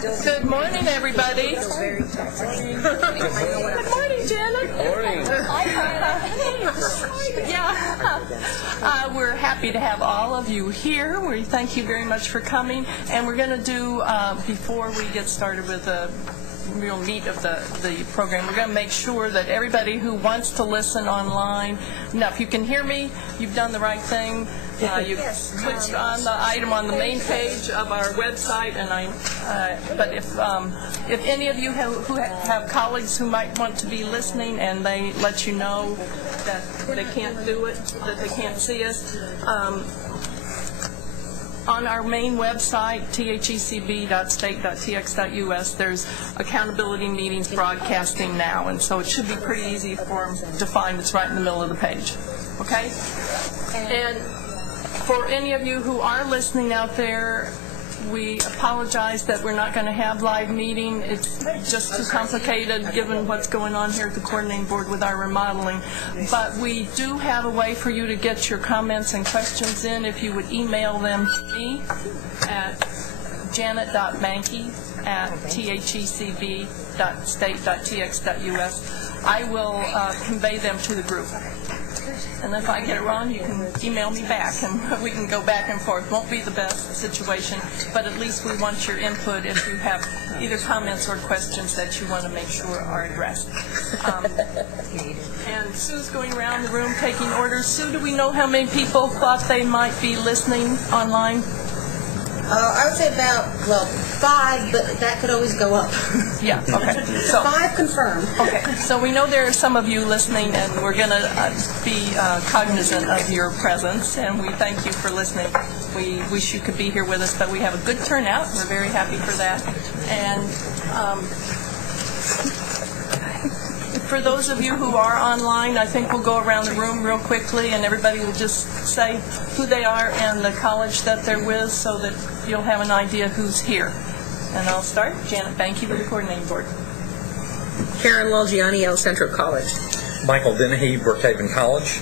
Good morning, everybody. Good morning, Janet. Morning. Yeah, we're happy to have all of you here. We thank you very much for coming. And we're going to do, before we get started with the real meat of the program, we're going to make sure that everybody who wants to listen online, now if you can hear me, you've done the right thing. You've clicked on the item on the main page of our website, and but if any of you who have colleagues who might want to be listening and they let you know that they can't do it, that they can't see us, on our main website, thecb.state.tx.us, there's accountability meetings broadcasting now, and so it should be pretty easy for them to find. It's right in the middle of the page. Okay? And for any of you who are listening out there, we apologize that we're not going to have live meeting. It's just too complicated given what's going on here at the coordinating board with our remodeling. But we do have a way for you to get your comments and questions in if you would email them to me at janet.banky@thecb.state.tx.us. I will convey them to the group. And if I get it wrong, you can email me back, and we can go back and forth. Won't be the best situation, but at least we want your input if you have either comments or questions that you want to make sure are addressed. And Sue's going around the room taking orders. Sue, do we know how many people thought they might be listening online? I would say about, 5, but that could always go up. Yeah, okay. So 5 confirmed. Okay, so we know there are some of you listening, and we're going to be cognizant of your presence, and we thank you for listening. We wish you could be here with us, but we have a good turnout. We're very happy for that. And for those of you who are online, I think we'll go around the room real quickly, and everybody will just say who they are and the college that they're with so that you'll have an idea who's here. And I'll start. Janet Banky with the coordinating board. Karen Lolgiani, El Centro College. Michael Dennehy, Brookhaven College.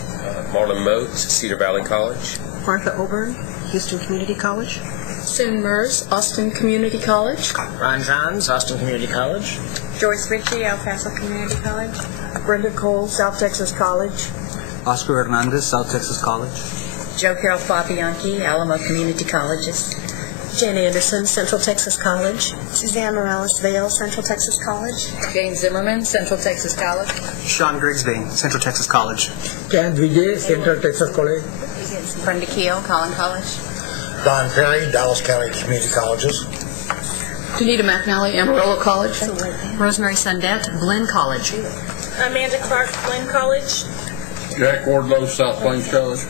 Marlon Moats, Cedar Valley College. Martha Oburn, Houston Community College. Sue Mers, Austin Community College. Ron Johns, Austin Community College. Joyce Ritchie, El Paso Community College. Brenda Cole, South Texas College. Oscar Hernandez, South Texas College. Joe Carroll Fabianchi, Alamo Community Colleges. Jen Anderson, Central Texas College. Suzanne Morales Vale, Central Texas College. James Zimmerman, Central Texas College. Sean Grigsby, Central Texas College. Ken Vijay, Central Texas College. Brenda Keel, Collin College. Don Perry, Dallas County Community Colleges. Danita McNally, Amarillo College. Rosemary Sundette, Glenn College. Amanda Clark, Glenn College. Jack Wardlow, South Plains College.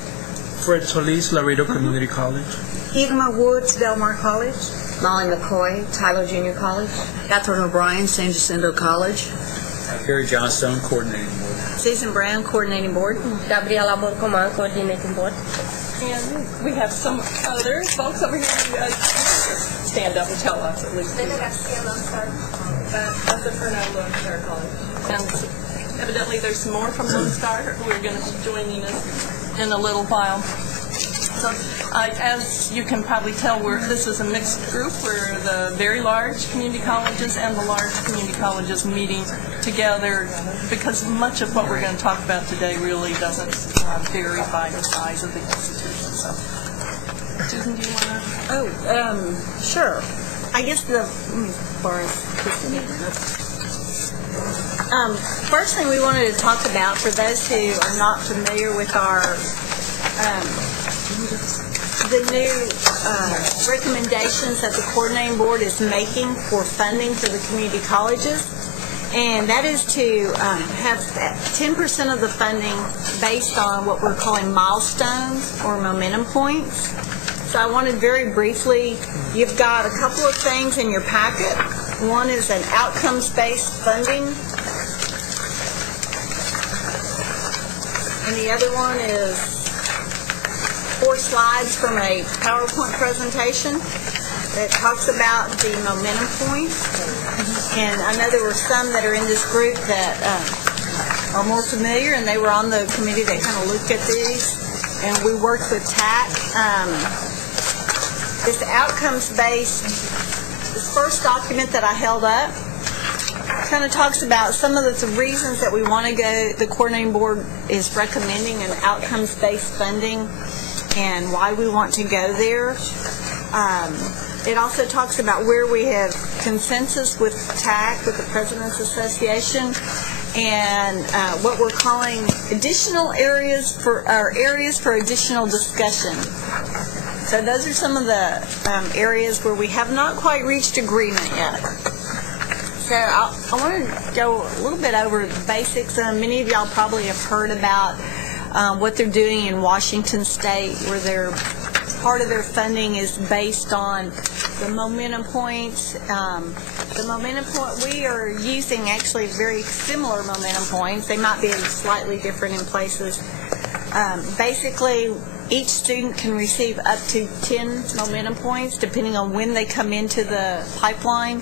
Fred Solis, Laredo Community College. Irma Woods, Del Mar College. Molly McCoy, Tyler Junior College. Catherine O'Brien, San Jacinto College. Harry Johnstone, Coordinating Board. Susan Brown, Coordinating Board. Gabriela Borcoman, Coordinating Board. And we have some other folks over here who stand up and tell us at least. That's the Fernando Lone Star College. And evidently there's some more from Lone Star who are going to be joining us in a little while. So as you can probably tell, this is a mixed group. We're the very large community colleges and the large community colleges meeting together because much of what we're going to talk about today really doesn't vary by the size of the institution. So, Susan, do you want to? Sure. I guess first thing we wanted to talk about, for those who are not familiar with our the new recommendations that the Coordinating Board is making for funding for the community colleges, and that is to have 10% of the funding based on what we're calling milestones or momentum points. So I wanted very briefly, you've got a couple of things in your packet. One is an outcomes-based funding, and the other one is 4 slides from a PowerPoint presentation that talks about the momentum points. And I know there were some that are in this group that are more familiar, and they were on the committee that kind of looked at these. And we worked with TAC. This outcomes-based this first document that I held up kind of talks about some of the reasons that we want to go. The coordinating board is recommending an outcomes-based funding and why we want to go there. It also talks about where we have consensus with TAC, with the President's Association, and what we're calling additional areas for additional discussion. So those are some of the areas where we have not quite reached agreement yet. So I want to go a little bit over the basics. Many of y'all probably have heard about what they're doing in Washington State, where part of their funding is based on the momentum points. The momentum point, we are using actually very similar momentum points. They might be slightly different in places. Basically, each student can receive up to 10 momentum points depending on when they come into the pipeline.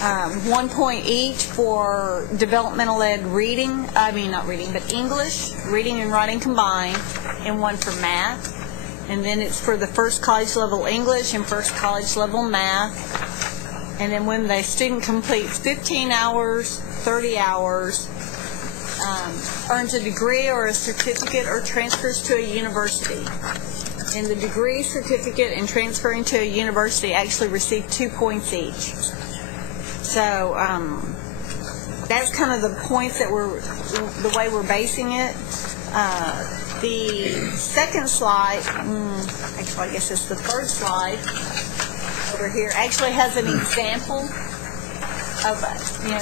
1 point each for developmental ed reading, but English, reading and writing combined, and 1 for math. And then it's for the first college level English and first college level math. And then when the student completes 15 hours, 30 hours, earns a degree or a certificate or transfers to a university. And the degree, certificate, and transferring to a university actually receive 2 points each. So that's kind of the points that the way we're basing it. The second slide, actually I guess it's the third slide over here, actually has an example of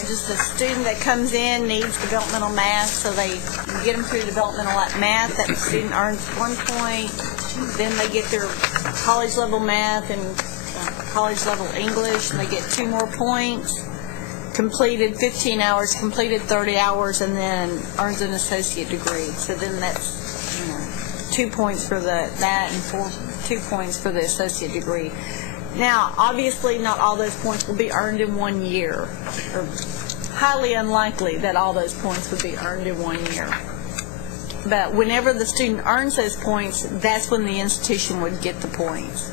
just a student that comes in, needs developmental math, so they get them through developmental math. That student earns 1 point. Then they get their college level math and college level English, and they get 2 more points. Completed 15 hours, completed 30 hours, and then earns an associate degree. So then that's 2 points for that and 2 points for the associate degree. Now, obviously, not all those points will be earned in 1 year, or highly unlikely that all those points would be earned in 1 year. But whenever the student earns those points, that's when the institution would get the points.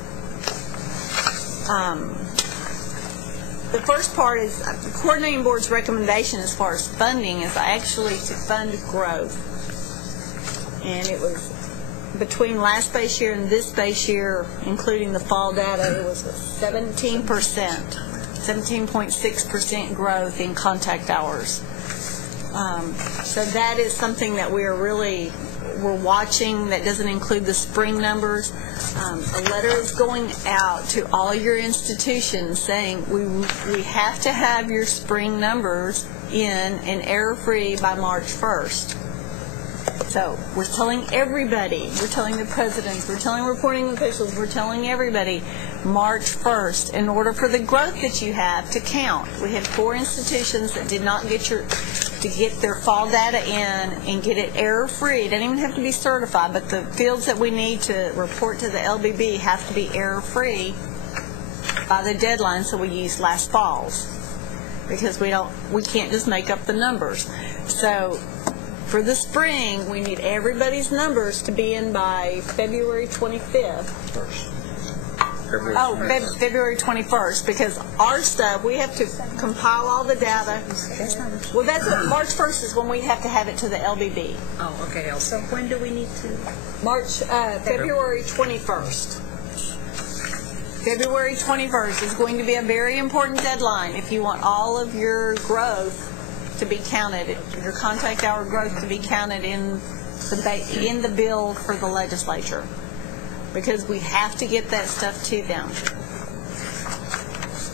The first part is the coordinating board's recommendation as far as funding is actually to fund growth. And it was between last base year and this base year, including the fall data, it was 17.6% growth in contact hours. So that is something that we're watching. That doesn't include the spring numbers. A letter is going out to all your institutions saying we have to have your spring numbers in and error-free by March 1st. So we're telling everybody, we're telling the presidents, we're telling reporting officials, we're telling everybody March 1st in order for the growth that you have to count. We had 4 institutions that did not get their fall data in and get it error-free. It doesn't even have to be certified, but the fields that we need to report to the LBB have to be error-free by the deadline, so we used last fall's, because we can't just make up the numbers. So for the spring, we need everybody's numbers to be in by February 25th. February 21st, because our stuff, we have to compile all the data. Well, that's what, March 1st is when we have to have it to the LBB. Oh, okay. So when do we need to? February 21st. February 21st is going to be a very important deadline if you want all of your growth to be counted, your contact hour growth to be counted in the bill for the legislature, because we have to get that stuff to them.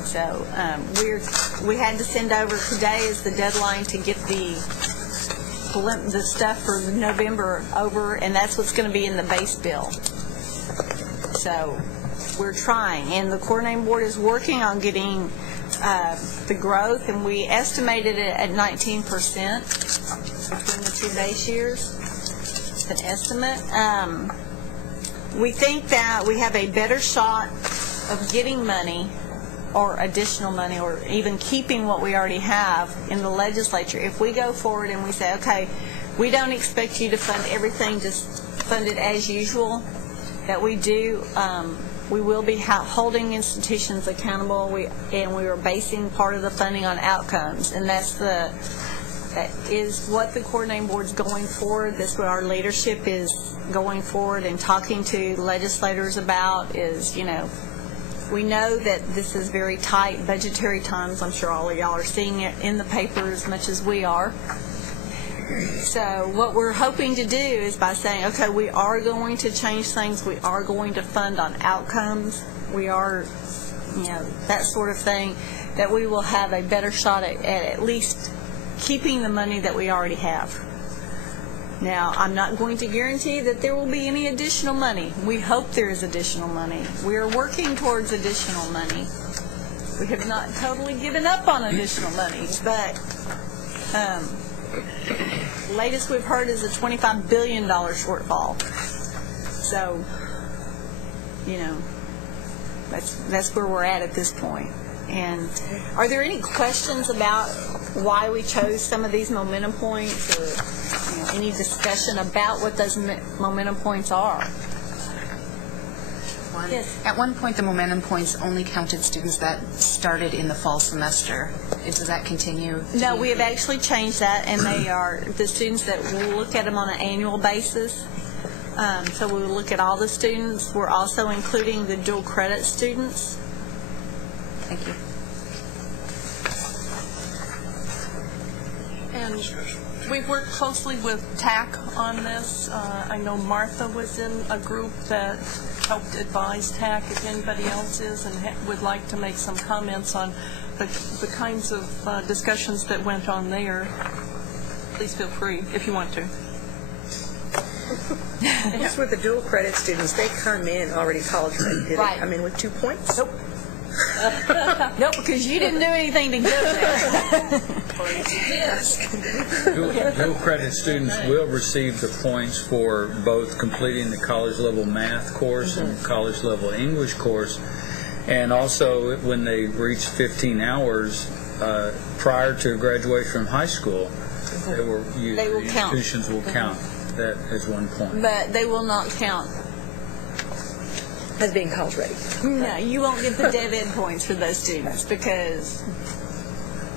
So we had to send over, today is the deadline to get the stuff for November over, and that's what's going to be in the base bill. So we're trying, and the coordinating board is working on getting the growth, and we estimated it at 19% between the 2 base years. It's an estimate. We think that we have a better shot of getting money or additional money or even keeping what we already have in the legislature if we go forward and we say, okay, we don't expect you to fund everything, just fund it as usual, that we do we will be holding institutions accountable, and we are basing part of the funding on outcomes, and that is what the coordinating board's going forward. That's what our leadership is going forward and talking to legislators about is, we know that this is very tight budgetary times. I'm sure all of y'all are seeing it in the paper as much as we are. So what we're hoping to do is by saying, okay, we are going to change things. We are going to fund on outcomes. We are, that sort of thing, that we will have a better shot at least keeping the money that we already have. Now, I'm not going to guarantee that there will be any additional money. We hope there is additional money. We are working towards additional money. We have not totally given up on additional money, but latest we've heard is a $25 billion shortfall. So, that's where we're at this point. And are there any questions about why we chose some of these momentum points, or any discussion about what those momentum points are? Yes. At one point, the momentum points only counted students that started in the fall semester. Does that continue? No, we have actually changed that, and they are the students that we'll look at them on an annual basis. So we will look at all the students. We're also including the dual credit students. Thank you. And we've worked closely with TAC on this. I know Martha was in a group that helped advise TAC, if anybody else is, and would like to make some comments on the kinds of discussions that went on there. Please feel free if you want to. Just with the dual credit students, they come in already college ready. Did they come in with 2 points? Nope. Nope, because you didn't do anything to get there. Dual credit students will receive the points for both completing the college level math course and college level English course, and also when they reach 15 hours prior to graduation from high school, institutions will count that as 1 point. But they will not count as being college ready. No, you won't get the DevEd points for those students because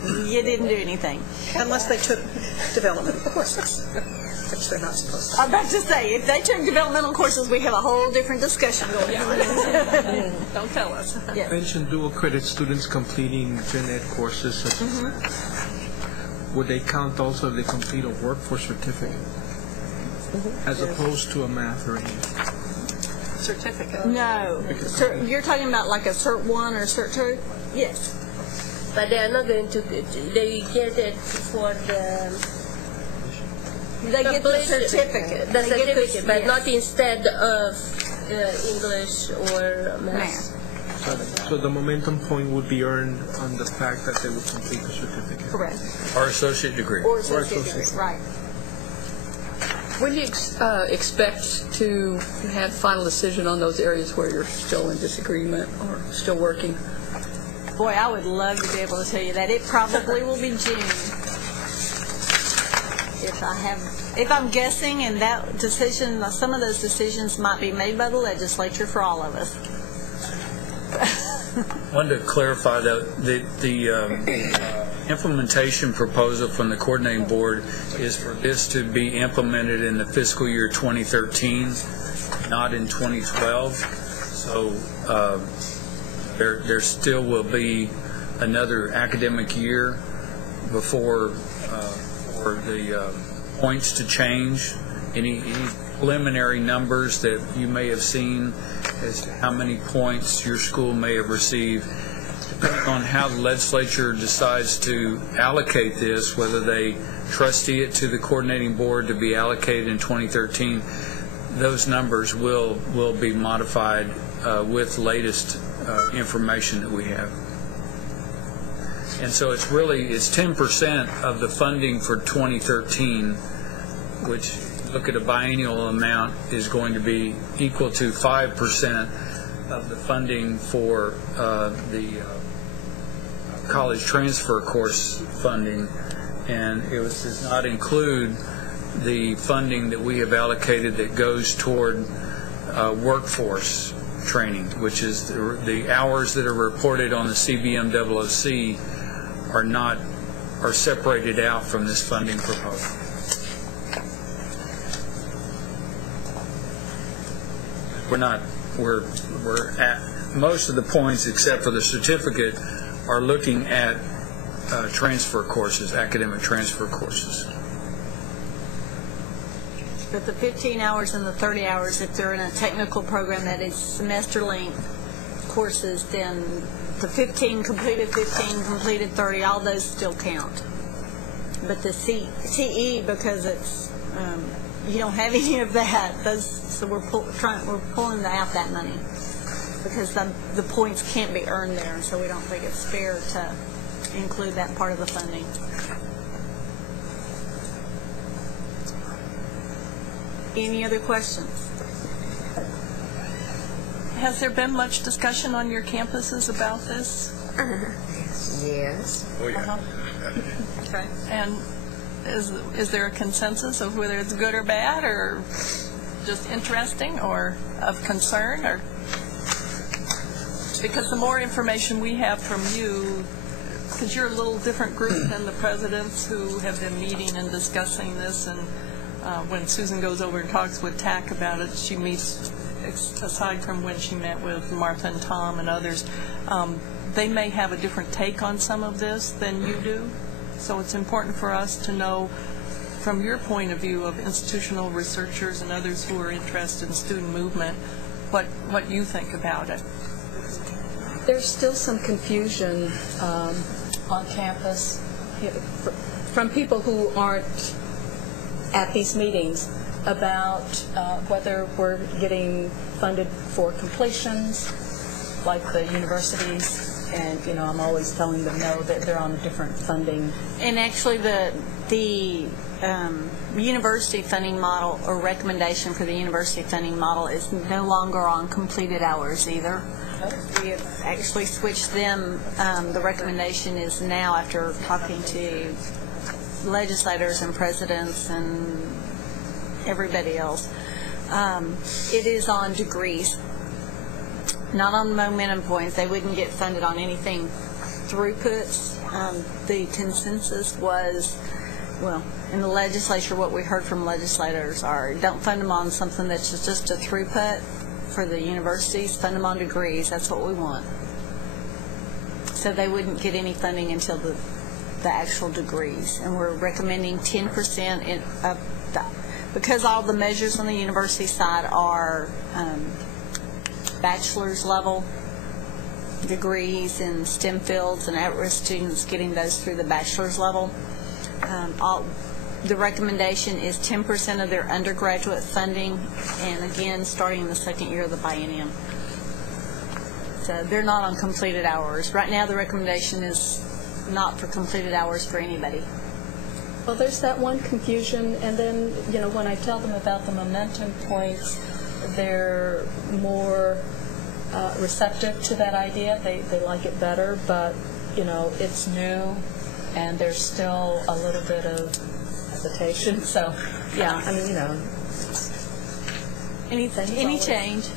you didn't do anything. Unless they took developmental courses, which they're not supposed to. I'm about to say, if they took developmental courses, we have a whole different discussion going on. Don't tell us. You mentioned dual credit students completing gen ed courses such as that. Would they count also if they complete a workforce certificate as opposed to a math or anything? Certificate? No. You're talking about like a Cert 1 or Cert 2? Yes. But they are not going to, they get it for the... They get the certificate. The certificate, but not instead of English or math. So the momentum point would be earned on the fact that they would complete the certificate. Correct. Or associate degree. Or associate degree, right. When do you expect to have final decision on those areas where you're still in disagreement or still working? Boy, I would love to be able to tell you that. It probably will be June. If I'm guessing, and that decision, some of those decisions might be made by the legislature for all of us. I wanted to clarify that the implementation proposal from the coordinating board is for this to be implemented in the fiscal year 2013, not in 2012. So there still will be another academic year before for the points to change. Any preliminary numbers that you may have seen as to how many points your school may have received, depending on how the legislature decides to allocate this, whether they trustee it to the coordinating board to be allocated in 2013, those numbers will be modified with latest information that we have. And so it's 10% of the funding for 2013, which, look at a biennial amount, is going to be equal to 5% of the funding for the college transfer course funding, and it does not include the funding that we have allocated that goes toward workforce training, which is the hours that are reported on the CBM OOC are separated out from this funding proposal. We're at most of the points except for the certificate are looking at transfer courses, academic transfer courses. But the 15 hours and the 30 hours, if they're in a technical program that is semester length courses, then the 15 completed 30, all those still count. But the CE, because it's you don't have any of that, so we're pulling out that money because the points can't be earned there, and so we don't think it's fair to include that part of the funding. Any other questions? Has there been much discussion on your campuses about this? Yes. Oh, yeah. Okay. And is there a consensus of whether it's good or bad, or just interesting, or of concern, or because the more information we have from you, because you're a little different group than the presidents who have been meeting and discussing this, and when Susan goes over and talks with TAC about it, she meets, aside from when she met with Martha and Tom and others, they may have a different take on some of this than you do. So it's important for us to know, from your point of view of institutional researchers and others who are interested in student movement, what you think about it. There's still some confusion on campus from people who aren't at these meetings about whether we're getting funded for completions like the universities, and I'm always telling them no, that they're on a different funding. And actually the university funding model, or recommendation for the university funding model, is no longer on completed hours either. We have actually switched them. The recommendation is now, after talking to legislators and presidents and everybody else, it is on degrees, not on momentum points. They wouldn't get funded on anything throughputs. The consensus was, well, in the legislature, what we heard from legislators are, don't fund them on something that's just a throughput for the universities, fund them on degrees. That's what we want. So they wouldn't get any funding until the actual degrees, and we're recommending 10% of that, because all the measures on the university side are bachelor's level degrees in STEM fields, and at-risk students getting those through the bachelor's level. The recommendation is 10% of their undergraduate funding, and again, starting in the second year of the biennium. So they're not on completed hours. Right now, the recommendation is not for completed hours for anybody. Well, there's that one confusion, and then, when I tell them about the momentum points, they're more receptive to that idea. They like it better, but, it's new, and there's still a little bit of hesitation. So, yeah, any change.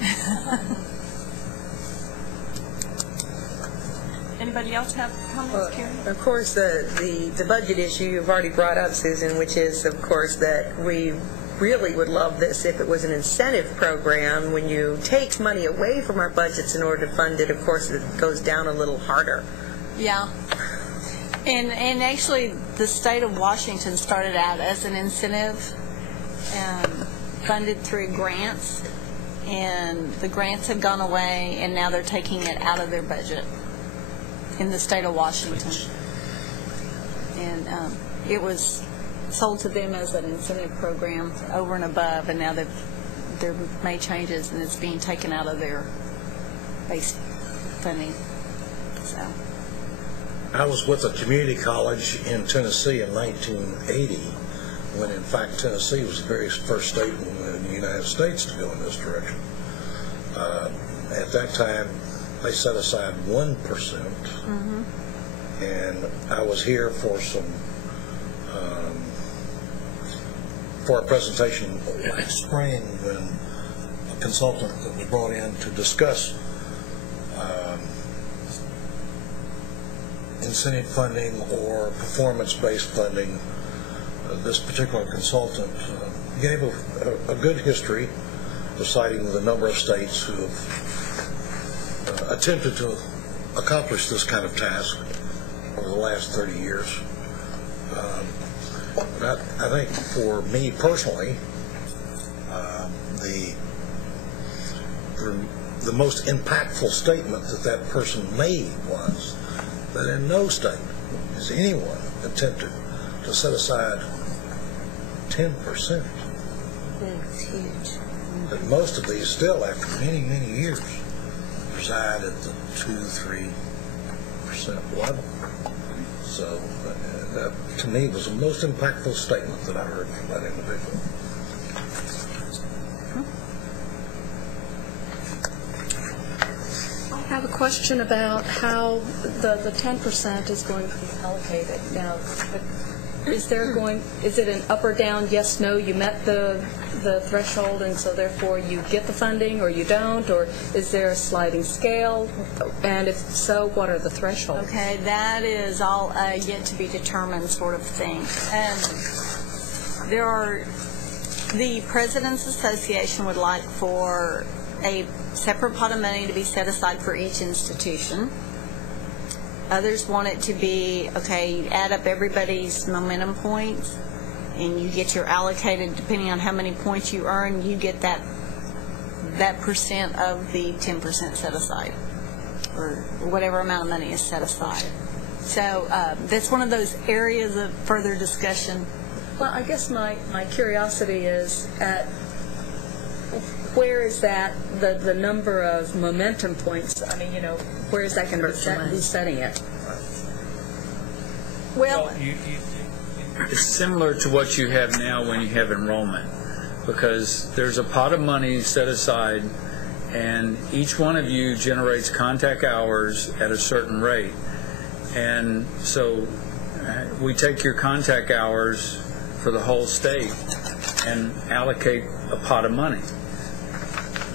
Anybody else have comments, Karen? Of course, the budget issue you've already brought up, Susan, which is, of course, that we really would love this if it was an incentive program. When you take money away from our budgets in order to fund it, of course, it goes down a little harder. Yeah. And actually, the state of Washington started out as an incentive funded through grants, and the grants have gone away, and now they're taking it out of their budget in the state of Washington. And it was sold to them as an incentive program over and above, and now they've made changes, and it's being taken out of their base funding. So I was with a community college in Tennessee in 1980, when in fact Tennessee was the very first state in the United States to go in this direction. At that time, they set aside 1%, and I was here for for a presentation last spring when a consultant that was brought in to discuss incentive funding or performance-based funding. This particular consultant gave a good history of citing the number of states who have attempted to accomplish this kind of task over the last 30 years. I think for me personally, the most impactful statement that person made was that in no state has anyone attempted to set aside 10%. That's huge. But most of these still, after many, many years, reside at the 2-3% level. So that, to me, was the most impactful statement that I heard from that individual. I have a question about how the 10% is going to be allocated. Now, is it an up or down, yes, no, you met the threshold and so therefore you get the funding or you don't, or is there a sliding scale? And if so, what are the thresholds? Okay, that is all yet to be determined sort of thing. The President's Association would like for a separate pot of money to be set aside for each institution. Others want it to be, okay, you add up everybody's momentum points and you get your allocated, depending on how many points you earn, you get that percent of the 10% set aside, or whatever amount of money is set aside. So that's one of those areas of further discussion. Well, I guess my curiosity is at where is that, the number of momentum points, I mean, where is that going to be setting it? Well, it's similar to what you have now when you have enrollment, because there's a pot of money set aside and each one of you generates contact hours at a certain rate. And so we take your contact hours for the whole state and allocate a pot of money.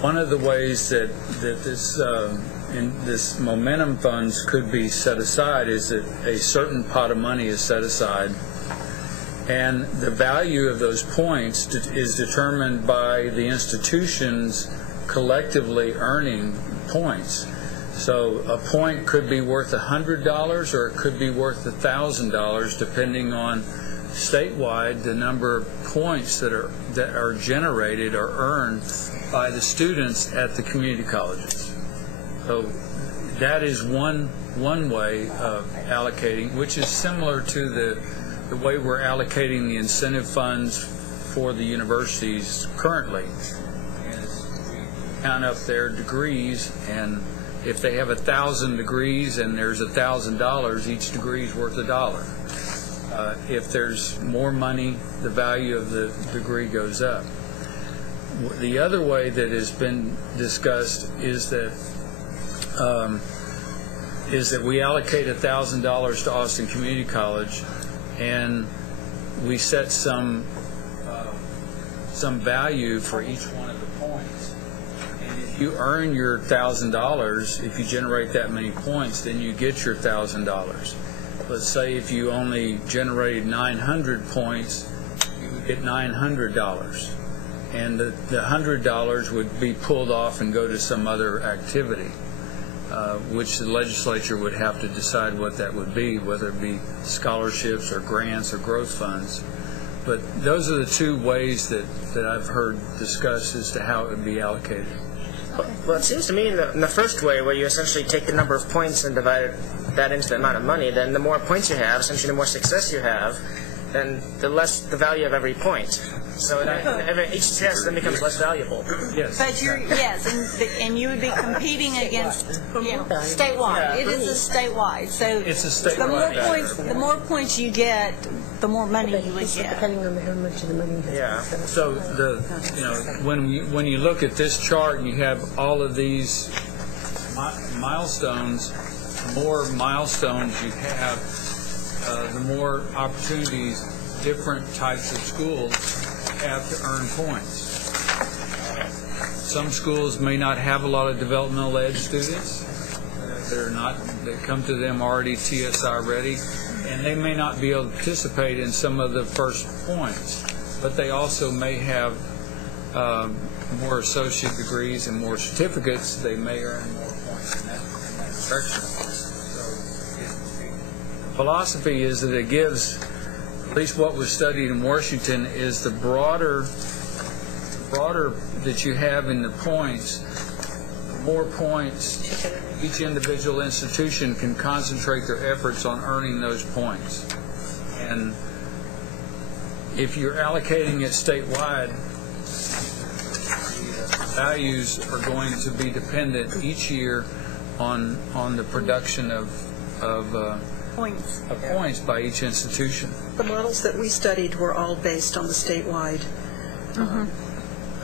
One of the ways that this momentum funds could be set aside is that a certain pot of money is set aside, and the value of those points is determined by the institutions collectively earning points. So a point could be worth $100 or it could be worth $1,000, depending on statewide the number of points that are generated or earned by the students at the community colleges. So that is one way of allocating, which is similar to the way we're allocating the incentive funds for the universities currently. We count up their degrees, and if they have 1,000 degrees and there's $1,000, each degree is worth $1. If there's more money, the value of the degree goes up. The other way that has been discussed is that we allocate $1,000 to Austin Community College, and we set some value for each one of the points. And if you earn your $1,000, if you generate that many points, then you get your $1,000. Let's say if you only generated 900 points, you would get $900. And the $100 would be pulled off and go to some other activity, which the legislature would have to decide what that would be, whether it be scholarships or grants or growth funds. But those are the two ways that I've heard discussed as to how it would be allocated. Well, it seems to me in the first way, where you essentially take the number of points and divide that into the amount of money, then the more points you have, essentially the more success you have, then the less the value of every point. So each test then becomes less valuable. Yes. But and you would be competing against statewide. It is a statewide. So it's a statewide. The more points you get, the more money you would get. Depending on how much of the money you have. Yeah. So when you look at this chart and you have all of these milestones, the more milestones you have, the more opportunities different types of schools have to earn points. Some schools may not have a lot of developmental ed students. They come to them already TSI ready, and they may not be able to participate in some of the first points, but they also may have more associate degrees and more certificates. They may earn more points in that direction. So the philosophy is that it gives, at least what was studied in Washington, is the broader that you have in the points, the more points each individual institution can concentrate their efforts on earning those points. And if you're allocating it statewide, the values are going to be dependent each year on the production of points by each institution. The models that we studied were all based on the statewide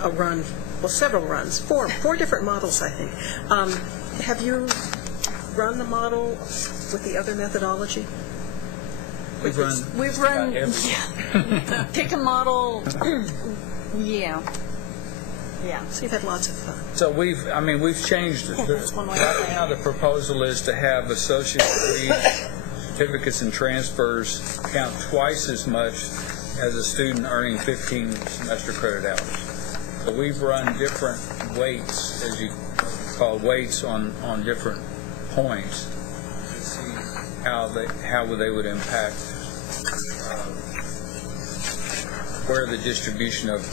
a run, well, several runs, four different models, I think. Have you run the model with the other methodology? We've run pick a model. Yeah. So you've had lots of fun. So we've changed it. Right now the proposal is to have associate degrees, certificates, and transfers count twice as much as a student earning 15 semester credit hours. So we've run different weights, as you call weights, on different points to see how they would impact where the distribution of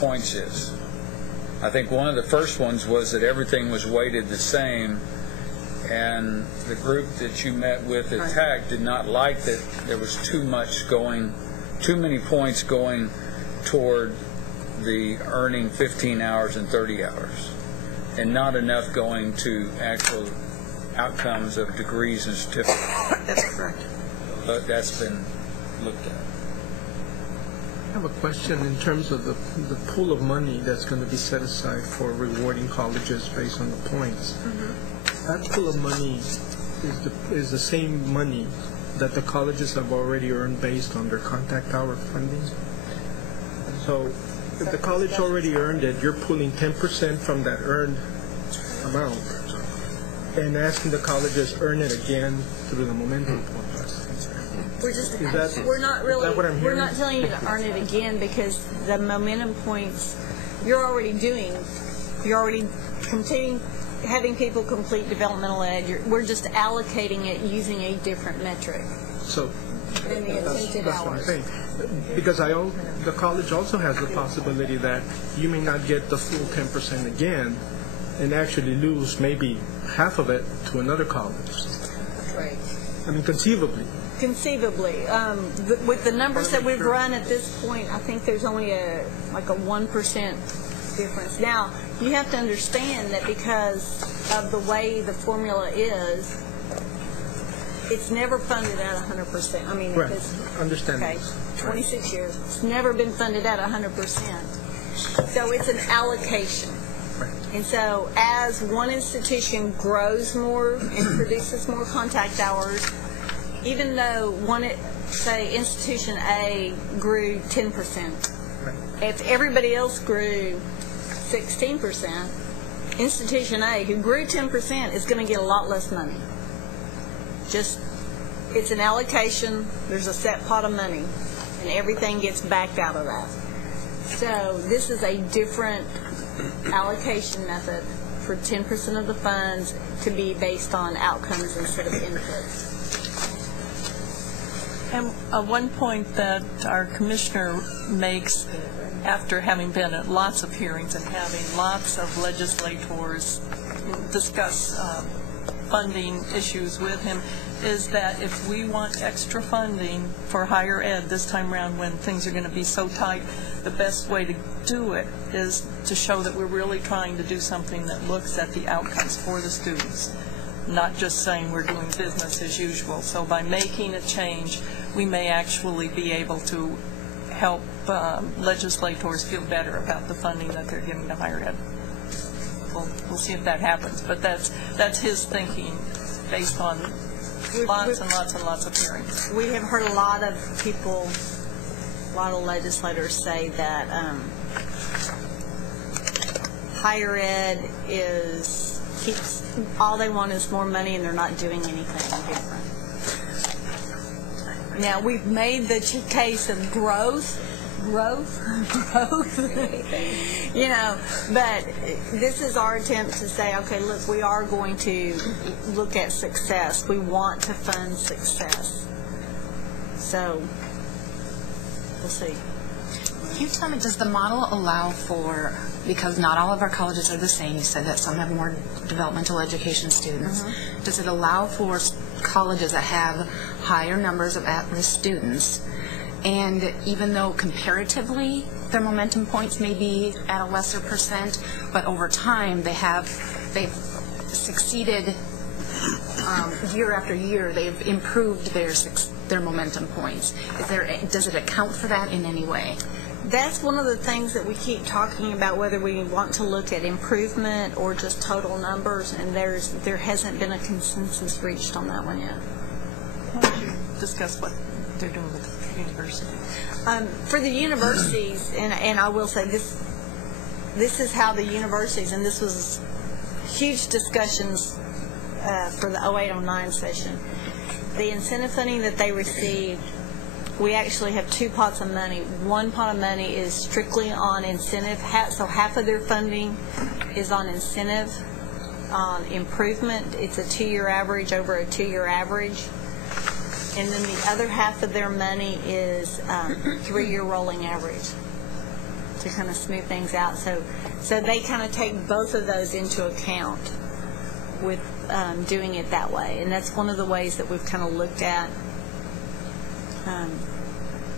points is. I think one of the first ones was that everything was weighted the same, and the group that you met with at TAC did not like that there was too many points going toward the earning 15 hours and 30 hours, and not enough going to actual outcomes of degrees and certificates. That's correct. But that's been looked at. I have a question in terms of the pool of money that's going to be set aside for rewarding colleges based on the points. That pool of money is the same money that the colleges have already earned based on their contact hour funding. So if the college already earned it, you're pulling 10% from that earned amount and asking the colleges earn it again through the momentum points. We're not telling you to earn it again, because the momentum points you're already completing, having people complete developmental ed. We're just allocating it using a different metric. So than the attended that's hours. what I'm saying. Because the college also has the possibility that you may not get the full 10% again and actually lose maybe half of it to another college. Right. I mean, conceivably. With the numbers that we've run at this point, I think there's only a 1% difference. Now, you have to understand that because of the way the formula is, it's never funded at 100%. I mean, right. Understand. Okay, 26 years. It's never been funded at 100%. So it's an allocation. Right. And so as one institution grows more and produces more contact hours, even though say institution A grew 10%, if everybody else grew 16%, institution A, who grew 10%, is going to get a lot less money. It's an allocation, there's a set pot of money, and everything gets backed out of that. So this is a different allocation method for 10% of the funds to be based on outcomes instead of inputs. And one point that our commissioner makes, after having been at lots of hearings and having lots of legislators discuss funding issues with him, is that if we want extra funding for higher ed this time around when things are going to be so tight, the best way to do it is to show that we're really trying to do something that looks at the outcomes for the students, not just saying we're doing business as usual. So by making a change, we may actually be able to help legislators feel better about the funding that they're giving to higher ed. We'll see if that happens, but that's his thinking based on lots and lots and lots of hearings. We have heard a lot of people, a lot of legislators say that higher ed keeps, all they want is more money and they're not doing anything different. Now, we've made the case of growth, you know, but this is our attempt to say, okay, look, we are going to look at success. We want to fund success. So, we'll see. Can you tell me, does the model allow for, because not all of our colleges are the same, you said that some have more developmental education students, does it allow for colleges that have higher numbers of at-risk students, and even though comparatively their momentum points may be at a lesser percent, but over time they've succeeded year after year, they've improved their momentum points. Does it account for that in any way? That's one of the things that we keep talking about, whether we want to look at improvement or just total numbers, and there hasn't been a consensus reached on that one yet. Why don't you discuss what they're doing with the university? For the universities, and I will say this is how the universities, and this was huge discussions for the 08-09 session. The incentive funding that they received, we actually have two pots of money. One pot of money is strictly on incentive, so half of their funding is on incentive, on improvement. It's a 2-year average over a 2-year average. And then the other half of their money is 3-year rolling average to kind of smooth things out. So they kind of take both of those into account with doing it that way. And that's one of the ways that we've kind of looked at.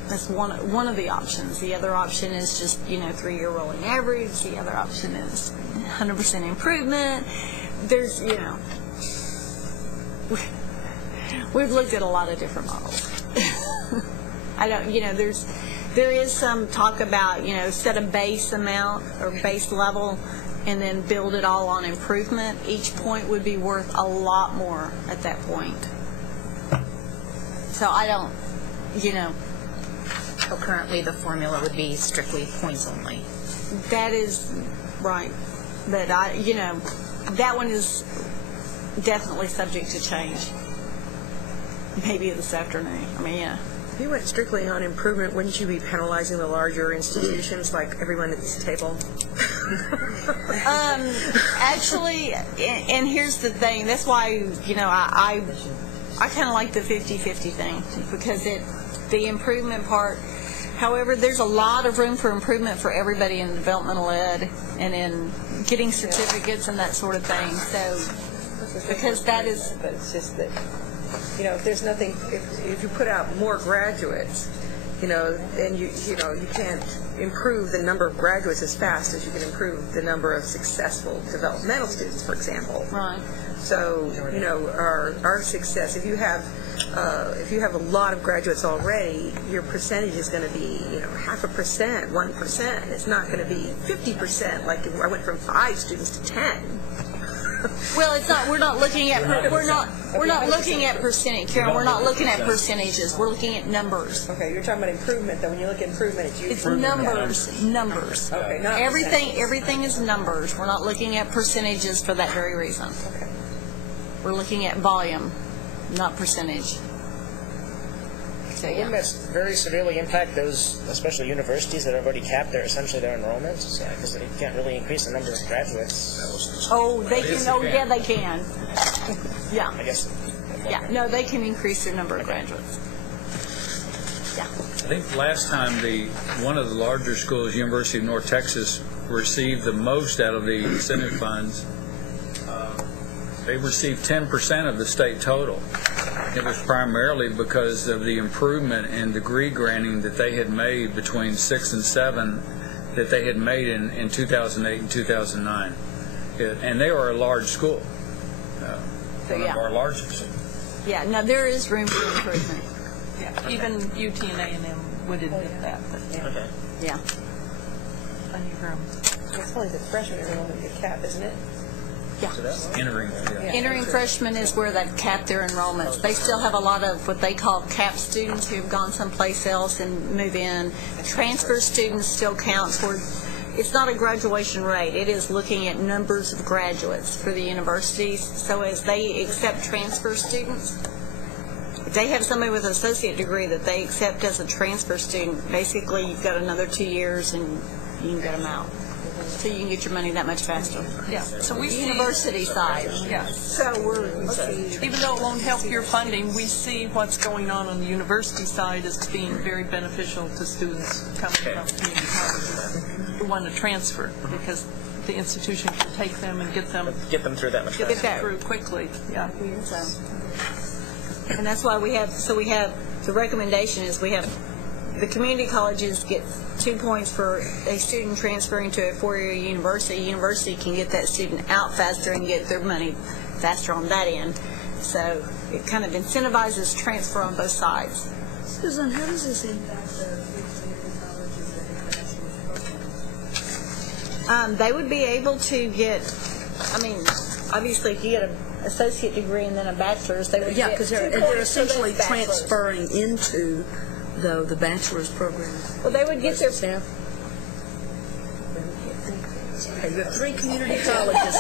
That's one of the options. The other option is just, 3-year rolling average. The other option is 100% improvement. There's, we've looked at a lot of different models. There is some talk about, set a base amount or base level and then build it all on improvement. Each point would be worth a lot more at that point. So I don't, So currently the formula would be strictly points only. That is right. But that one is definitely subject to change. Maybe this afternoon. If you went strictly on improvement, wouldn't you be penalizing the larger institutions like everyone at this table? Actually, and here's the thing. That's why, I kind of like the 50-50 thing, because the improvement part, however, there's a lot of room for improvement for everybody in developmental ed and in getting certificates and that sort of thing. So, because that is... But it's just that, if there's nothing, if you put out more graduates, then you can't improve the number of graduates as fast as you can improve the number of successful developmental students, for example. Right. So, our success, if you have a lot of graduates already, your percentage is going to be, 0.5%, 1%. It's not going to be 50%, like I went from 5 students to 10. Well, it's not. We're not looking at. We're not looking at percentage, Karen. We're not looking at percentages. We're looking at numbers. Okay, you're talking about improvement. Though, when you look at improvement, it's numbers. Numbers. Okay, not everything is numbers. We're not looking at percentages for that very reason. Okay. We're looking at volume, not percentage. So, yeah. Wouldn't that very severely impact those, especially universities that have already capped their enrollments? Because they can't really increase the number of graduates. Oh, they can. Oh, yeah, they can. Yeah. I guess. Yeah. No, they can increase their number of graduates. Yeah. I think last time one of the larger schools, University of North Texas, received the most out of the incentive funds. They received 10% of the state total. It was primarily because of the improvement in degree granting that they had made between 6 and 7 that they had made in 2008 and 2009. And they are a large school, one of our largest. Yeah, no, there is room for improvement. Yeah, even UT and A&M would admit that. But Okay. Yeah. Plenty of room. It's only the freshman enrollment get cap, isn't it? Yeah. Entering freshmen is where they cap their enrollments. They still have a lot of what they call cap students who have gone someplace else and move in. Transfer students still count toward, it's not a graduation rate. It is looking at numbers of graduates for the universities. So as they accept transfer students, if they have somebody with an associate degree that they accept as a transfer student, basically you've got another 2 years and you can get them out. So you can get your money that much faster. Yeah. So we see university side. Yeah. So we're even though it won't help your funding, we see what's going on the university side as being very beneficial to students coming from community colleges who want to transfer, because the institution can take them and get them through that much faster. through quickly. Yeah. So, and that's why we have the recommendation is we have the community colleges get 2 points for a student transferring to a four-year university. University can get that student out faster and get their money faster on that end. So it kind of incentivizes transfer on both sides. Susan, how does this impact They would be able to get, I mean, obviously if you get an associate degree and then a bachelor's, they would get 2 points. they're essentially transferring into the bachelor's program. Well, they would get their staff. Okay, we have 3 community colleges.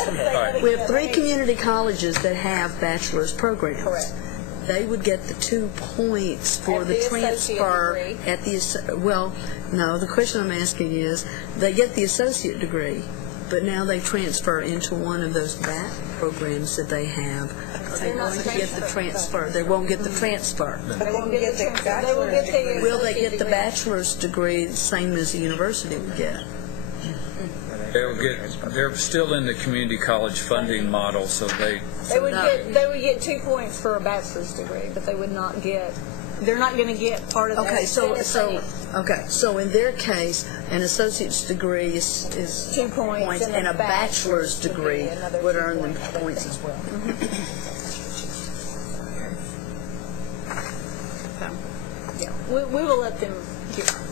We have 3 community colleges that have bachelor's programs. Correct. They would get the 2 points for the transfer at the. Well, no. The question I'm asking is, they get the associate degree, but now they transfer into one of those back programs that they have. They won't get the transfer. They won't get the transfer. They won't get the bachelor's degree. Will they get the bachelor's degree the same as the university would get? They're still in the community college funding model, so they would get 2 points for a bachelor's degree, but they would not get. They're not going to get part of that. Okay, so in their case, an associate's degree is 2 points, and a bachelor's degree would earn them points as well. So, yeah, we will let them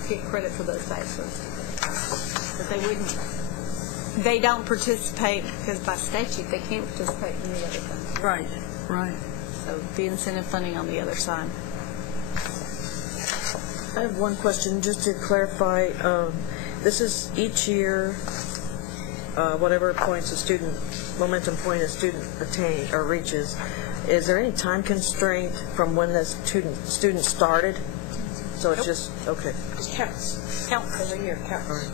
get credit for those bachelor's degrees, but they wouldn't. They don't participate because by statute they can't participate in any other thing. Right, right. So the incentive funding on the other side. I have one question just to clarify. This is each year, whatever points a student, momentum point a student attain or reaches. Is there any time constraint from when the student started? So it's just, okay. It counts. Counts every year. Counts. All right.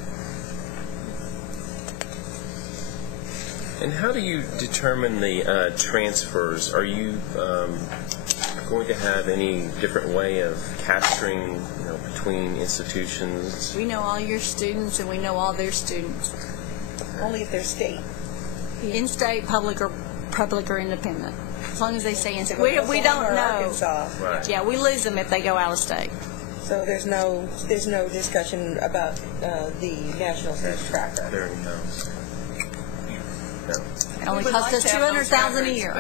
And how do you determine the transfers? Are you going to have any different way of capturing, between institutions? We know all your students and we know all their students. Only if they're state. In-state, public or independent. As long as they stay in-state. We don't know. Arkansas. Right. Yeah, we lose them if they go out of state. So there's no discussion about the national student tracker. There you go. It only costs us $200,000 a year.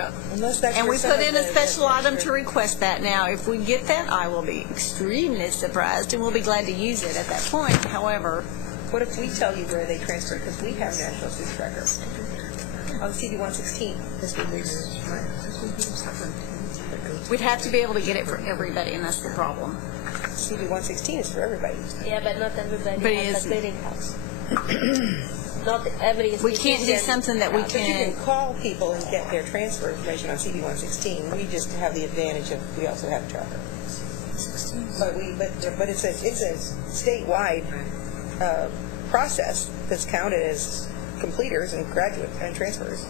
And we put in a special item to request that. Now, if we get that, I will be extremely surprised, and we'll be glad to use it at that point. However, what if we tell you where they transfer? Because we have national student tracker on CD 116. We'd have to be able to get it for everybody, and that's the problem. CD 116 is for everybody. Yeah, but not everybody But it has a isn't. clearinghouse. Not every We can't do something that we But you can. can call people and get their transfer information on CD 116. We just have the advantage of we also have a tracker. But it's a statewide process that's counted as completers and graduate and transfers.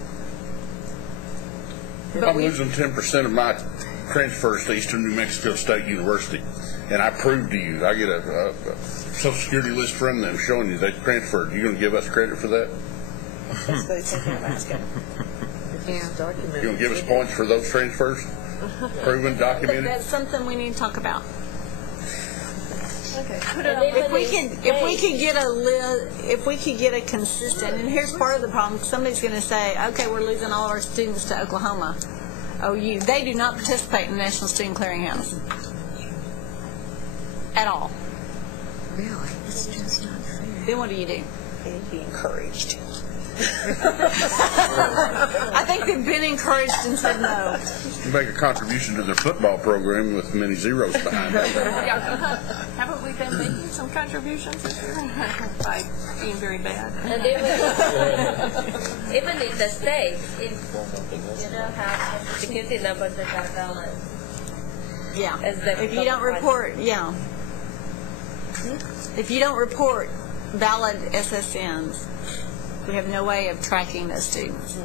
I'm losing 10% of my transfers to Eastern New Mexico State University, and I prove to you, I get a Social Security list from them showing you they transferred. You going to give us credit for that? That's the same thing I'm asking. Yeah. You going to give us points for those transfers? Proven, documented? That's something we need to talk about. Okay. If we could get a consistent, and here's part of the problem. Somebody's going to say, okay, we're losing all our students to Oklahoma. OU. They do not participate in the National Student Clearinghouse at all. Really? It's just not fair. Then what do you do? They need to be encouraged. I think they've been encouraged and said no. Make a contribution to their football program with many zeros behind it. Haven't we been making some contributions this year by being very bad? And even in the state, if you don't have security numbers that are valid. Yeah. If you don't report, yeah. If you don't report valid SSNs, we have no way of tracking those students.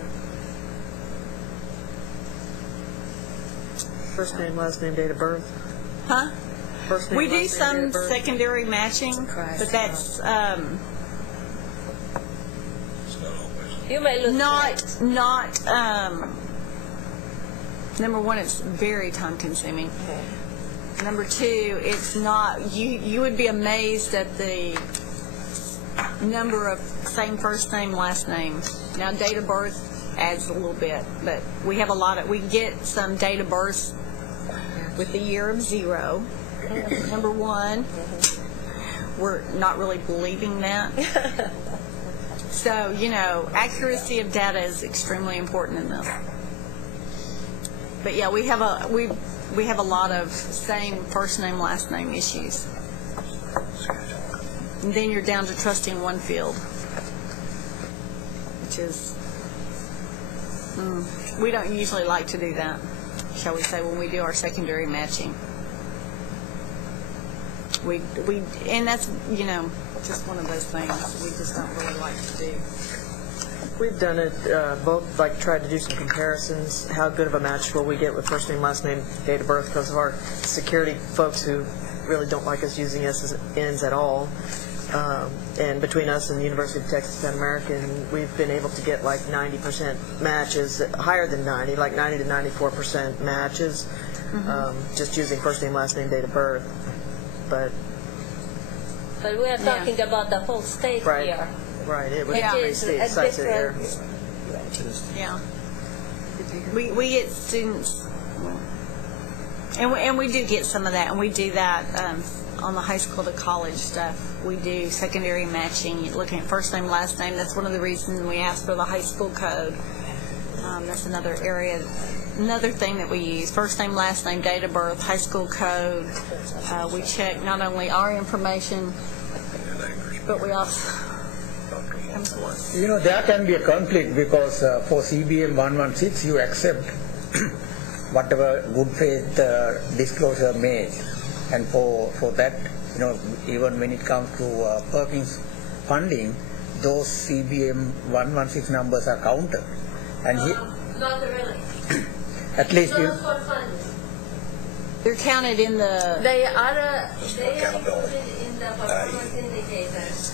First name, last name, date of birth. Huh? First name, We do last name, date some of birth. secondary matching, but that's You may lose not number one, it's very time consuming. Number two, it's not, you would be amazed at the number of same first name, last name. Now date of birth adds a little bit, but we have a lot of, we get some date of birth with the year of 0. Number one, we're not really believing that. So, you know, accuracy of data is extremely important in this. But yeah, we have a lot of same first name, last name issues. And then you're down to trusting one field, which is, we don't usually like to do that, shall we say, when we do our secondary matching. And that's, you know, just one of those things we just don't really like to do. We've done it both, like tried to do some comparisons. How good of a match will we get with first name, last name, date of birth, because of our security folks who really don't like us using SSNs at all. And between us and the University of Texas Pan American, we've been able to get like 90% matches, higher than 90, like 90 to 94% matches, just using first name, last name, date of birth. But we are talking about the whole state here. Right, it would be a size here. Yeah. We get students, and we do get some of that, and we do that on the high school to college stuff. We do secondary matching, looking at first name, last name. That's one of the reasons we ask for the high school code. That's another area, another thing that we use. First name, last name, date of birth, high school code. We check not only our information, but we also... You know, there can be a conflict because for CBM 116 you accept whatever good faith disclosure made, and for that, you know, even when it comes to Perkins funding, those CBM 116 numbers are counted. And not really. At least you... They're counted in the... They are included in the performance indicators.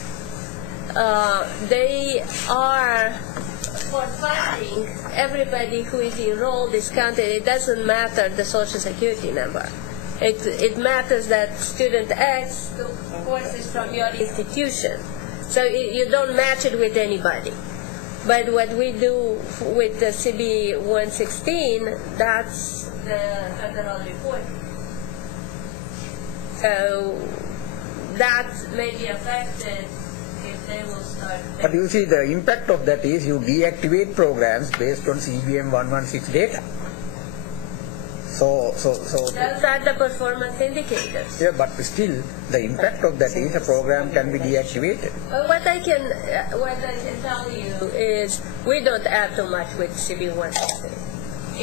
They are for funding. Everybody who is enrolled is counted. It doesn't matter the social security number. It matters that student X took courses from your institution. So you don't match it with anybody. But what we do with the CB 116, that's the federal report. So that may be affected. But you see, the impact of that is you deactivate programs based on CBM 116 data. So those are the performance indicators. Yeah, but still, the impact of that is a program can be deactivated. What I can tell you is we don't add too much with CB 116.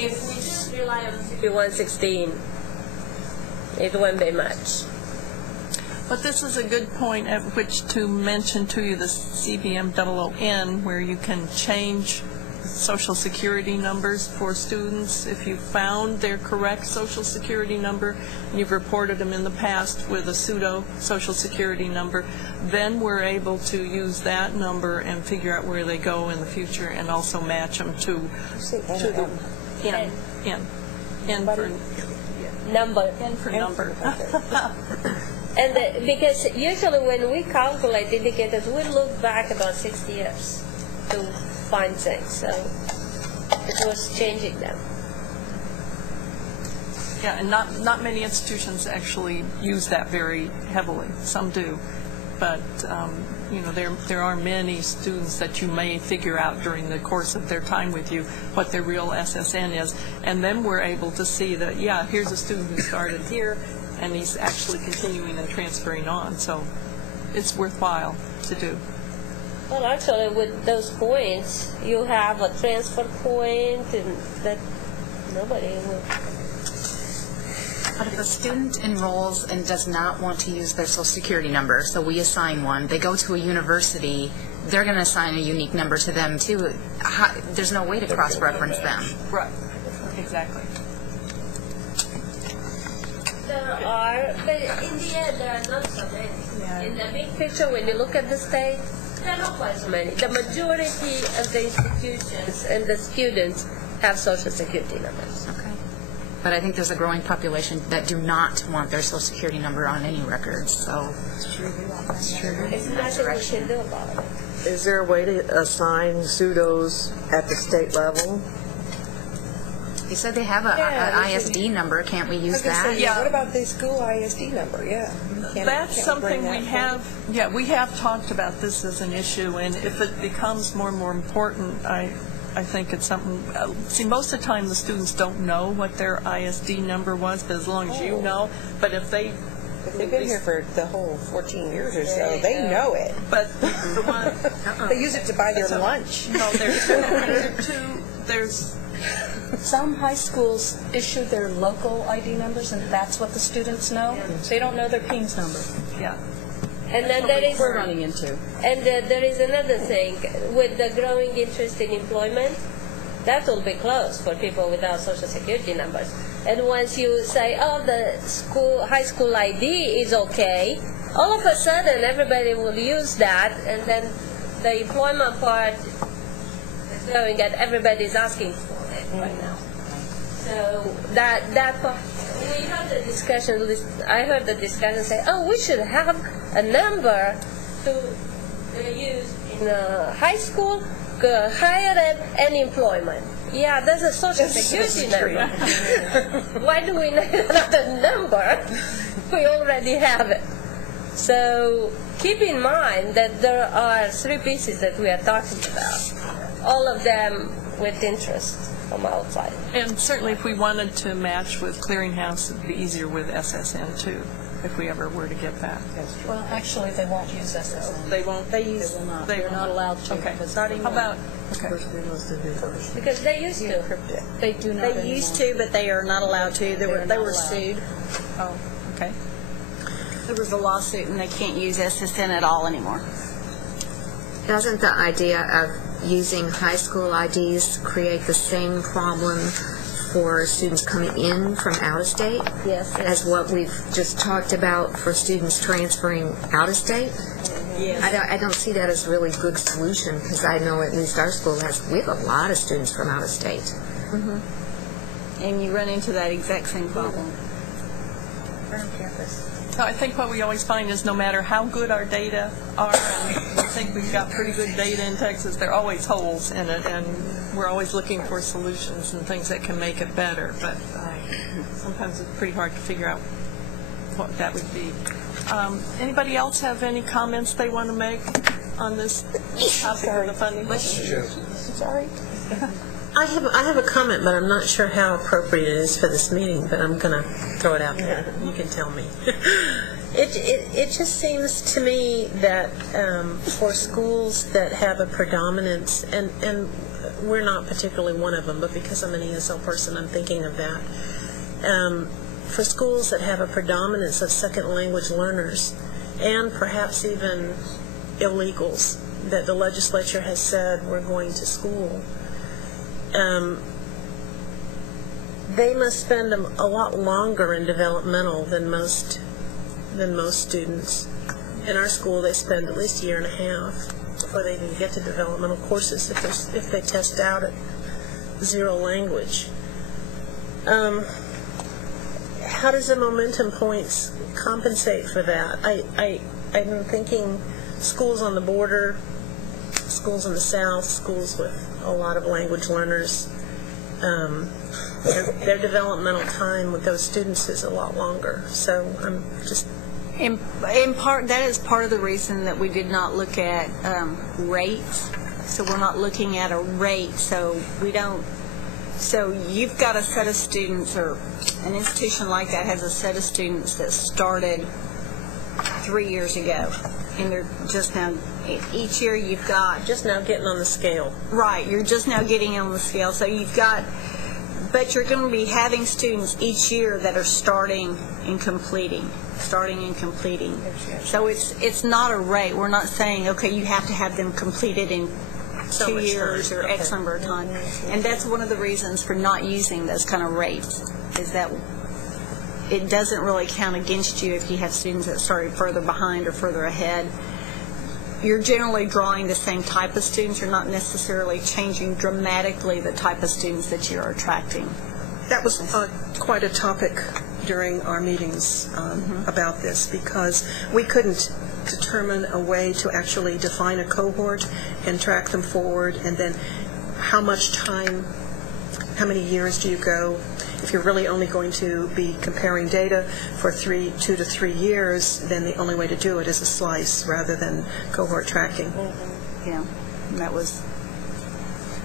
If we just rely on CB 116, it won't be much. But this is a good point at which to mention to you the CBM 00N, where you can change social security numbers for students. If you found their correct social security number and you've reported them in the past with a pseudo social security number, then we're able to use that number and figure out where they go in the future and also match them to the N for number. N for number. And because usually when we calculate indicators, we look back about 6 years to find things. So it was changing them. Yeah, and not many institutions actually use that very heavily. Some do. but there are many students that you may figure out during the course of their time with you what their real SSN is, and then we're able to see that, yeah, here's a student who started here, and he's actually continuing and transferring on, so it's worthwhile to do. Well, actually, with those points, you have a transfer point, and that nobody will. But if a student enrolls and does not want to use their Social Security number, so we assign one, they go to a university, they're going to assign a unique number to them too. There's no way to cross-reference them. Right. Exactly. There are, but in the end, there are not so many. Yeah. In the big picture, when you look at the state, there are not quite so many. The majority of the institutions and the students have Social Security numbers. Okay. But I think there's a growing population that do not want their Social Security number on any records, so. It's true. It's nothing we can do about it. Is there a way to assign pseudos at the state level? They said they have an ISD number. Can't we use that? Yeah. What about the school ISD number? Yeah. That's something we have. Yeah, we have talked about this as an issue, and if it becomes more and more important, I think it's something. See, most of the time the students don't know what their ISD number was, but as long as you know. But if they've been here for the whole 14 years or so, they know it. But the one they use it to buy their lunch. No, there's some high schools issue their local ID numbers, and that's what the students know. They don't know their PINGS number. Yeah. And then there is we're running into. And there is another thing with the growing interest in employment. That will be closed for people without Social Security numbers. And once you say, oh, the high school ID is okay, all of a sudden everybody will use that, and then the employment part is going, and everybody's asking for it right now. So that part, we had the discussion. I heard the discussion say, oh, we should have a number to use in high school, higher ed, and employment. Yeah, there's a Social Security number. Why do we need another number? We already have it. So keep in mind that there are three pieces that we are talking about, all of them with interest from outside. And certainly if we wanted to match with Clearinghouse, it would be easier with SSN too, if we ever were to get that. Well, actually, they won't use SSN. They won't? They will not. They're not allowed to. Okay. How about... Okay. Because they used to. They do not They used to, but they are not allowed to. They were sued. Oh, okay. There was a lawsuit, and they can't use SSN at all anymore. Doesn't the idea of using high school IDs create the same problem for students coming in from out of state? Yes. As what we've just talked about for students transferring out of state? Yes. I don't see that as a really good solution, because I know at least our school we have a lot of students from out of state. Mm-hmm. And you run into that exact same problem. So I think what we always find is no matter how good our data are, and we think we've got pretty good data in Texas, there are always holes in it, and we're always looking for solutions and things that can make it better. But sometimes it's pretty hard to figure out what that would be. Anybody else have any comments they want to make on this topic of the funding? Sorry. I have a comment, but I'm not sure how appropriate it is for this meeting, but I'm going to throw it out there. You can tell me. It just seems to me that for schools that have a predominance, and we're not particularly one of them, but because I'm an ESL person, I'm thinking of that. For schools that have a predominance of second language learners, and perhaps even illegals that the legislature has said we're going to school, they must spend a lot longer in developmental than most students. In our school, they spend at least a year and a half before they even get to developmental courses if they test out at zero language. How does the momentum points compensate for that? I'm thinking schools on the border, schools in the South, schools with a lot of language learners, their developmental time with those students is a lot longer. So I'm just In part, that is part of the reason that we did not look at rates. So we're not looking at a rate. So we don't. So you've got a set of students, or an institution like that has a set of students that started 3 years ago, and they're just now. Each year you've got just now getting on the scale. Right. You're just now getting on the scale. So you've got. But you're going to be having students each year that are starting and completing. So it's not a rate. We're not saying, okay, you have to have them completed in 2 years or X number of time. And that's one of the reasons for not using those kind of rates, is that it doesn't really count against you if you have students that started further behind or further ahead. You're generally drawing the same type of students. You're not necessarily changing dramatically the type of students that you're attracting. That was quite a topic during our meetings about this, because we couldn't determine a way to actually define a cohort and track them forward, and then how much time, how many years do you go? If you're really only going to be comparing data for 2 to 3 years, then the only way to do it is a slice rather than cohort tracking. Yeah, and that was.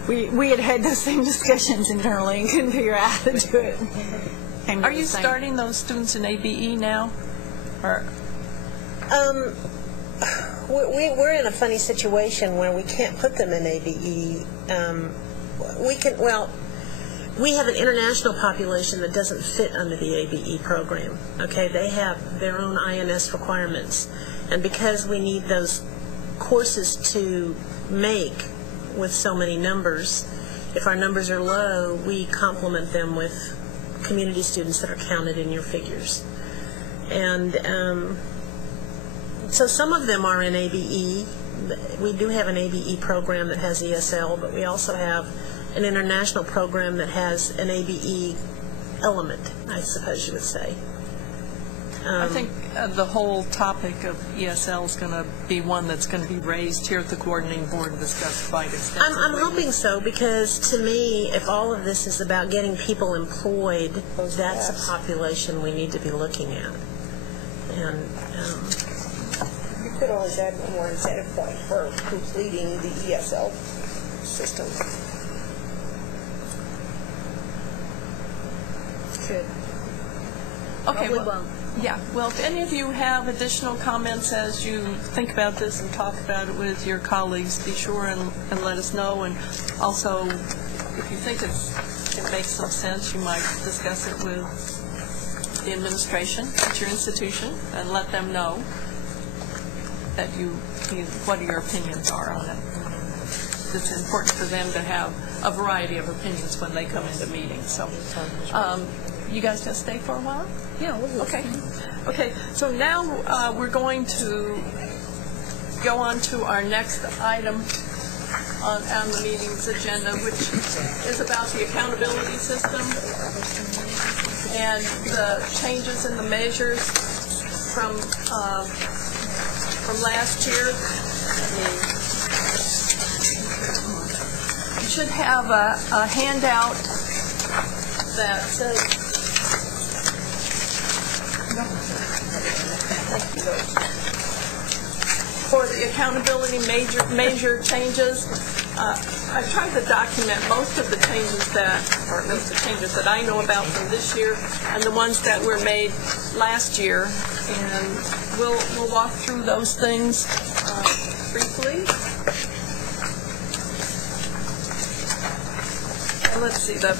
We had those same discussions internally and couldn't figure out how to do it. Are you starting those students in ABE now? Or? We're in a funny situation where we can't put them in ABE. We have an international population that doesn't fit under the ABE program. Okay, they have their own INS requirements, and because we need those courses to make with so many numbers, if our numbers are low, we complement them with community students that are counted in your figures. And so some of them are in ABE. We do have an ABE program that has ESL, but we also have an international program that has an ABE element, I suppose you would say. I think the whole topic of ESL is going to be one that's going to be raised here at the coordinating board and discussed quite extensively. I'm hoping so, because to me, if all of this is about getting people employed, that's a population we need to be looking at. And you could always add one more incentive point for completing the ESL system. Good. Okay, well, if any of you have additional comments as you think about this and talk about it with your colleagues, be sure and let us know. And also, if you think it makes some sense, you might discuss it with the administration at your institution and let them know that what your opinions are on it. It's important for them to have a variety of opinions when they come into meetings. So, you guys going to stay for a while? Yeah, we'll Okay. Okay, so now we're going to go on to our next item on the meeting's agenda, which is about the accountability system and the changes in the measures from last year. You should have a handout that says for the accountability measure changes. I've tried to document most of the changes or at least the changes that I know about from this year and the ones that were made last year, and we'll walk through those things briefly. And let's see, the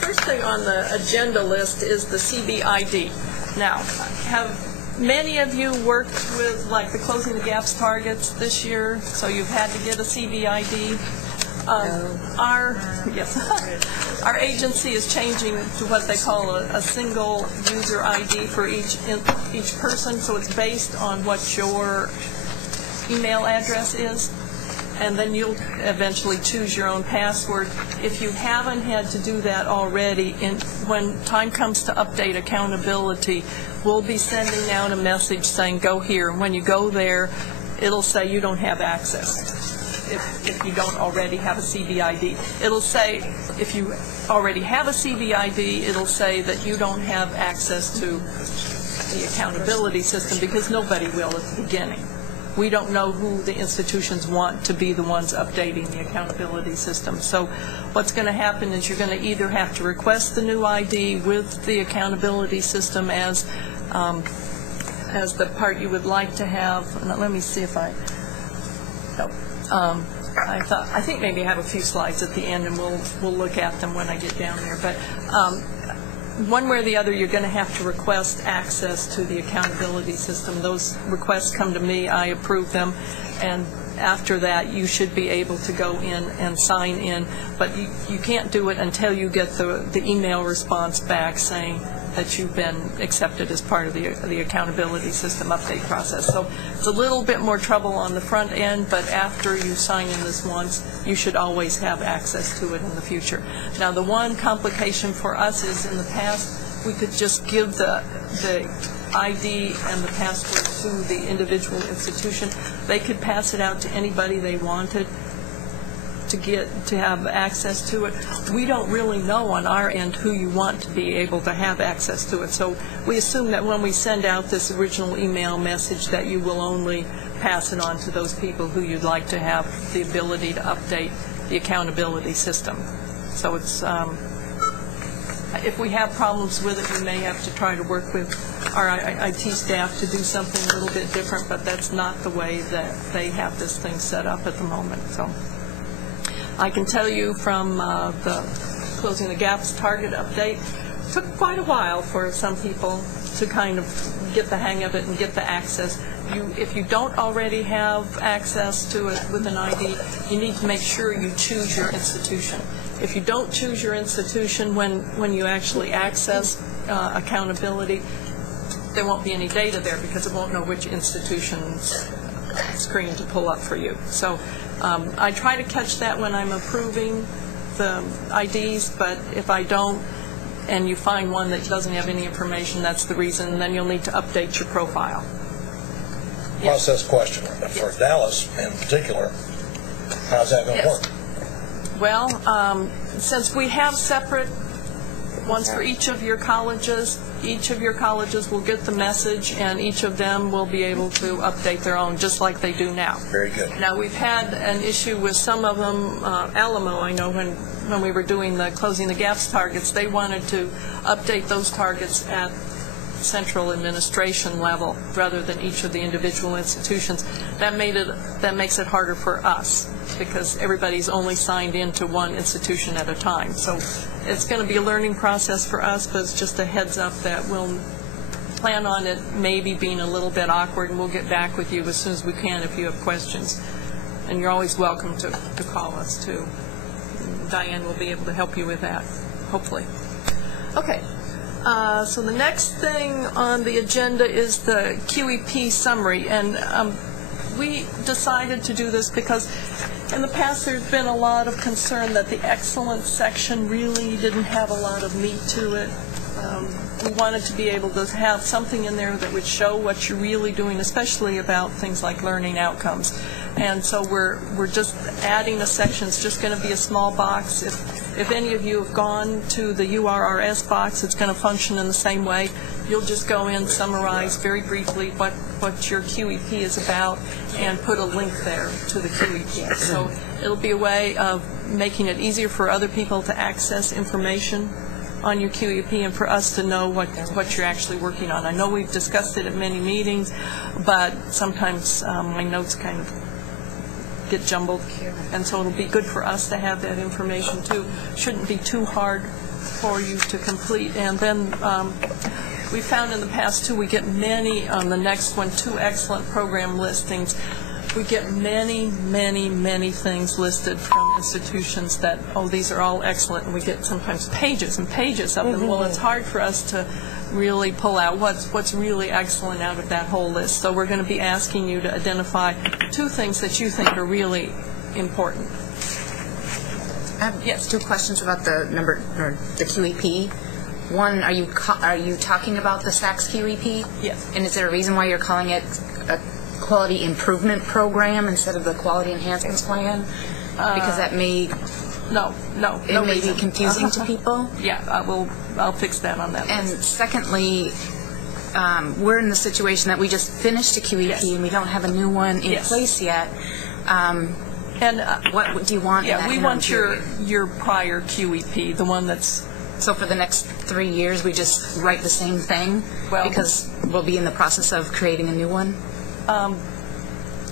first thing on the agenda list is the CBID. Now, have many of you worked with like the Closing the Gaps targets this year, so you've had to get a CBID? Our agency is changing to what they call a single user ID for each person, so it's based on what your email address is, and then you'll eventually choose your own password. If you haven't had to do that already, when time comes to update accountability, we'll be sending out a message saying go here, and when you go there, it'll say you don't have access. If you don't already have a CBID. It'll say, if you already have a CBID, it'll say that you don't have access to the accountability system, because nobody will at the beginning. We don't know who the institutions want to be the ones updating the accountability system. So what's going to happen is you're going to either have to request the new ID with the accountability system as the part you would like to have. Now, let me see if I think maybe I have a few slides at the end, and we'll look at them when I get down there. But one way or the other, you're going to have to request access to the accountability system. Those requests come to me, I approve them, and after that you should be able to go in and sign in. But you can't do it until you get the email response back saying that you've been accepted as part of the accountability system update process. So it's a little bit more trouble on the front end, but after you sign in this once, you should always have access to it in the future. Now, the one complication for us is in the past, we could just give the ID and the password to the individual institution. They could pass it out to anybody they wanted to have access to it. We don't really know on our end who you want to be able to have access to it. So we assume that when we send out this original email message that you will only pass it on to those people who you'd like to have the ability to update the accountability system. So it's if we have problems with it, we may have to try to work with our IT staff to do something a little bit different, but that's not the way that they have this thing set up at the moment. So I can tell you from the Closing the Gaps target update, it took quite a while for some people to kind of get the hang of it and get the access. If you don't already have access to it with an ID, you need to make sure you choose your institution. If you don't choose your institution when you actually access accountability, there won't be any data there because it won't know which institution's screen to pull up for you. So I try to catch that when I'm approving the IDs, but if I don't and you find one that doesn't have any information, that's the reason, and then you'll need to update your profile. Process question. For Dallas in particular, how's that going to work? Well, since we have separate ones for each of your colleges will get the message, and each of them will be able to update their own, just like they do now. Very good. Now, we've had an issue with some of them. Alamo, I know, when we were doing the Closing the Gaps targets, they wanted to update those targets at central administration level rather than each of the individual institutions. That makes it harder for us because everybody's only signed into one institution at a time. So it's going to be a learning process for us, but it's just a heads up that we'll plan on it maybe being a little bit awkward, and we'll get back with you as soon as we can if you have questions. And you're always welcome to call us too. Diane will be able to help you with that, hopefully. Okay. So the next thing on the agenda is the QEP summary, and we decided to do this because in the past there's been a lot of concern that the excellence section really didn't have a lot of meat to it. We wanted to be able to have something in there that would show what you're really doing, especially about things like learning outcomes. And so we're just adding a section. It's just going to be a small box. If any of you have gone to the URRS box, it's going to function in the same way. You'll just go in, summarize very briefly what your QEP is about, and put a link there to the QEP. So it'll be a way of making it easier for other people to access information on your QEP and for us to know what you're actually working on. I know we've discussed it at many meetings, but sometimes my notes kind of get jumbled, and so it'll be good for us to have that information too. Shouldn't be too hard for you to complete. And then we found in the past too, we get many on the next one, 2 excellent program listings. We get many, many, many things listed from institutions that, oh, these are all excellent, and we get sometimes pages and pages of them. Mm-hmm. Well, it's hard for us to really pull out what's really excellent out of that whole list. So we're going to be asking you to identify 2 things that you think are really important. I have 2 questions about the QEP. One, are you talking about the SACS QEP? Yes. And is there a reason why you're calling it a quality improvement program instead of the quality enhancement plan? Because that may be confusing to people. Yeah, I'll fix that on that list. And secondly, we're in the situation that we just finished a QEP and we don't have a new one in place yet. And what do you want? Yeah, we want your prior QEP, the one that's. So for the next 3 years, we just write the same thing? Well, because we'll be in the process of creating a new one?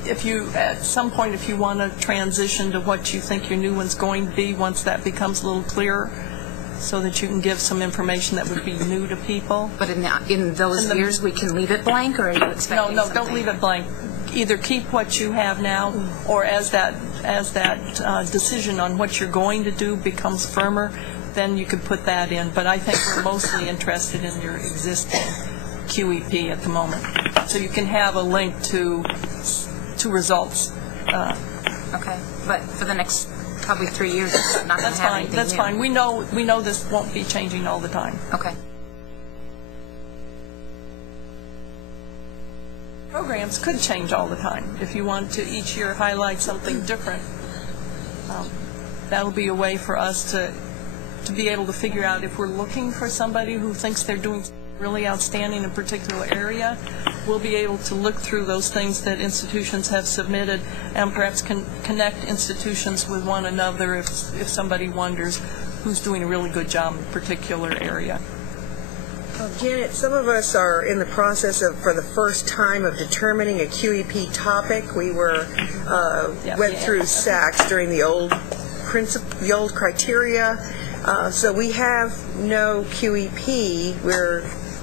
If you, at some point, if you want to transition to what you think your new one's going to be, once that becomes a little clearer, so that you can give some information that would be new to people. But in those years, we can leave it blank, or are you expecting No, don't leave it blank. Either keep what you have now, or as that decision on what you're going to do becomes firmer, then you could put that in. But I think we're mostly interested in your existing QEP at the moment. So you can have a link to results. Okay, but for the next probably 3 years, it's not going to have anything That's new. fine. We know this won't be changing all the time. Okay. Programs could change all the time. If you want to each year highlight something different, that'll be a way for us to be able to figure out if we're looking for somebody who thinks they're doing really outstanding in a particular area. We'll be able to look through those things that institutions have submitted and perhaps connect institutions with one another if somebody wonders who's doing a really good job in a particular area. Janet, some of us are in the process of, for the first time, of determining a QEP topic. We were went through SACS during the old criteria. So we have no QEP. We're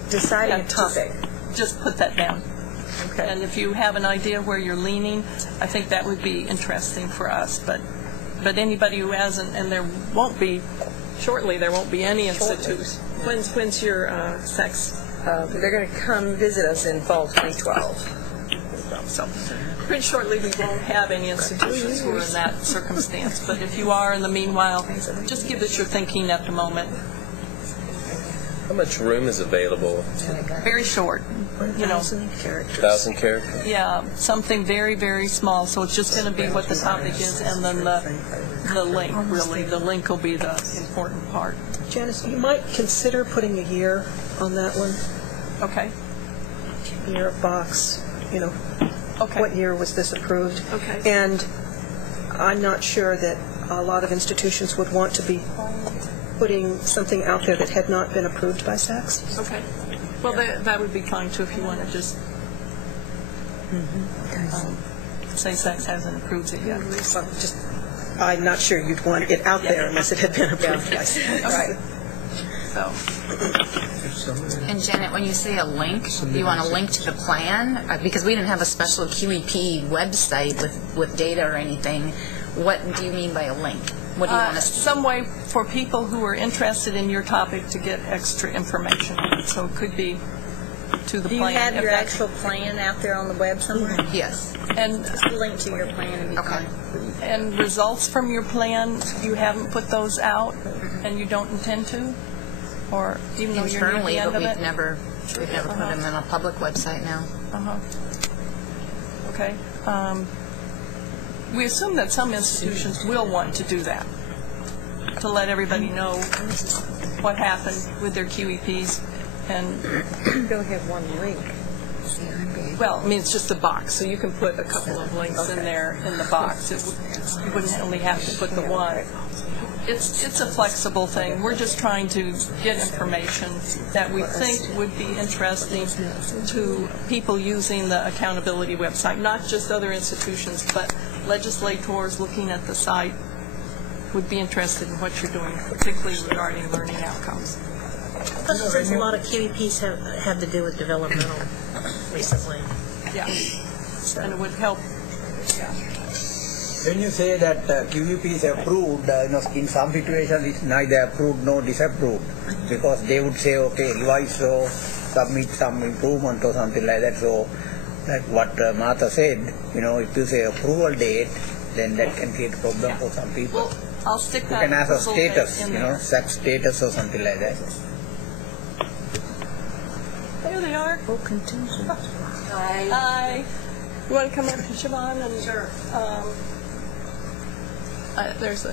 deciding a topic. Just put that down. Okay. And if you have an idea where you're leaning, I think that would be interesting for us. But anybody who hasn't, and there won't be any institutes. When's your SACS? They're going to come visit us in fall 2012. So pretty shortly we won't have any institutions who are in that circumstance. But if you are in the meanwhile, just give us your thinking at the moment. How much room is available? Very short. 1,000 characters. 1,000 characters? Yeah, something very, very small. So it's just going to be what the topic is, and then the link, really. The link will be the important part. Janice, you might consider putting a year on that one. Okay. Year box, okay. What year was this approved? Okay. And I'm not sure that a lot of institutions would want to be putting something out there that had not been approved by SACS. Okay. Well, that would be fine, too, if you want to just say SACS hasn't approved it yet. I'm not sure you'd want it out there unless it had been approved by SACS. Right. So. And Janet, when you say a link, do you want a link to the plan? Because we didn't have a special QEP website with data or anything. What do you mean by a link? What do you want us to do? Some way for people who are interested in your topic to get extra information. So it could be to the plan. Do you have your actual plan out there on the web somewhere? Yes. And link to your plan and be fine. And results from your plan, you haven't put those out, and you don't intend to? Or even though you're near the end of it? We've never put them on a public website now. Okay. We assume that some institutions will want to do that, to let everybody know what happened with their QEPs. And they'll have one link. Well, I mean, it's just a box, so you can put a couple of links in there in the box. You wouldn't only have to put the one. It's a flexible thing. We're just trying to get information that we think would be interesting to people using the accountability website, not just other institutions, but legislators looking at the site would be interested in what you're doing, particularly regarding learning outcomes. Plus, since a lot of QEPs have to do with developmental recently. Yeah, and it would help. Yeah. When you say that QEP is approved, in some situations it's neither approved nor disapproved, because they would say, okay, revise or submit some improvement or something like that. So, like what Martha said, if you say approval date, then that can create a problem for some people. Well, I'll stick that. You can ask a status, SAC status or something like that. There they are. Oh, contingent. Hi. Hi. You want to come up to Siobhan? And, sure. There's a,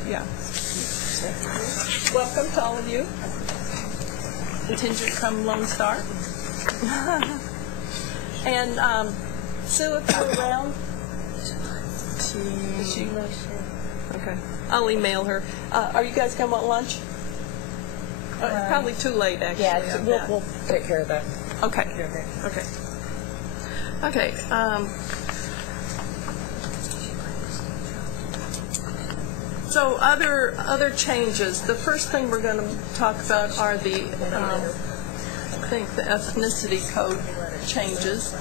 Welcome to all of you. Contingent from Lone Star. And Sue, if you're around? Is she? Okay. I'll email her. Are you guys going to want lunch? Probably too late, actually. Yeah, we'll take care of that. Okay. Okay. Okay. So other changes. The first thing we're going to talk about are the I think the ethnicity code changes.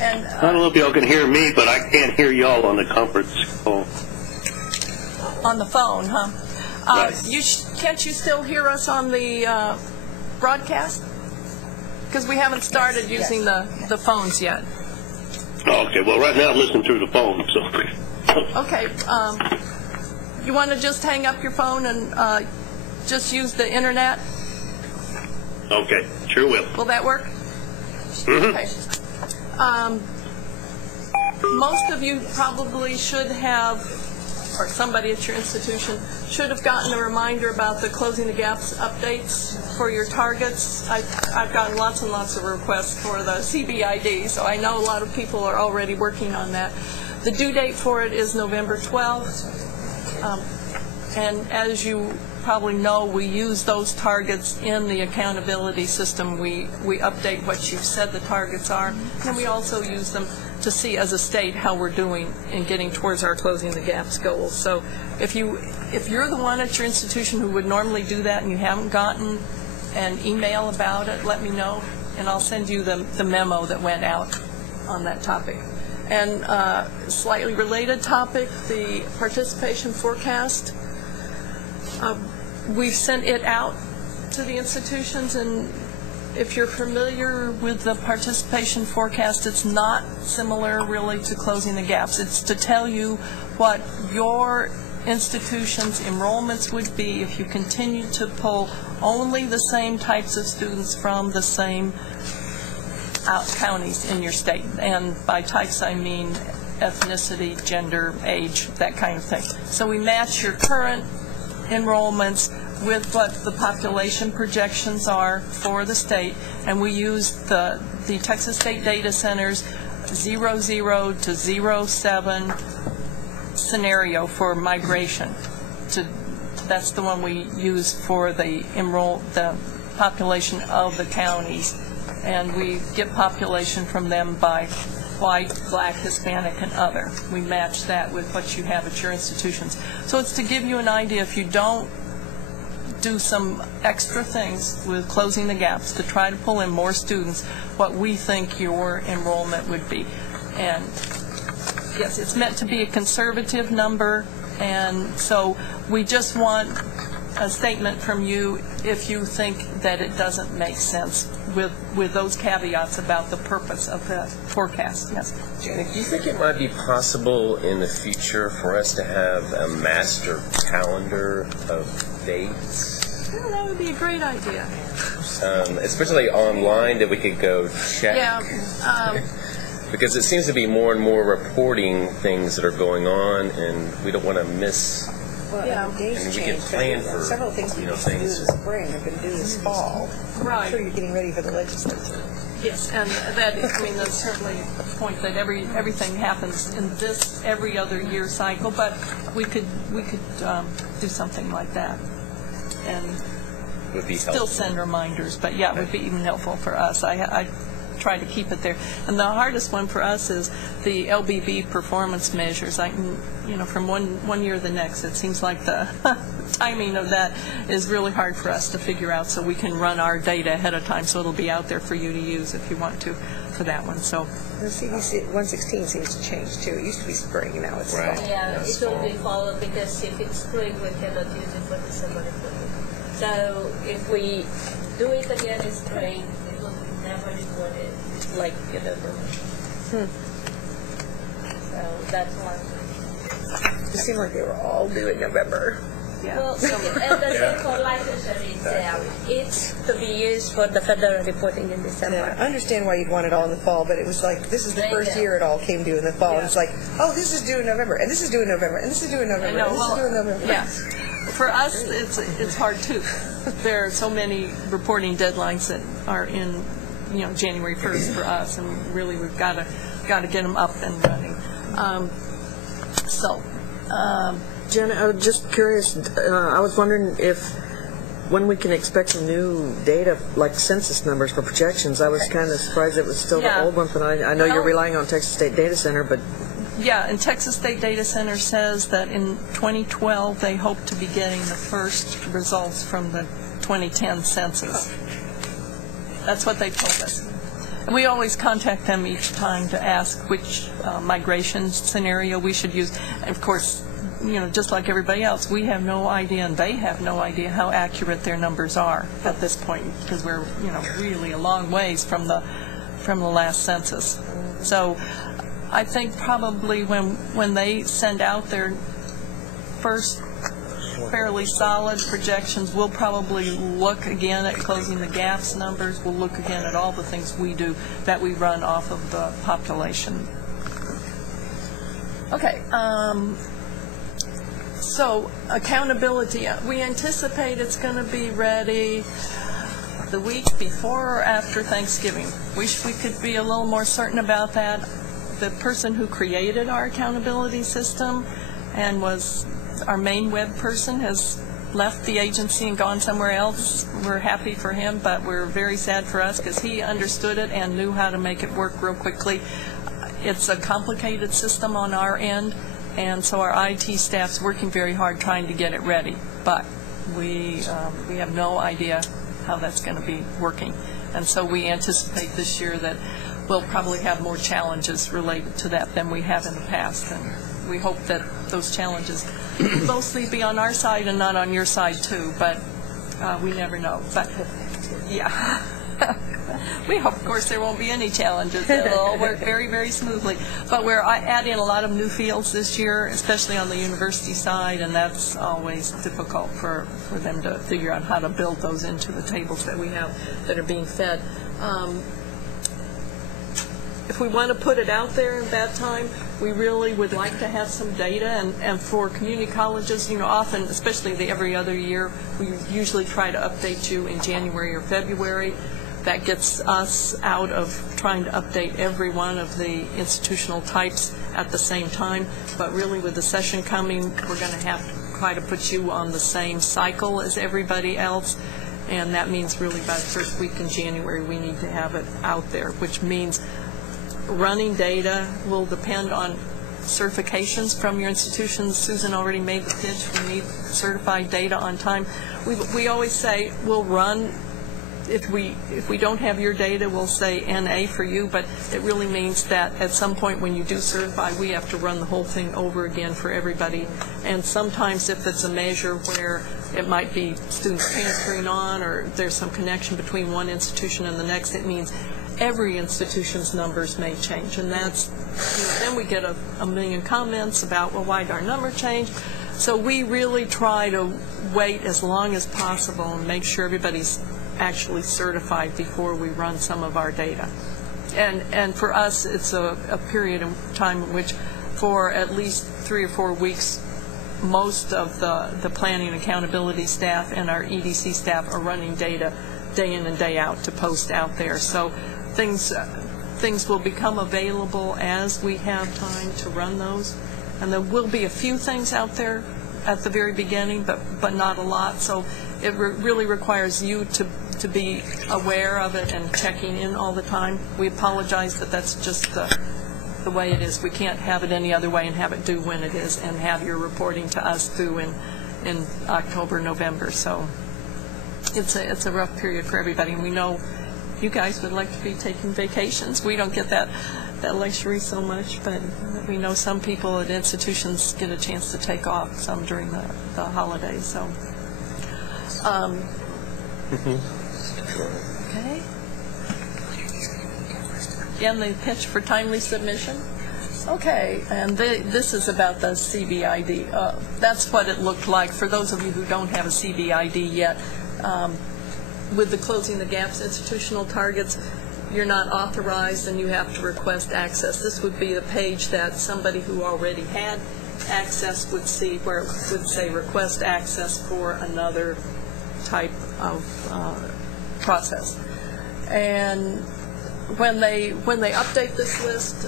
And I don't know if y'all can hear me, but I can't hear y'all on the conference call. On the phone, huh? Right. Can't you still hear us on the broadcast? Because we haven't started using the phones yet. Oh, okay, well, right now I'm listening through the phone, so. Okay. You want to just hang up your phone and just use the internet? Okay, sure will. Will that work? Mm-hmm. Okay. Most of you probably should have, or somebody at your institution should have gotten a reminder about the Closing the Gaps updates for your targets. I've gotten lots and lots of requests for the CBID, so I know a lot of people are already working on that. The due date for it is November 12th, and as you probably know, we use those targets in the accountability system. We update what you've said the targets are, and we also use them to see as a state how we're doing in getting towards our Closing the Gaps goals. So if you're the one at your institution who would normally do that and you haven't gotten an email about it, let me know, and I'll send you the memo that went out on that topic. And slightly related topic, the participation forecast. We've sent it out to the institutions, and if you're familiar with the participation forecast, it's not similar really to Closing the Gaps. It's to tell you what your institution's enrollments would be if you continue to pull only the same types of students from the same counties in your state. And by types, I mean ethnicity, gender, age, that kind of thing. So we match your current enrollments with what the population projections are for the state, and we use the Texas State Data Center's 00 to 07 scenario for migration. That's the one we use for the population of the counties, and we get population from them by white, black, Hispanic, and other. We match that with what you have at your institutions. So it's to give you an idea, if you don't do some extra things with Closing the Gaps to try to pull in more students, what we think your enrollment would be. And yes, it's meant to be a conservative number, and so we just want a statement from you if you think that it doesn't make sense with those caveats about the purpose of the forecast. Yes. Janet, do you think it might be possible in the future for us to have a master calendar of dates? Yeah, that would be a great idea. Especially online, that we could go check. Yeah. Because it seems to be more and more reporting things that are going on, and we don't want to miss. Well, yeah. And we can plan for several things we used to do this spring have been due this fall. Right. I'm sure you're getting ready for the legislature. Yes, and that, I mean, that's certainly a point that everything happens in this every other year cycle, but we could do something like that, and would be still helpful. send reminders. But yeah, it would be even helpful for us. I try to keep it there. And the hardest one for us is the LBB performance measures. From one year to the next, it seems like the timing of that is really hard for us to figure out, so we can run our data ahead of time, so it'll be out there for you to use if you want to for that one. So the CDC 116 seems to change too. It used to be spring, now it's fall. Yeah, it will be fall, because if it's spring, we cannot use it for December reporting. So if we do it again in spring, it will never report it like November. So that's one. It seemed like they were all due in November. Yeah. Well, and the same for licensure, it's to be used for the federal reporting in December. Yeah, I understand why you'd want it all in the fall, but it was like, this is the first year it all came due in the fall. Yeah. And it's like, oh, this is due in November, and this is due in November, and this is due in November, and this is due in November. Yeah. For us, it's hard too. There are so many reporting deadlines that are in, January 1st for us, and really we've got to get them up and running. Jenna, I was just curious. I was wondering when we can expect some new data, like census numbers for projections. I was kind of surprised it was still the old one, but I know you're relying on Texas State Data Center, but... Yeah, and Texas State Data Center says that in 2012 they hope to be getting the first results from the 2010 census. That's what they told us. And we always contact them each time to ask which migration scenario we should use. And of course, just like everybody else, we have no idea, and they have no idea how accurate their numbers are at this point, because we're, really a long ways from the last census. So I think probably when they send out their first fairly solid projections, we'll probably look again at closing the gaps numbers. We'll look again at all the things we do that we run off of the population. Okay. So accountability, we anticipate it's going to be ready the week before or after Thanksgiving. Wish we could be a little more certain about that. The person who created our accountability system and was our main web person has left the agency and gone somewhere else. We're happy for him, but we're very sad for us because he understood it and knew how to make it work real quickly. It's a complicated system on our end, and so our IT staff's working very hard trying to get it ready. But we have no idea how that's going to be working. And so we anticipate this year that we'll probably have more challenges related to that than we have in the past. And we hope that those challenges mostly be on our side and not on your side too, but we never know. But yeah. We hope, of course, there won't be any challenges. It'll all work very, very smoothly. But we're adding a lot of new fields this year, especially on the university side, and that's always difficult for them to figure out how to build those into the tables that we have that are being fed. If we want to put it out there in that time, we really would like to have some data, and for community colleges, often, especially every other year, we usually try to update you in January or February. That gets us out of trying to update every one of the institutional types at the same time. But really, with the session coming, we're going to have to try to put you on the same cycle as everybody else. And that means really by the first week in January, we need to have it out there, which means running data will depend on certifications from your institutions. Susan already made the pitch. We need certified data on time. We always say we'll run. If we don't have your data, we'll say NA for you, but it really means that at some point when you do certify, we have to run the whole thing over again for everybody. And sometimes if it's a measure where it might be students transferring on or there's some connection between one institution and the next, it means every institution's numbers may change. And that's, then we get a million comments about, well, why did our number change? So we really try to wait as long as possible and make sure everybody's actually certified before we run some of our data. And for us, it's a period of time in which for at least 3 or 4 weeks, most of the planning and accountability staff and our EDC staff are running data day in and day out to post out there. So things will become available as we have time to run those. And there will be a few things out there at the very beginning, but not a lot. So it really requires you to be aware of it and checking in all the time. We apologize, but that's just the way it is. We can't have it any other way and have it due when it is and have your reporting to us due in October, November. So it's a rough period for everybody, and we know you guys would like to be taking vacations. We don't get that luxury so much, but we know some people at institutions get a chance to take off some during the holidays. So okay. Again, the pitch for timely submission. Okay, and this is about the CBID. That's what it looked like. For those of you who don't have a CBID yet, with the Closing the Gaps institutional targets, you're not authorized and you have to request access. This would be a page that somebody who already had access would see where it would say request access for another type of process. And when they update this list,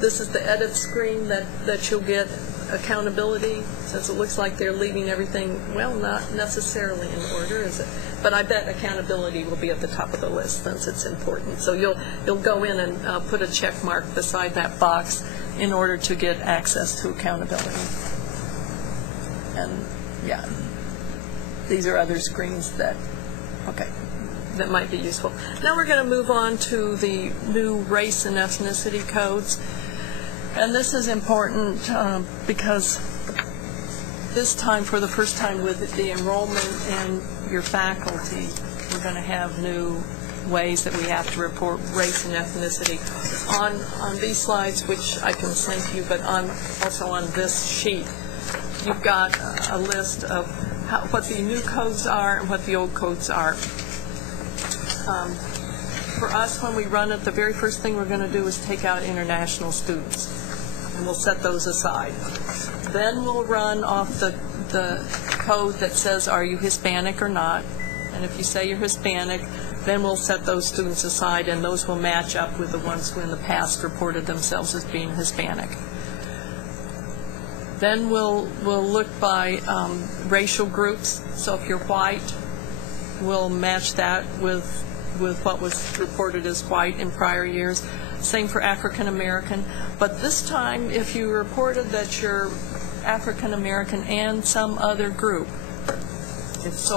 this is the edit screen that you'll get accountability, since it looks like they're leaving everything, well, not necessarily in order, is it? But I bet accountability will be at the top of the list since it's important. So you'll go in and put a check mark beside that box in order to get access to accountability. And yeah, these are other screens that might be useful. Now we're going to move on to the new race and ethnicity codes. And this is important because this time, for the first time with the enrollment and your faculty, we're going to have new ways that we have to report race and ethnicity. On these slides, which I can send to you, but also on this sheet, you've got a list of what the new codes are and what the old codes are. For us, when we run it, the very first thing we're going to do is take out international students, and we'll set those aside. Then we'll run off the code that says, are you Hispanic or not? And if you say you're Hispanic, then we'll set those students aside, and those will match up with the ones who in the past reported themselves as being Hispanic. Then we'll look by racial groups. So if you're white, we'll match that with what was reported as white in prior years. Same for African American. But this time, if you reported that you're African American and some other group, if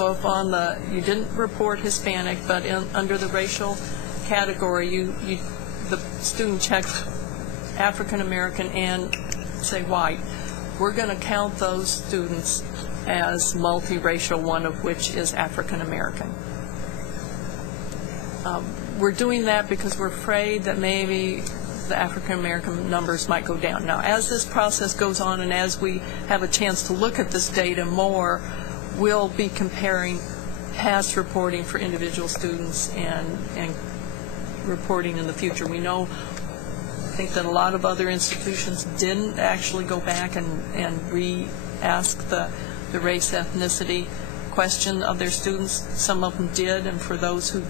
you didn't report Hispanic, but under the racial category, the student checked African American and say white, we're going to count those students as multiracial, one of which is African American. We're doing that because we're afraid that maybe the African American numbers might go down. Now, as this process goes on and as we have a chance to look at this data more, we'll be comparing past reporting for individual students and reporting in the future. We know, I think, that a lot of other institutions didn't actually go back and re-ask the race ethnicity question of their students. Some of them did, and for those who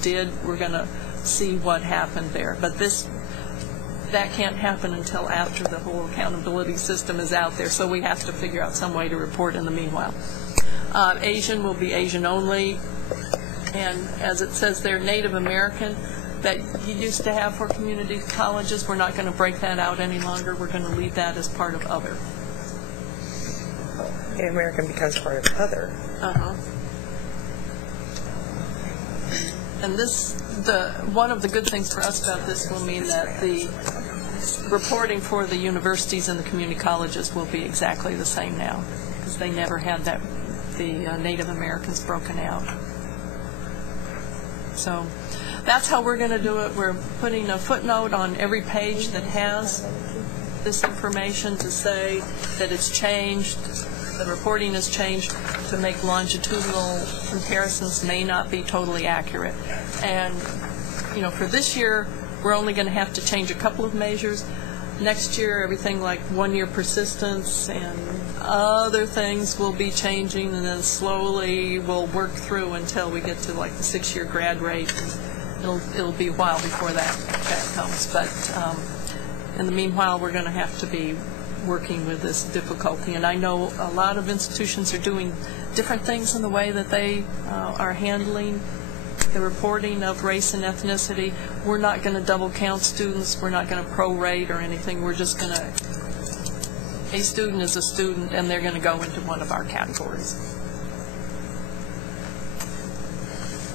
did, we're going to see what happened there. But that can't happen until after the whole accountability system is out there, so we have to figure out some way to report in the meanwhile. Asian will be Asian only, and as it says there, Native American, that you used to have for community colleges, we're not going to break that out any longer. We're going to leave that as part of other. Native American becomes part of other. And one of the good things for us about this will mean that the reporting for the universities and the community colleges will be exactly the same now, because they never had the Native Americans broken out. So that's how we're going to do it. We're putting a footnote on every page that has this information to say that it's changed, the reporting has changed, to make longitudinal comparisons may not be totally accurate. And, for this year, we're only going to have to change a couple of measures. Next year, everything like 1-year persistence and other things will be changing, and then slowly we'll work through until we get to like the 6-year grad rate. It'll be a while before that comes. But in the meanwhile, we're going to have to be working with this difficulty. And I know a lot of institutions are doing different things in the way that they are handling the reporting of race and ethnicity. We're not going to double count students. We're not going to prorate or anything. We're just going to, a student is a student, and they're going to go into one of our categories.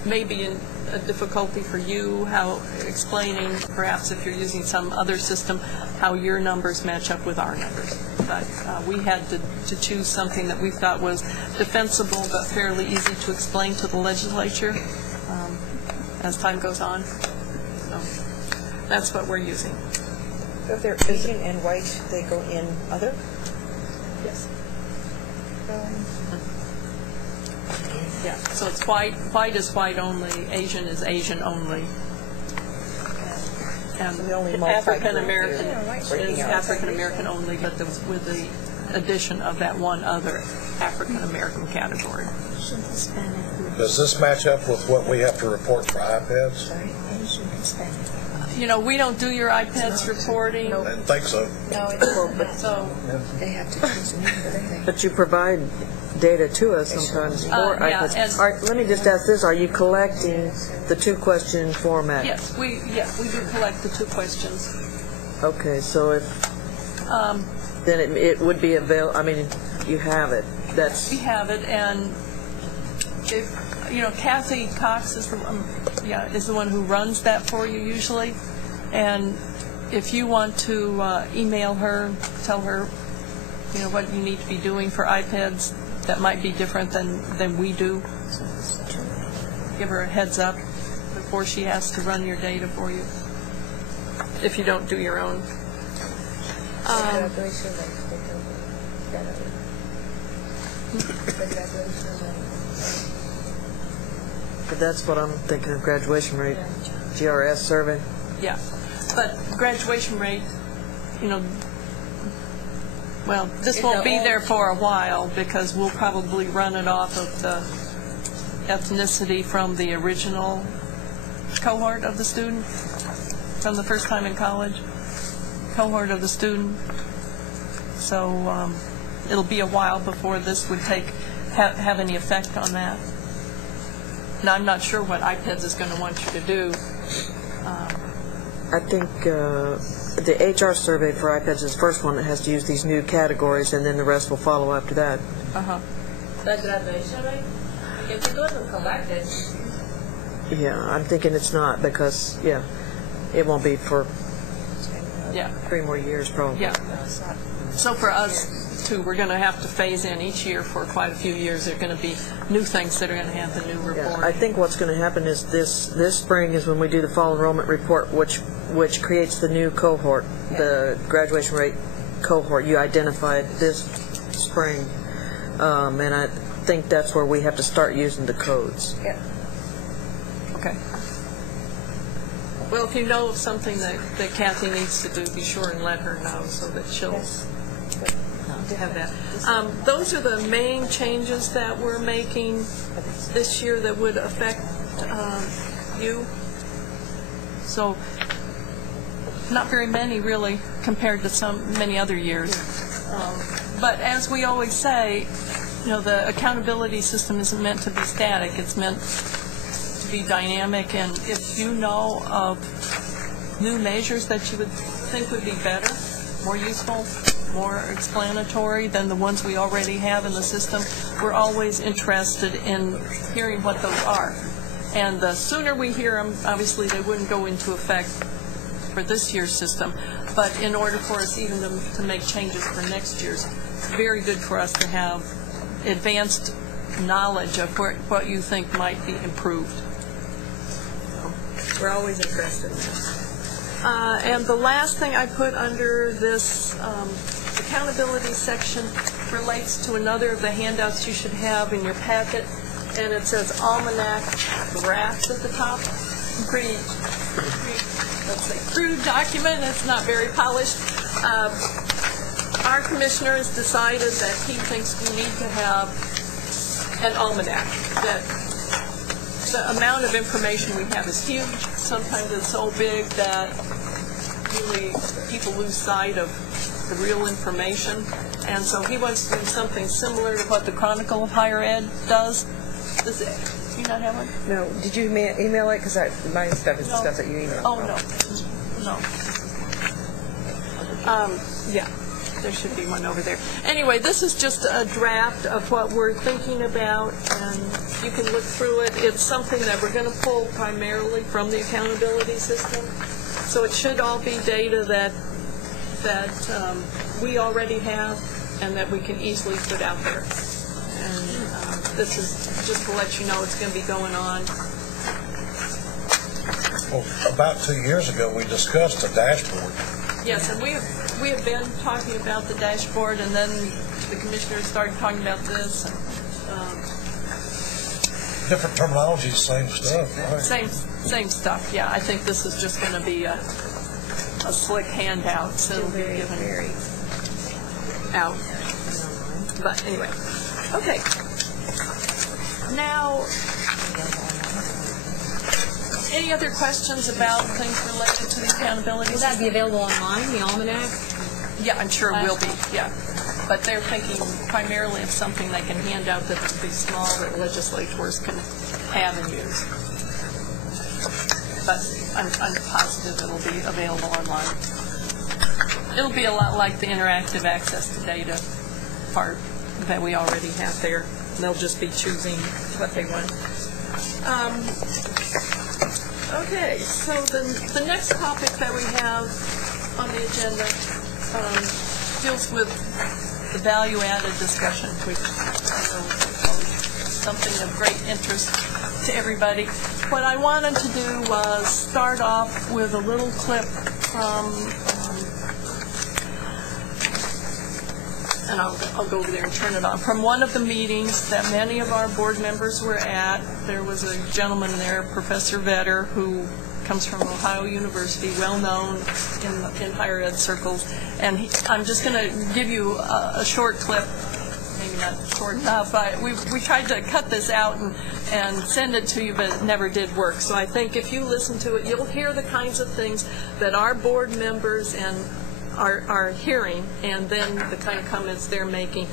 Maybe a difficulty for you, how explaining, perhaps if you're using some other system, how your numbers match up with our numbers. But we had to choose something that we thought was defensible but fairly easy to explain to the legislature as time goes on. So that's what we're using. So if they're Asian and white, they go in other? Yes. Yeah, so it's white is white only, Asian is Asian only. African American, is African American only, but with the addition of that one other African American category. Does this match up with what we have to report for iPads? You know, we don't do your iPads reporting. I didn't think so. No, so they have to choose them. But you provide data to us sometimes for iPads. Let me just ask this: are you collecting the 2-question format? Yes, we do collect the 2 questions. Okay, so if then it would be available. I mean, you have it. We have it, and if Kathy Cox is the one who runs that for you usually, and if you want to email her, tell her what you need to be doing for iPads that might be different than we do. Give her a heads up before she has to run your data for you, if you don't do your own. But that's what I'm thinking of, graduation rate, GRS survey. Yeah, but graduation rate, well, this won't be there for a while because we'll probably run it off of the ethnicity from the original cohort of the student, from the first time in college cohort of the student. So it'll be a while before this would have any effect on that. Now, I'm not sure what iPads is going to want you to do. I think the HR survey for iPads is the first one that has to use these new categories, and then the rest will follow after that. The graduation rate? If it wasn't collected. Yeah, I'm thinking it's not because, it won't be for 3 more years probably. Yeah. So for us, too, we're going to have to phase in each year for quite a few years. There are going to be new things that are going to have the new report. I think what's going to happen is this spring is when we do the fall enrollment report, which creates the new cohort, the graduation rate cohort you identified this spring, and I think that's where we have to start using the codes. Yeah. Okay. Well, if you know of something that Kathy needs to do, be sure and let her know so that she'll have that. Those are the main changes that we're making this year that would affect you. So not very many, really, compared to many other years. But as we always say, the accountability system isn't meant to be static. It's meant to be dynamic. And if you know of new measures that you would think would be better, more useful, more explanatory than the ones we already have in the system, we're always interested in hearing what those are. And the sooner we hear them, obviously they wouldn't go into effect for this year's system, but in order for us even to make changes for next year's, it's very good for us to have advanced knowledge of what you think might be improved. So we're always interested in that. And the last thing I put under this accountability section relates to another of the handouts you should have in your packet, and it says Almanac Draft at the top. Pretty let's say, crude document. It's not very polished. Our commissioner has decided that he thinks we need to have an almanac, that the amount of information we have is huge. Sometimes it's so big that really people lose sight of the real information. And so he wants to do something similar to what the Chronicle of Higher Ed does. Do you not have one? No. Did you email it? Because my stuff is stuff that you emailed. Oh, no. Yeah. There should be one over there. Anyway, this is just a draft of what we're thinking about, and you can look through it. It's something that we're going to pull primarily from the accountability system. So it should all be data that we already have and that we can easily put out there. And this is just to let you know it's going to be going on. Well, about 2 years ago, we discussed a dashboard. Yes, and we have been talking about the dashboard, and then the commissioners started talking about this. Different terminology, same stuff, right? Same stuff. Yeah, I think this is just going to be a slick handout, so it'll be given out. But anyway, okay. Now, any other questions about things related to the accountability? Will that be available online, the almanac? Yeah, I'm sure it will be, yeah. But they're thinking primarily of something they can hand out that will be small, that legislators can have and use. But I'm positive it'll be available online. It'll be a lot like the interactive access to data part that we already have there. They'll just be choosing what they want. Okay, so the next topic that we have on the agenda deals with the value-added discussion, which is something of great interest to everybody. What I wanted to do was start off with a little clip from, and I'll go over there and turn it on, from one of the meetings that many of our board members were at. There was a gentleman there, Professor Vetter, who comes from Ohio University, well known in higher ed circles, and I'm just going to give you a short clip, maybe not short enough. We tried to cut this out and send it to you, but it never did work. So I think if you listen to it, you'll hear the kinds of things that our board members are hearing, and then the kind of comments they're making.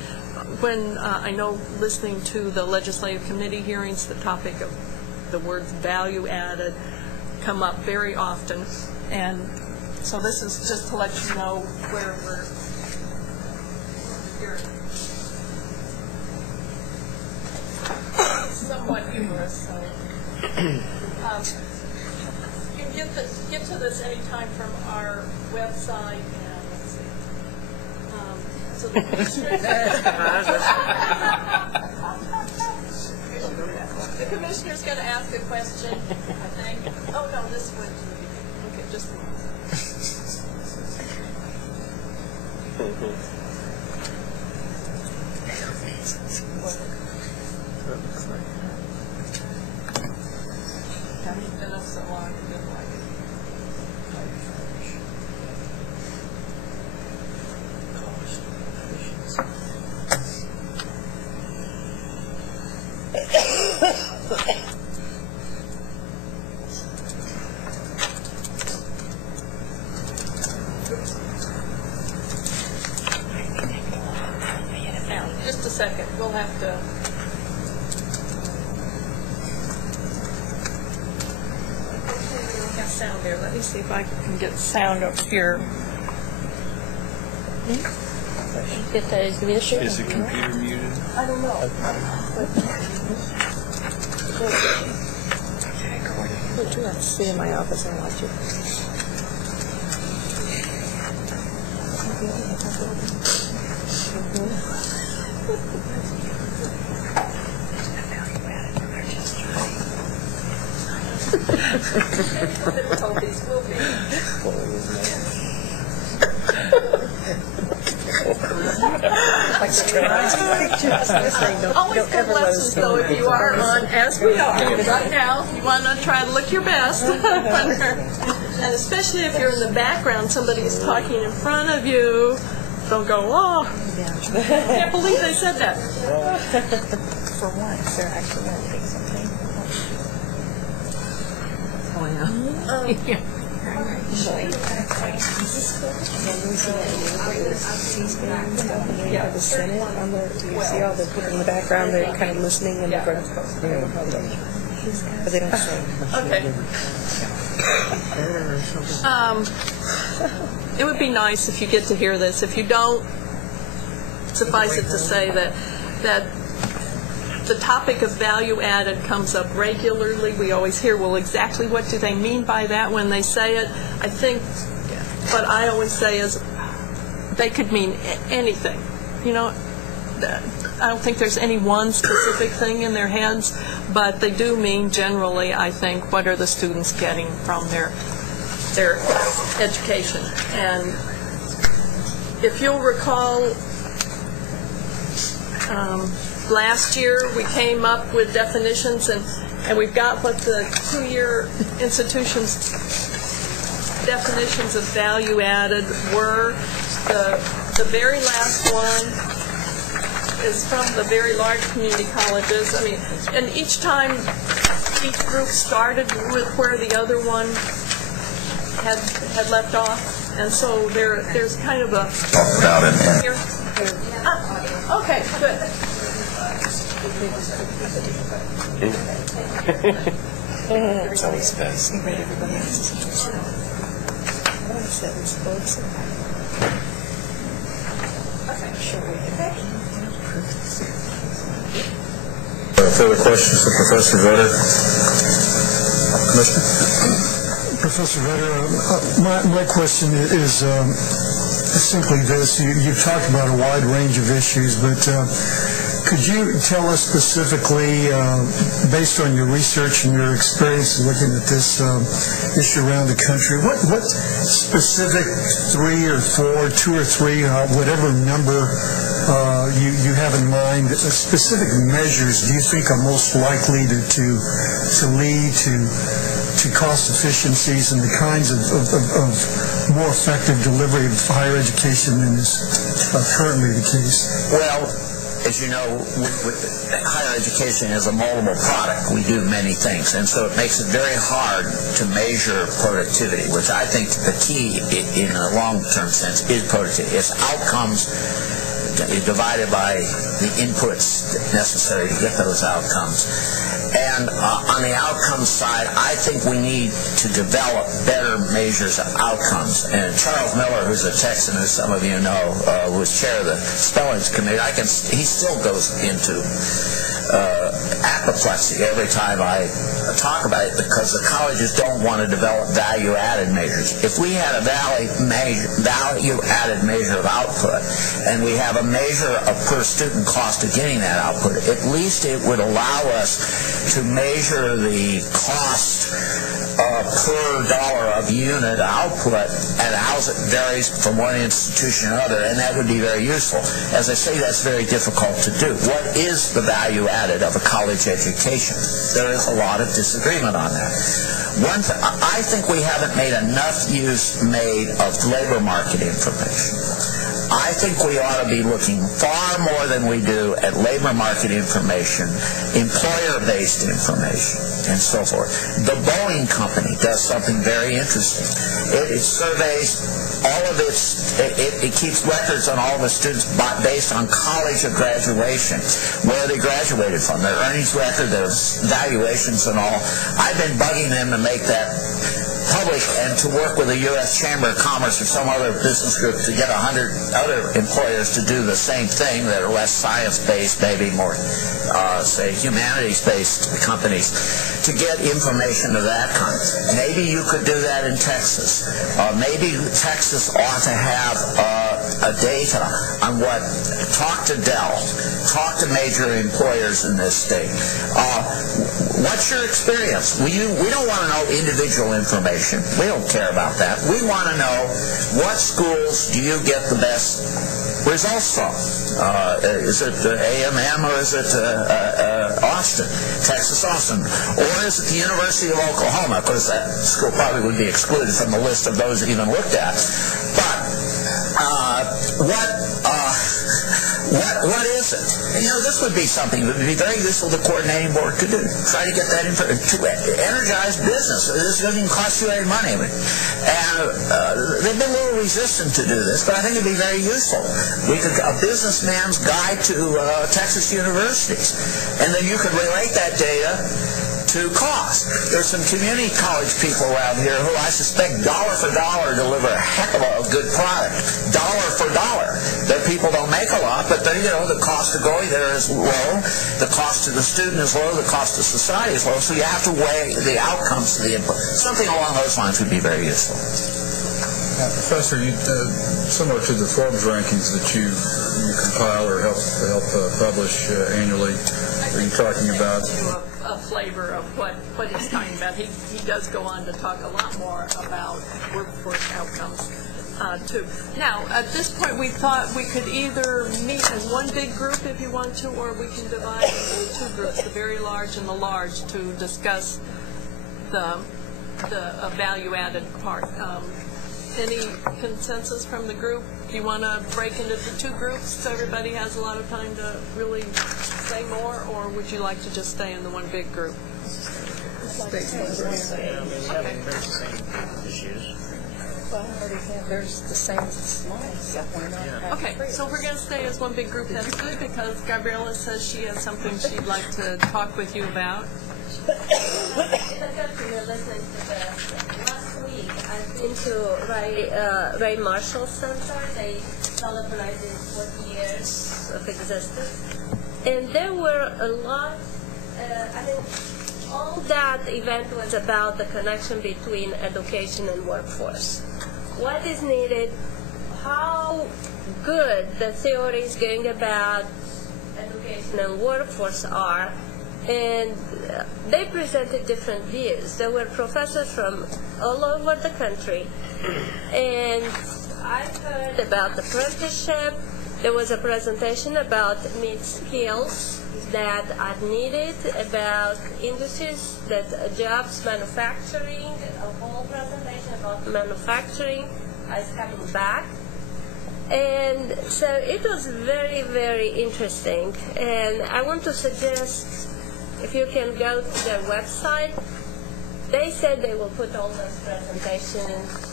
When I know listening to the legislative committee hearings, the topic of the words value added come up very often, and so this is just to let you know where we're hearing. It's somewhat humorous, so you can get to this anytime from our website, and let's see. So the commissioner's going to ask a question, I think. Oh, no, this one. Okay, just a moment. It's been up so long, I didn't like it. Now, just a second. We'll have to. Okay, we don't have sound there. Let me see if I can get sound up here. Is the computer muted? I don't know. Would you like to sit in my office and watch it? Always good lessons, though, if you are on, as we are right now, you want to try to look your best. And especially if you're in the background, somebody is talking in front of you, don't go, oh, I can't believe they said that. For once, they're actually learning something. Oh, yeah. Yeah, the Senate on the, do you see all the people in the background? They're kind of listening in the front. But they don't say. Okay. It would be nice if you get to hear this. If you don't, suffice it to say that the topic of value added comes up regularly. We always hear, well, exactly what do they mean by that when they say it? I think what I always say is they could mean anything. You know, I don't think there's any one specific thing in their heads, but they do mean generally, I think, what are the students getting from their education. And if you'll recall, last year we came up with definitions, and we've got what the two-year institutions definitions of value added were, the very last one is from the very large community colleges. I mean, and each time each group started with where the other one had left off, and so there's kind of a talk about it. Here. Okay, good. It's always best. Further questions for Professor Vetter? Commissioner? Professor Vetter, my question is simply this. You've talked about a wide range of issues, but could you tell us specifically, based on your research and your experience looking at this issue around the country, what specific 3 or 4, 2 or 3, whatever number you have in mind, specific measures do you think are most likely to lead to cost efficiencies and the kinds of more effective delivery of higher education than is currently the case? Well, as you know, higher education is a moldable product. We do many things, and so it makes it very hard to measure productivity, which I think the key in a long-term sense is productivity. It's outcomes divided by the inputs necessary to get those outcomes. And on the outcomes side, I think we need to develop better measures of outcomes. And Charles Miller, who's a Texan, as some of you know, was chair of the Spellings Committee, he still goes into apoplexy every time I talk about it, because the colleges don't want to develop value-added measures. If we had a value-added measure of output, and we have a measure of per-student cost of getting that output, at least it would allow us to measure the cost per dollar of unit output and how it varies from one institution to another, and that would be very useful. As I say, that's very difficult to do. What is the value added of a college education? There is a lot of disagreement on that. I think we haven't made enough use made of labor market information. I think we ought to be looking far more than we do at labor market information, employer-based information, and so forth. The Boeing Company does something very interesting. It surveys all of it keeps records on all of the students based on college or graduation, where they graduated from, their earnings record, their valuations and all. I've been bugging them to make that public and to work with the U.S. Chamber of Commerce or some other business group to get 100 other employers to do the same thing that are less science-based, maybe more, say, humanities-based companies, to get information of that kind. Maybe you could do that in Texas. Maybe Texas ought to have data on what, talk to Dell, talk to major employers in this state. What's your experience? We don't want to know individual information. We don't care about that. We want to know what schools do you get the best results from. Is it A&M or is it Austin, Texas Austin? Or is it the University of Oklahoma? Of course, that school probably would be excluded from the list of those even looked at. But what is it? You know, this would be something that would be very useful the coordinating board could do. Try to get that to energize business. This doesn't even cost you any money. And they've been a little resistant to do this, but I think it would be very useful. A businessman's guide to Texas universities. And then you could relate that data to cost. There's some community college people around here who I suspect dollar for dollar deliver a heck of a good product. Dollar for dollar. Their people don't make a lot, but the cost of going there is low, the cost to the student is low, the cost to society is low, so you have to weigh the outcomes of the input. Something along those lines would be very useful. Professor, similar to the Forbes rankings that you compile or help publish annually, are you talking about? A flavor of what he's talking about. He does go on to talk a lot more about workforce outcomes too. Now, at this point, we thought we could either meet as one big group if you want to, or we can divide into two groups, the very large and the large, to discuss the the value-added part. Any consensus from the group? Do you want to break into the two groups so everybody has a lot of time to really say more, or would you like to just stay in the one big group? There's the same as the small. Okay, so if we're going to stay as one big group, that's good, because Gabriela says she has something she'd like to talk with you about. Last week I've been to Ray Marshall Center. They celebrated 40 years of existence. And there were a lot, I think all that event was about the connection between education and workforce. What is needed, how good the theories going about education and workforce are, and they presented different views. There were professors from all over the country, and I heard about the apprenticeship. There was a presentation about mid skills that are needed, about industries, that jobs, manufacturing, a whole presentation about manufacturing is coming back. And so it was very, very interesting. And I want to suggest, if you can go to their website, they said they will put all those presentations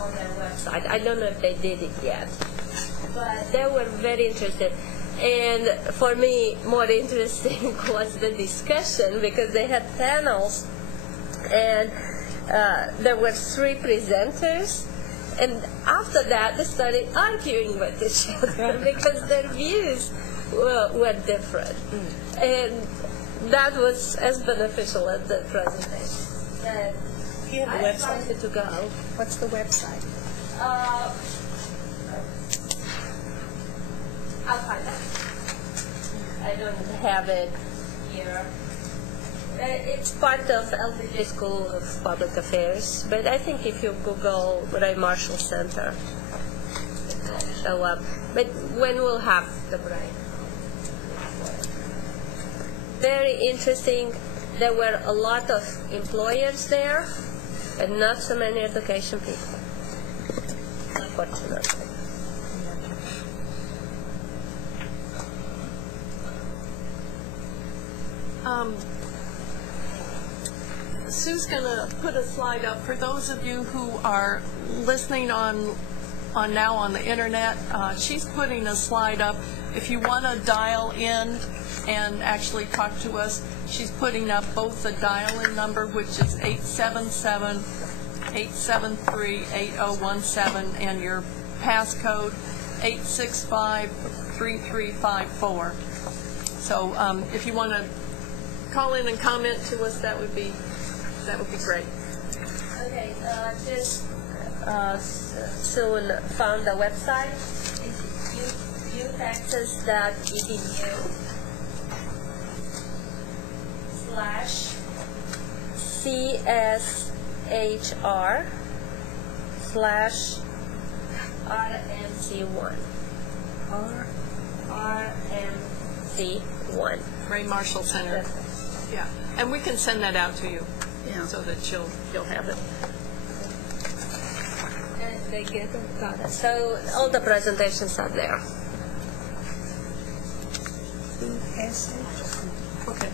on their website. I don't know if they did it yet, but they were very interested. And for me, more interesting was the discussion, because they had panels, and there were 3 presenters, and after that they started arguing with each other because their views were different. And that was as beneficial as the presentation. You have a website to go. What's the website? I'll find it. I don't have it here. It's part of LBJ School of Public Affairs, but I think if you Google Ray Marshall Center, it will show up. But when we'll have the break. Very interesting. There were a lot of employers there, but not so many education people, unfortunately. Sue's going to put a slide up for those of you who are listening on now on the internet. She's putting a slide up. If you want to dial in and actually talk to us, she's putting up both the dial-in number, which is 877-873-8017, and your passcode 865-3354. So if you want to call in and comment to us, that would be great. Okay, just soon found the website. It's utexas.edu/CSHR/RMC1. RMC1. Ray Marshall Center. Yeah, and we can send that out to you, so that you'll have it. And they get it. Got it. So all the presentations are there. Okay.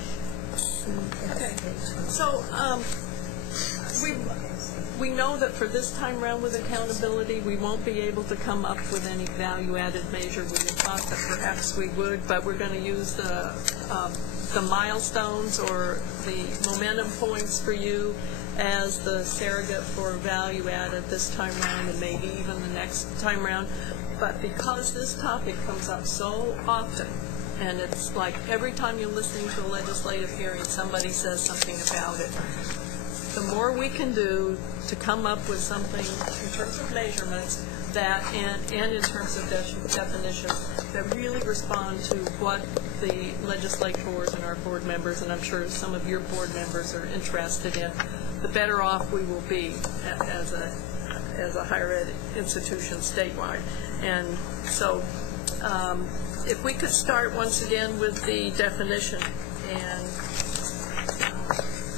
So we know that for this time around with accountability, we won't be able to come up with any value-added measure. We thought that perhaps we would, but we're going to use the milestones or the momentum points for you as the surrogate for value added this time around, and maybe even the next time around. But because this topic comes up so often, and it's like every time you're listening to a legislative hearing, somebody says something about it, the more we can do to come up with something in terms of measurements that and in terms of definitions that really respond to what the legislators and our board members, and I'm sure some of your board members are interested in, the better off we will be as a higher ed institution statewide. And so if we could start once again with the definition and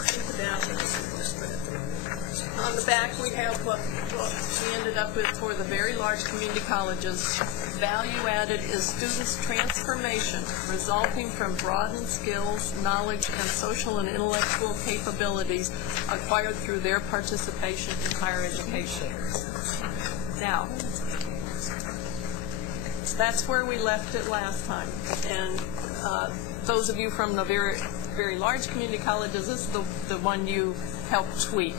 think about back we have what we ended up with for the very large community colleges. Value added is students' transformation resulting from broadened skills, knowledge, and social and intellectual capabilities acquired through their participation in higher education. Now, that's where we left it last time. And those of you from the very large community colleges, this is the one you helped tweak.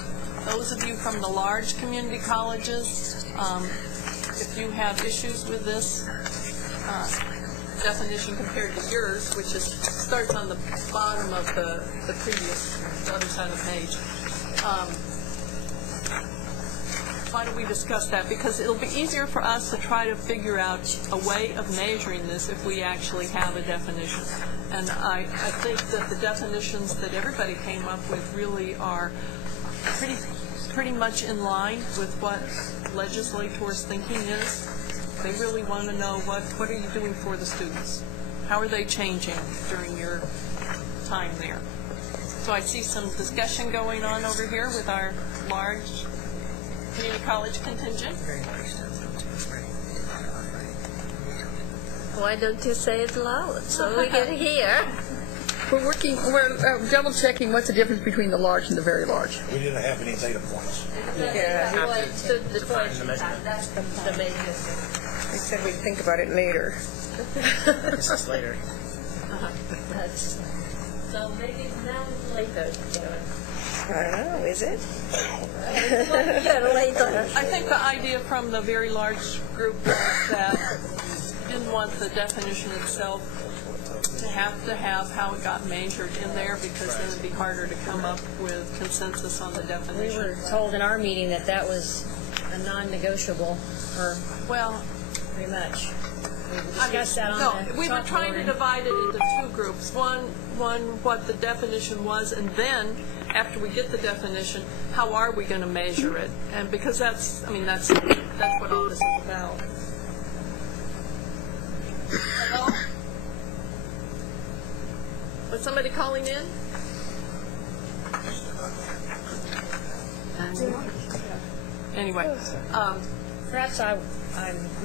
Those of you from the large community colleges, if you have issues with this definition compared to yours, which starts on the bottom of the other side of the page, why don't we discuss that? Because it'll be easier for us to try to figure out a way of measuring this if we actually have a definition. And I think that the definitions that everybody came up with really are pretty much in line with what legislators' thinking is. They really want to know what are you doing for the students? How are they changing during your time there? So I see some discussion going on over here with our large community college contingent. Why don't you say it loud so we can hear? We're double checking what's the difference between the large and the very large. We didn't have any data points. Yeah, that's the main difference. they said we'd think about it later. This is later. So maybe now it's later. I don't know, is it? I think the idea from the very large group was that you didn't want the definition itself to have how it got measured in there, because then it'd be harder to come up with consensus on the definition. We were told in our meeting that that was a non-negotiable, or pretty much. We discussed that on the we were trying to divide it into two groups. One, what the definition was, and then after we get the definition, how are we going to measure it? And because that's what all this is about. Hello? Was somebody calling in? Anyway. Perhaps I'm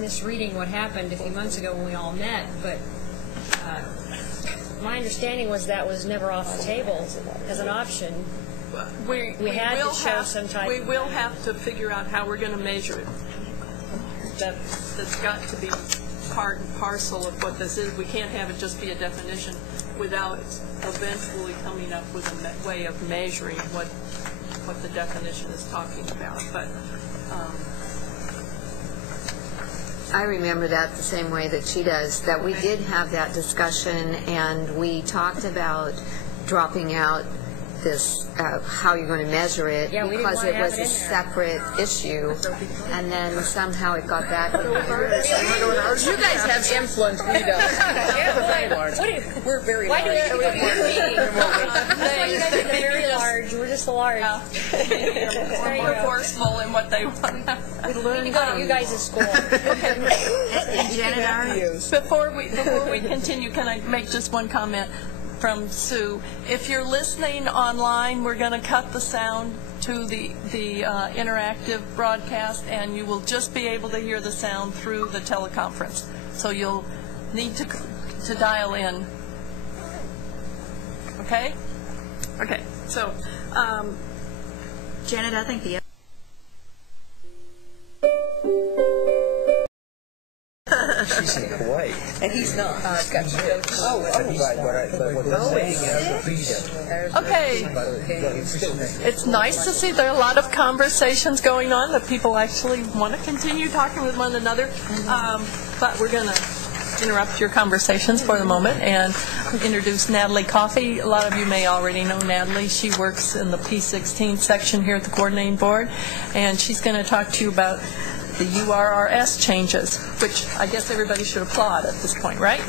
misreading what happened a few months ago when we all met, but my understanding was that was never off the table as an option. We had to show some type. We will have to figure out how we're going to measure it. That's got to be part and parcel of what this is. We can't have it just be a definition without eventually coming up with a way of measuring what the definition is talking about. But I remember that the same way that she does, that we did have that discussion, and we talked about dropping out this, how you're going to measure it, because it was a separate issue, and then somehow it got back. You guys have influence, we don't. We're very large. Why do we have a meeting? That's why you guys are very large. We're just large. More forceful in what they want. We need to go to you guys' school. Before we continue, can I make just one comment from Sue? If you're listening online, we're going to cut the sound to the interactive broadcast, and you will just be able to hear the sound through the teleconference. So you'll need to dial in. Okay? Okay. So, Janet, I think the She's in Hawaii. And he's not. Okay. It's nice to see there are a lot of conversations going on that people actually want to continue talking with one another. But we're going to interrupt your conversations for the moment and introduce Natalie Coffey. A lot of you may already know Natalie. She works in the P16 section here at the coordinating board, and she's going to talk to you about the URRS changes, which I guess everybody should applaud at this point, right?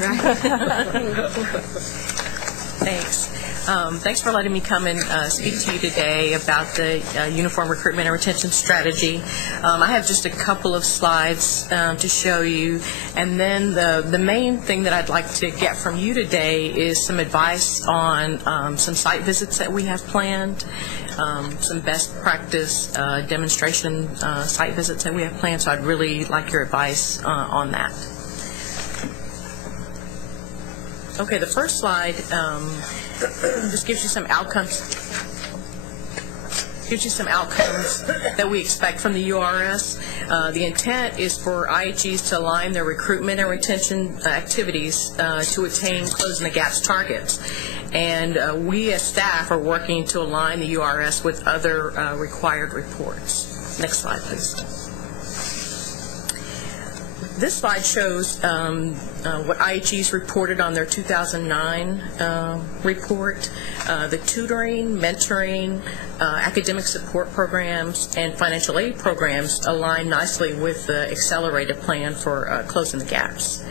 Thanks. Thanks for letting me come and speak to you today about the Uniform Recruitment and Retention Strategy. I have just a couple of slides to show you, and then the main thing that I'd like to get from you today is some advice on some site visits that we have planned, some best practice demonstration site visits that we have planned, so I'd really like your advice on that. Okay, the first slide just gives you some outcomes. That we expect from the URS. The intent is for IHEs to align their recruitment and retention activities to attain Closing the Gaps targets. And we as staff are working to align the URS with other required reports. Next slide, please. This slide shows what IHEs reported on their 2009 report. The tutoring, mentoring, academic support programs, and financial aid programs align nicely with the accelerated plan for Closing the Gaps.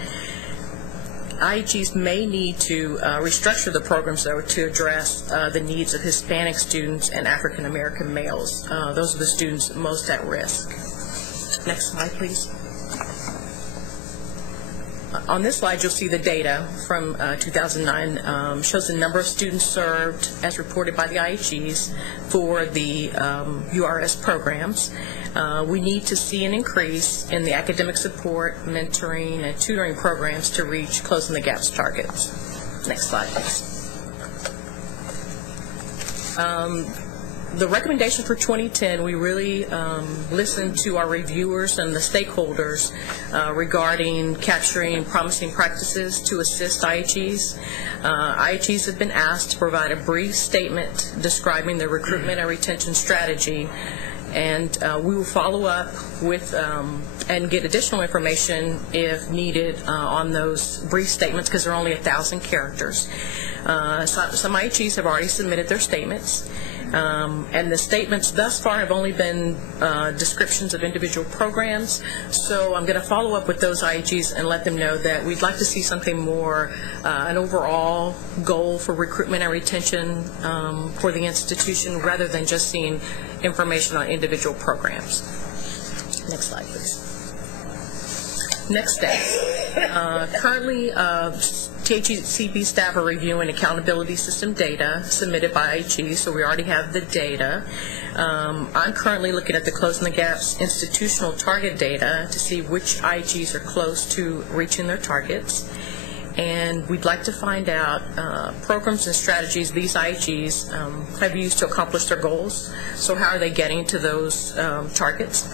IHEs may need to restructure the programs, though, to address the needs of Hispanic students and African American males. Those are the students most at risk. Next slide, please. On this slide, you'll see the data from 2009, shows the number of students served as reported by the IHEs for the URS programs. We need to see an increase in the academic support, mentoring, and tutoring programs to reach Closing the Gaps targets. Next slide, please. The recommendation for 2010, we really listened to our reviewers and the stakeholders regarding capturing promising practices to assist IHEs. IHEs have been asked to provide a brief statement describing their recruitment and retention strategy, and we will follow up with and get additional information if needed on those brief statements, because they're only 1,000 characters. Some IHEs have already submitted their statements. And the statements thus far have only been descriptions of individual programs, so I'm going to follow up with those IHEs and let them know that we'd like to see something more, an overall goal for recruitment and retention for the institution, rather than just seeing information on individual programs. Next slide, please. Next steps. Currently, THCB staff are reviewing accountability system data submitted by IHE, so we already have the data. I'm currently looking at the Closing the Gaps institutional target data to see which IHEs are close to reaching their targets. And we'd like to find out programs and strategies these IHEs have used to accomplish their goals. So how are they getting to those targets?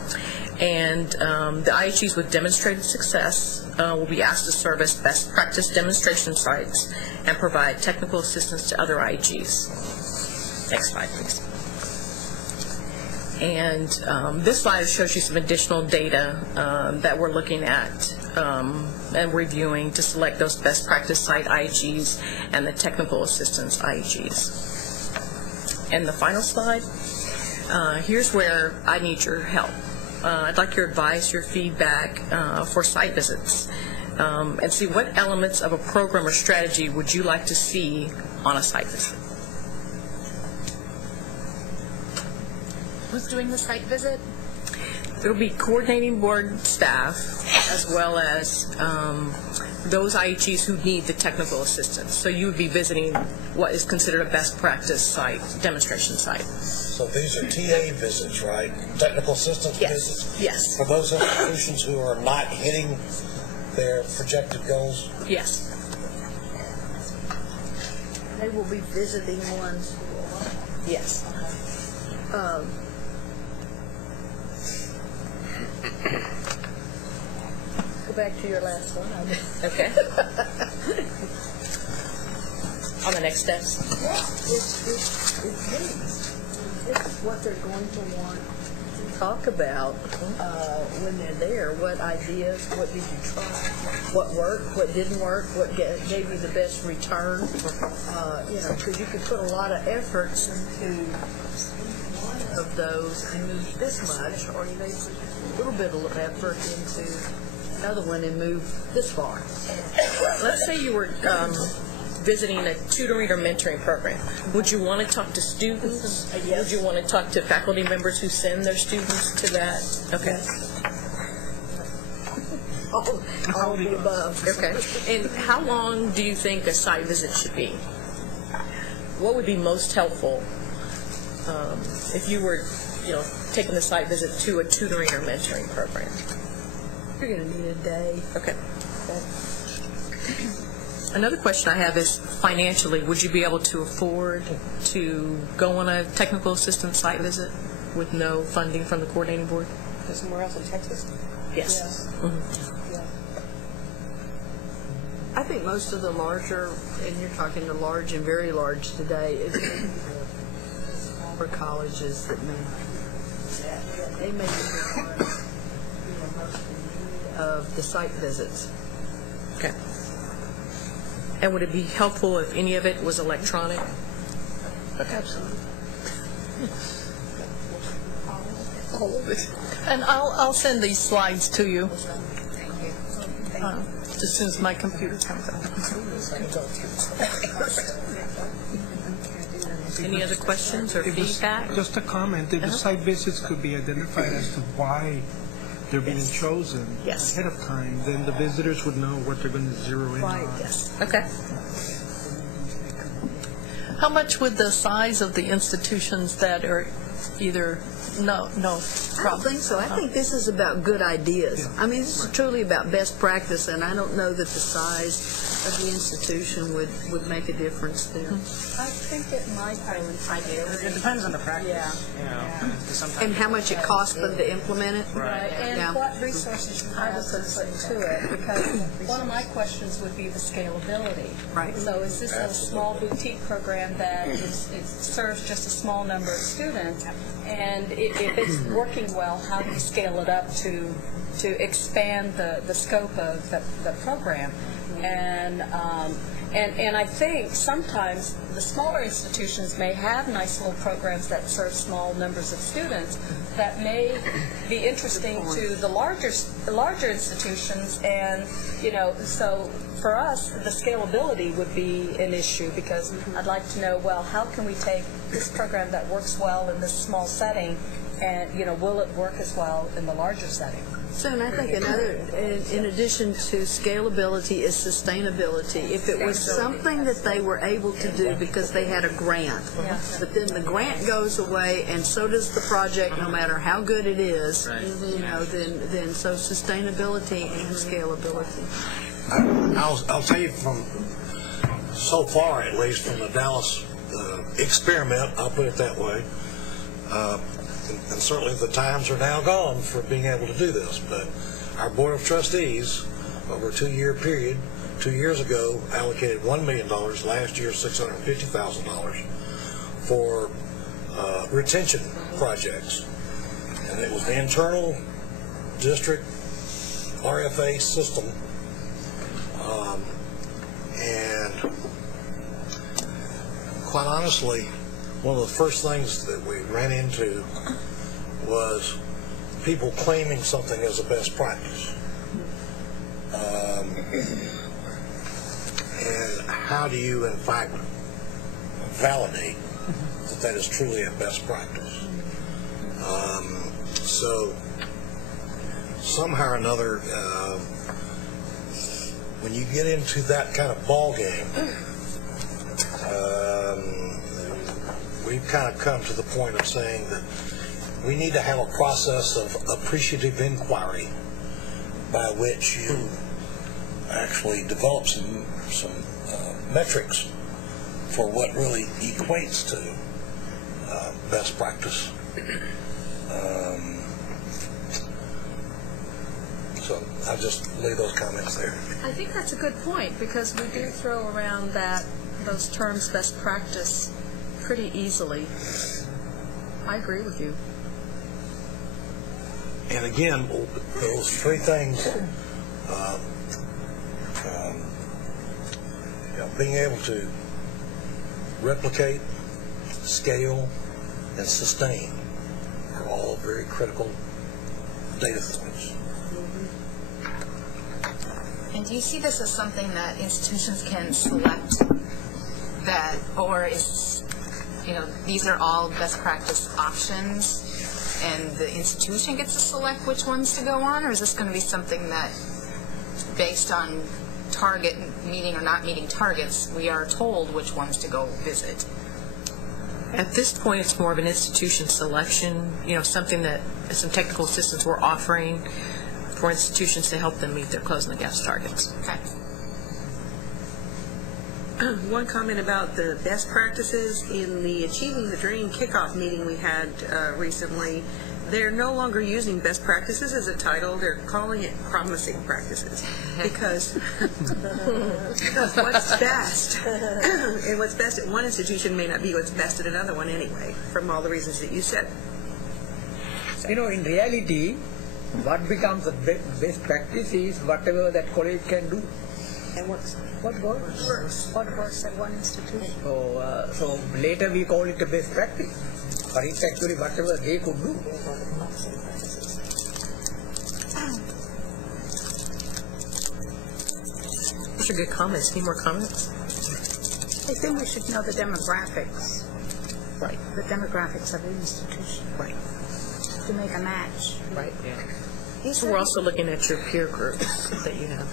And the IHEs with demonstrated success will be asked to serve as best practice demonstration sites and provide technical assistance to other IHEs. Next slide, please. And this slide shows you some additional data that we're looking at and reviewing to select those best practice site IHEs and the technical assistance IHEs. And the final slide, here's where I need your help. I'd like your advice, your feedback for site visits, and see what elements of a program or strategy would you like to see on a site visit. Who's doing the site visit? It'll be coordinating board staff, as well as those IHEs who need the technical assistance. So you would be visiting what is considered a best practice site, demonstration site. So these are TA visits, right? Technical assistance visits? Yes. For those institutions who are not hitting their projected goals? Yes. They will be visiting ones? Yes. Go back to your last one. Okay. On the next steps. This is what they're going to want to talk about when they're there. What ideas, what did you try, what worked, what didn't work, what gave you the best return. Because you could put a lot of efforts into one of those and move this much, or you may put a little bit of effort into another one and move this far. Let's say you were visiting a tutoring or mentoring program, would you want to talk to students? Would you want to talk to faculty members who send their students to that? Okay. All of the above. Okay. And how long do you think a site visit should be? What would be most helpful if you were, taking the site visit to a tutoring or mentoring program? You're going to need a day. Okay. Another question I have is financially, would you be able to afford to go on a technical assistance site visit with no funding from the coordinating board? Somewhere else in Texas? Yes. I think most of the larger, and you're talking the large and very large today, is maybe the smaller colleges that may they may be of the site visits. Okay. And would it be helpful if any of it was electronic? Okay. Absolutely. All of it. And I'll send these slides to you. As soon as my computer comes up. Any other questions or feedback? Just a comment. If the site visits could be identified as to why they're being chosen ahead of time, then the visitors would know what they're going to zero in on. Yes. Okay. How much would the size of the institutions that are either no I don't think so. I think this is about good ideas. I mean, this is truly about best practice, and I don't know that the size of the institution would make a difference there. I think it might be. It depends on the practice. Yeah. And how much it costs them to implement it. Right. And what resources you have to put to it, because one of my questions would be the scalability. Right. So is this a small boutique program that it serves just a small number of students, and if it's working well, how do you scale it up to expand the scope of the program? And I think sometimes the smaller institutions may have nice little programs that serve small numbers of students that may be interesting to the larger institutions, and so for us the scalability would be an issue, because I'd like to know, well, how can we take this program that works well in this small setting, and will it work as well in the larger setting? So, and I think another, in addition to scalability, is sustainability. If it was something that they were able to do because they had a grant, but then the grant goes away and so does the project, no matter how good it is, then so sustainability and scalability. I'll tell you from so far, at least from the Dallas experiment, I'll put it that way, and certainly the times are now gone for being able to do this, but our Board of Trustees, over a 2-year period, 2 years ago, allocated $1 million, last year $650,000, for retention projects. And it was the internal district RFA system, and quite honestly, one of the first things that we ran into was people claiming something as a best practice. And how do you, in fact, validate that that is truly a best practice? So somehow or another, when you get into that kind of ball game, we've kind of come to the point of saying that we need to have a process of appreciative inquiry by which you actually develop some metrics for what really equates to best practice. So I'll just leave those comments there. I think that's a good point, because we do throw around those terms best practice pretty easily. I agree with you. And again, those three things, being able to replicate, scale, and sustain are all very critical data points. And do you see this as something that institutions can select that, or is, these are all best practice options and the institution gets to select which ones to go on, or is this going to be something that, based on target meeting or not meeting targets, we are told which ones to go visit? At this point, it's more of an institution selection, something that some technical assistance we're offering for institutions to help them meet their Closing the Gaps targets. Okay. One comment about the best practices in the Achieving the Dream kickoff meeting we had recently. They're no longer using best practices as a title. They're calling it promising practices because what's best and what's best at one institution may not be what's best at another one anyway, from all the reasons that you said. In reality, what becomes the best practice is whatever that college can do. And what works? What works at one institution? So later we call it a best practice, but it's actually whatever they could do. Those are good comments. Any more comments? I think we should know the demographics. Right. The demographics of the institution. Right. To make a match. Right. Yeah. So we're also looking at your peer groups that you have.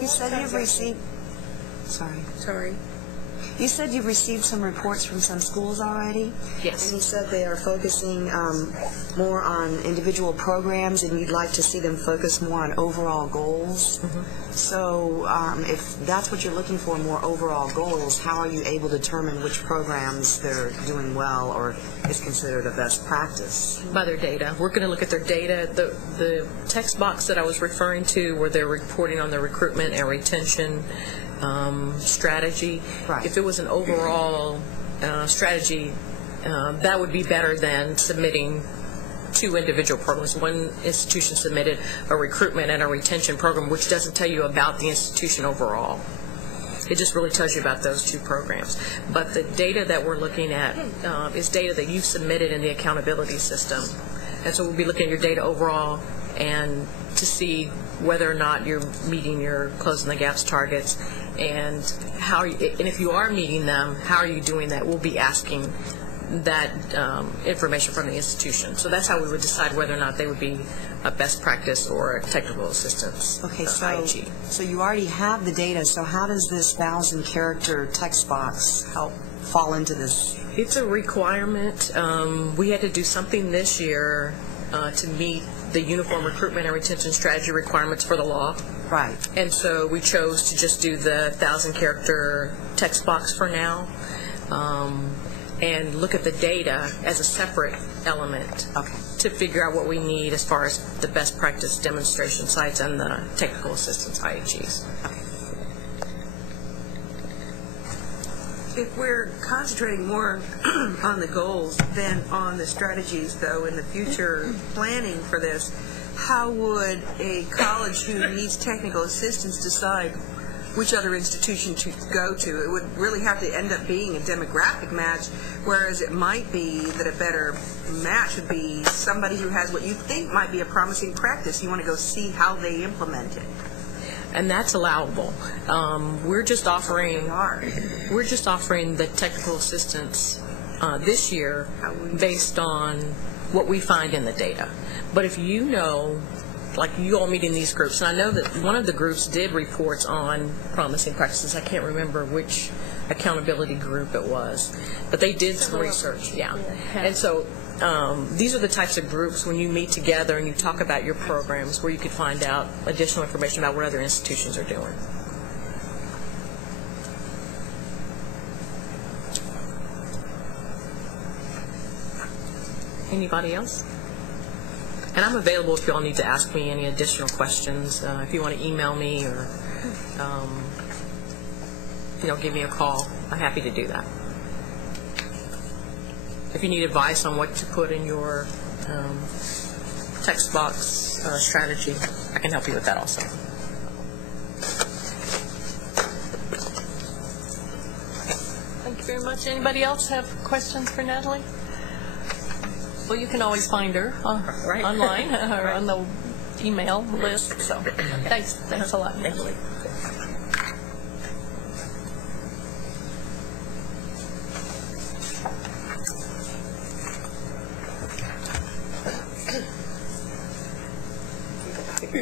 You said you've received... Sorry. You said you've received some reports from some schools already? Yes. And you said they are focusing more on individual programs, and you'd like to see them focus more on overall goals. Mm-hmm. So if that's what you're looking for, more overall goals, how are you able to determine which programs they're doing well or is considered a best practice? By their data. We're going to look at their data. The text box that I was referring to, where they're reporting on their recruitment and retention strategy. Right. If it was an overall strategy, that would be better than submitting two individual programs. One institution submitted a recruitment and a retention program, which doesn't tell you about the institution overall. It just really tells you about those two programs. But the data that we're looking at is data that you've submitted in the accountability system. And so we'll be looking at your data overall and to see whether or not you're meeting your Closing the Gaps targets, and and if you are meeting them, how are you doing that? We'll be asking that information from the institution. So that's how we would decide whether or not they would be a best practice or a technical assistance. Okay, IEG. So you already have the data, so how does this 1,000-character text box help fall into this? It's a requirement. We had to do something this year to meet the uniform recruitment and retention strategy requirements for the law. Right. And so we chose to just do the 1,000-character text box for now, and look at the data as a separate element to figure out what we need as far as the best practice demonstration sites and the technical assistance IHGs. If we're concentrating more on the goals than on the strategies, though, in the future planning for this, how would a college who needs technical assistance decide which other institution to go to? It would really have to end up being a demographic match, whereas it might be that a better match would be somebody who has what you think might be a promising practice. You want to go see how they implement it. And that's allowable. We're just offering the technical assistance this year based on what we find in the data. But if you know, like you all meet in these groups, and I know that one of the groups did reports on promising practices. I can't remember which accountability group it was, but they did some research. Yeah. And so these are the types of groups when you meet together and you talk about your programs where you could find out additional information about what other institutions are doing. Anybody else? And I'm available if you all need to ask me any additional questions. If you want to email me or give me a call, I'm happy to do that. If you need advice on what to put in your text box strategy, I can help you with that also. Thank you very much. Anybody else have questions for Natalie? Well, you can always find her online or on the email list. So thanks a lot, Natalie. So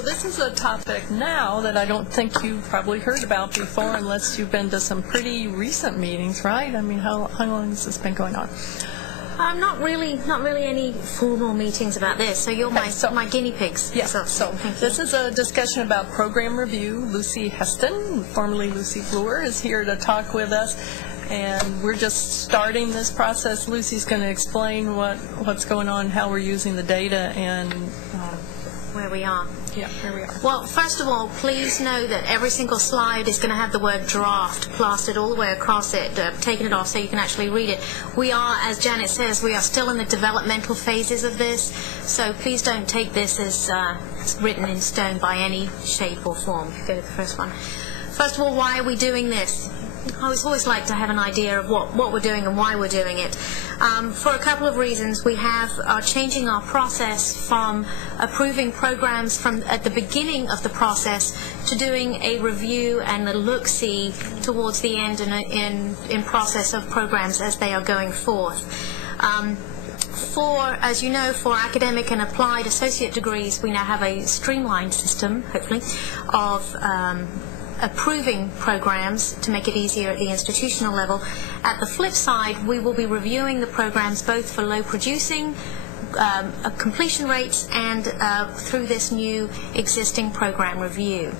this is a topic now that I don't think you've probably heard about before unless you've been to some pretty recent meetings, right? I mean, how long has this been going on? Not really any formal meetings about this, so you're my guinea pigs. Yes, so this is a discussion about program review. Lucy Heston, formerly Lucy Fleur, is here to talk with us. And we're just starting this process. Lucy's going to explain what's going on, how we're using the data, and where we are. Yeah, here we are. Well, first of all, please know that every single slide is going to have the word draft plastered all the way across it, taking it off so you can actually read it. We are, as Janet says, we are still in the developmental phases of this, so please don't take this as written in stone by any shape or form. Go to the first one. First of all, why are we doing this? I always like to have an idea of what we're doing and why we're doing it. For a couple of reasons, we are changing our process from approving programs from at the beginning of the process to doing a review and a look-see towards the end in process of programs as they are going forth. As you know, for academic and applied associate degrees, we now have a streamlined system, hopefully, of approving programs to make it easier at the institutional level. At the flip side, we will be reviewing the programs both for low producing completion rates and through this new existing program review.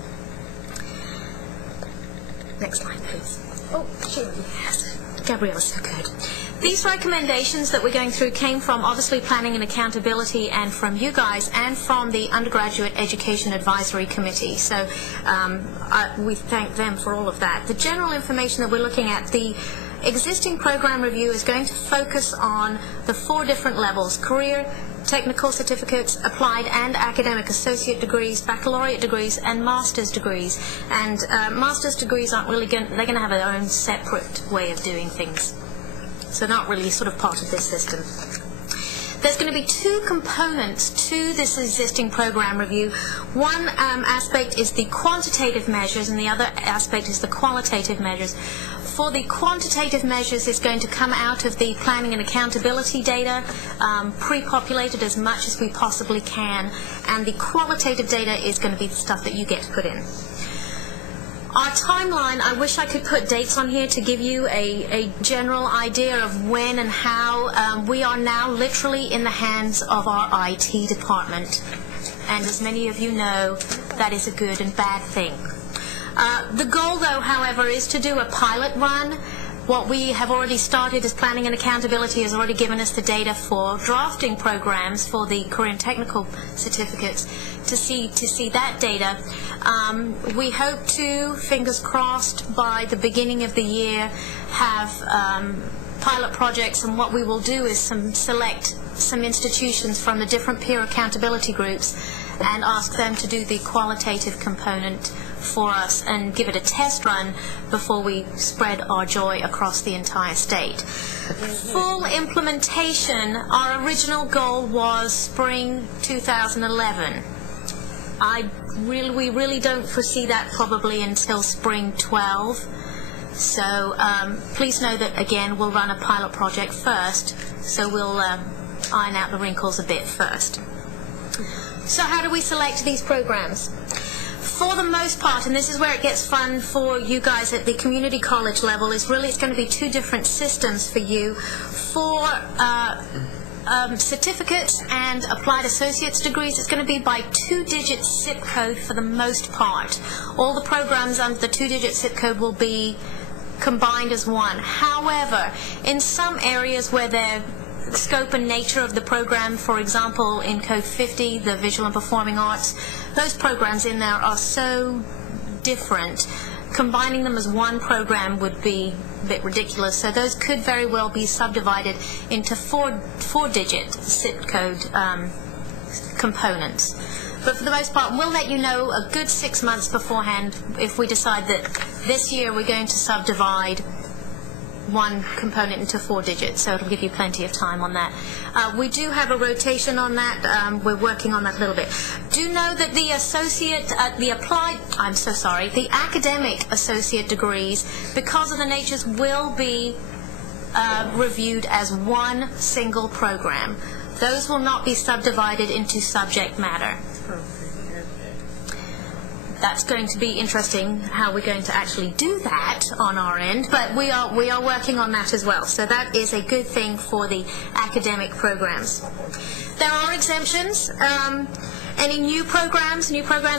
Next slide, please. Oh, sure. Yes. Gabriella's so good. These recommendations that we're going through came from obviously planning and accountability and from you guys and from the Undergraduate Education Advisory Committee. So we thank them for all of that. The general information that we're looking at, the existing program review is going to focus on the 4 different levels: career, technical certificates, applied and academic associate degrees, baccalaureate degrees, and master's degrees. And master's degrees aren't really they're going to have their own separate way of doing things. So not really sort of part of this system. There's going to be 2 components to this existing program review. One aspect is the quantitative measures, and the other aspect is the qualitative measures. For the quantitative measures, it's going to come out of the planning and accountability data, pre-populated as much as we possibly can, and the qualitative data is going to be the stuff that you get to put in. Our timeline, I wish I could put dates on here to give you a general idea of when and how. We are now literally in the hands of our IT department. And as many of you know, that is a good and bad thing. The goal, though, however, is to do a pilot run. What we have already started as planning and accountability has already given us the data for drafting programs for the career and technical certificates to see that data. We hope to, fingers crossed, by the beginning of the year have pilot projects, and what we will do is select some institutions from the different peer accountability groups and ask them to do the qualitative component for us and give it a test run before we spread our joy across the entire state. Full implementation, our original goal was spring 2011. We really don't foresee that probably until spring 12. So please know that, again, we'll run a pilot project first, so we'll iron out the wrinkles a bit first. So how do we select these programs? For the most part, and this is where it gets fun for you guys at the community college level, is really it's going to be 2 different systems for you. For certificates and applied associate's degrees, it's going to be by 2-digit zip code for the most part. All the programs under the 2-digit zip code will be combined as one. However, in some areas where the scope and nature of the program, for example, in Code 50, the visual and performing arts, those programs in there are so different. Combining them as one program would be a bit ridiculous, so those could very well be subdivided into 4-digit zip code components. But for the most part, we'll let you know a good 6 months beforehand if we decide that this year we're going to subdivide one component into 4 digits, so it'll give you plenty of time on that. We do have a rotation on that. We're working on that a little bit. Do know that the the academic associate degrees, because of the natures, will be reviewed as one single program. Those will not be subdivided into subject matter. That's going to be interesting how we're going to actually do that on our end, but we are working on that as well. So that is a good thing for the academic programs. There are exemptions. Any new programs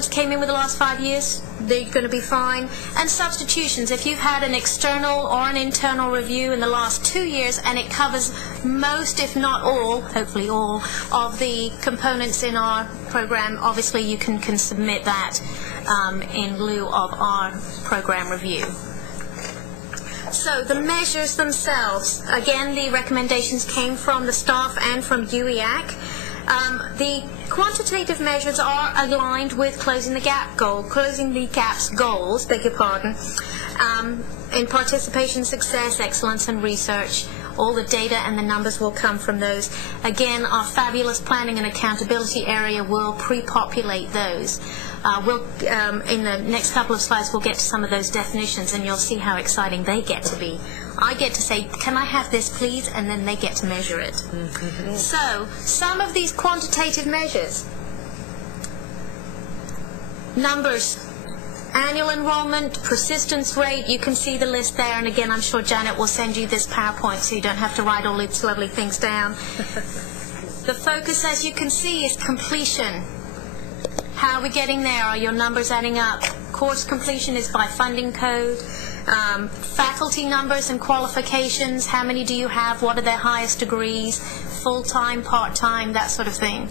came in with the last 5 years, they're going to be fine. And substitutions, if you've had an external or an internal review in the last 2 years and it covers most, if not all, hopefully all, of the components in our program, obviously you can submit that in lieu of our program review. So the measures themselves, again, the recommendations came from the staff and from UEAC. The quantitative measures are aligned with closing the gaps goals, beg your pardon, in participation, success, excellence, and research. All the data and the numbers will come from those. Again, our fabulous planning and accountability area will pre-populate those. In the next couple of slides, we'll get to some of those definitions, and you'll see how exciting they get to be. I get to say, can I have this, please? And then they get to measure it. So, some of these quantitative measures. Numbers. Annual enrollment, persistence rate, you can see the list there, and again, I'm sure Janet will send you this PowerPoint so you don't have to write all these lovely things down. The focus, as you can see, is completion. How are we getting there? Are your numbers adding up? Course completion is by funding code. Faculty numbers and qualifications, how many do you have? What are their highest degrees? Full-time, part-time, that sort of thing.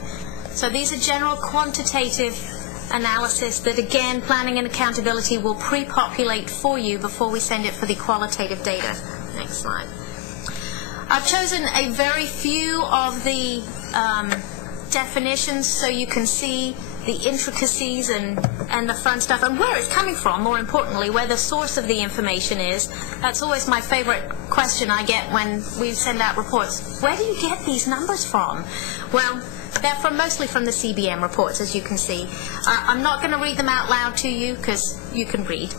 So these are general quantitative analysis that, again, planning and accountability will pre-populate for you before we send it for the qualitative data. Next slide. I've chosen a very few of the definitions so you can see the intricacies and the fun stuff and where it's coming from, more importantly, where the source of the information is. That's always my favorite question I get when we send out reports. Where do you get these numbers from? Well, they're mostly from the CBM reports, as you can see. I'm not going to read them out loud to you because you can read.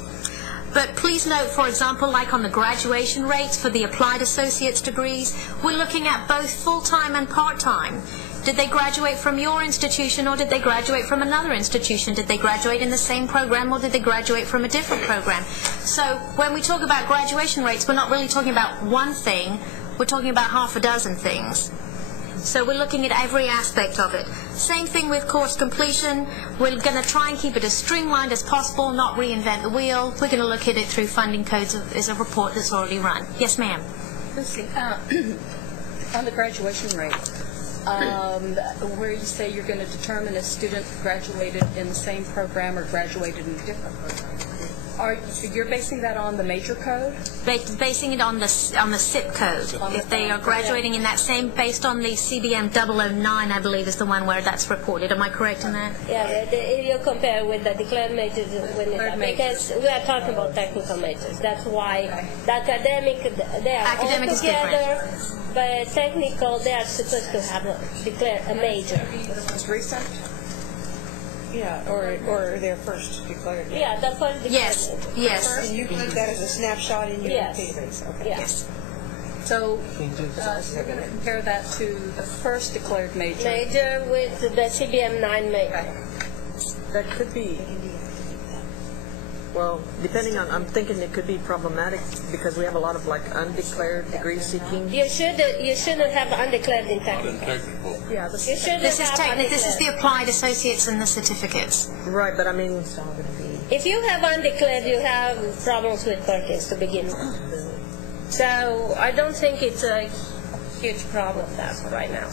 But please note, for example, like on the graduation rates for the applied associate's degrees, we're looking at both full-time and part-time. Did they graduate from your institution or did they graduate from another institution? Did they graduate in the same program or did they graduate from a different program? So when we talk about graduation rates, we're not really talking about one thing, we're talking about half a dozen things. So we're looking at every aspect of it. Same thing with course completion. We're going to try and keep it as streamlined as possible, not reinvent the wheel. We're going to look at it through funding codes as a report that's already run. Yes, ma'am. Lucy, on the graduation rate, where you say you're going to determine if a student graduated in the same program or graduated in a different program. You're basing that on the major code? Basing it on the SIP code. If they are graduating in that same, based on the CBM 009, I believe, is the one where that's reported. Am I correct in that? Yeah, if you compare with the declared majors, because we are talking about technical majors. That's why the academic, they are academic all together, is but technical, they are supposed to have declared a major. It's recent? Yeah, or their first declared. Yeah, the first declared. Yes. And you put that as a snapshot in your database. Okay. Yes. So you're going to compare that to the first declared major. Major with the CBM 9 major. That could be. Well, depending on, I'm thinking it could be problematic because we have a lot of like undeclared degree seeking. You shouldn't have undeclared in technical. Yeah, this is the applied associates and the certificates. Right, but I mean, if you have undeclared, you have problems with Perkins to begin with. So I don't think it's a huge problem right now.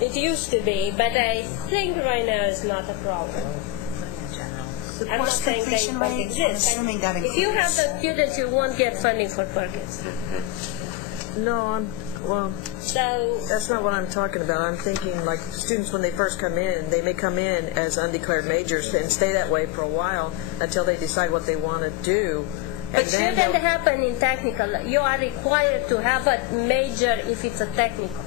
It used to be, but I think right now it's not a problem. I'm not saying they won't exist. If you have the students, you won't get funding for Perkins. No, so that's not what I'm talking about. I'm thinking like students when they first come in, they may come in as undeclared majors and stay that way for a while until they decide what they want to do. It shouldn't happen in technical. You are required to have a major if it's a technical.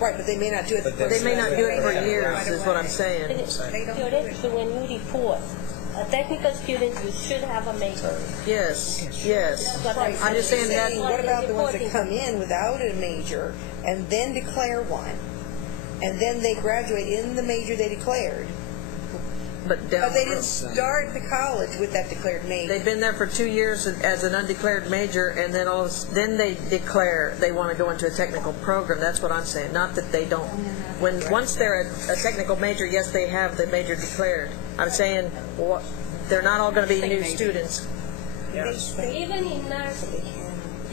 Right, but they may not do it. They may not do it for years, is what I'm saying. Theoretically, when you report a technical student, you should have a major. Yes, yes. I'm just saying that. What about the ones that come in without a major and then declare one, and then they graduate in the major they declared? But they didn't start the college with that declared major. They've been there for 2 years as an undeclared major, and then they declare they want to go into a technical program. That's what I'm saying. Not that they don't. Once they're a technical major, yes, they have the major declared. I'm saying they're not all going to be new students. Yes. Even in nursing,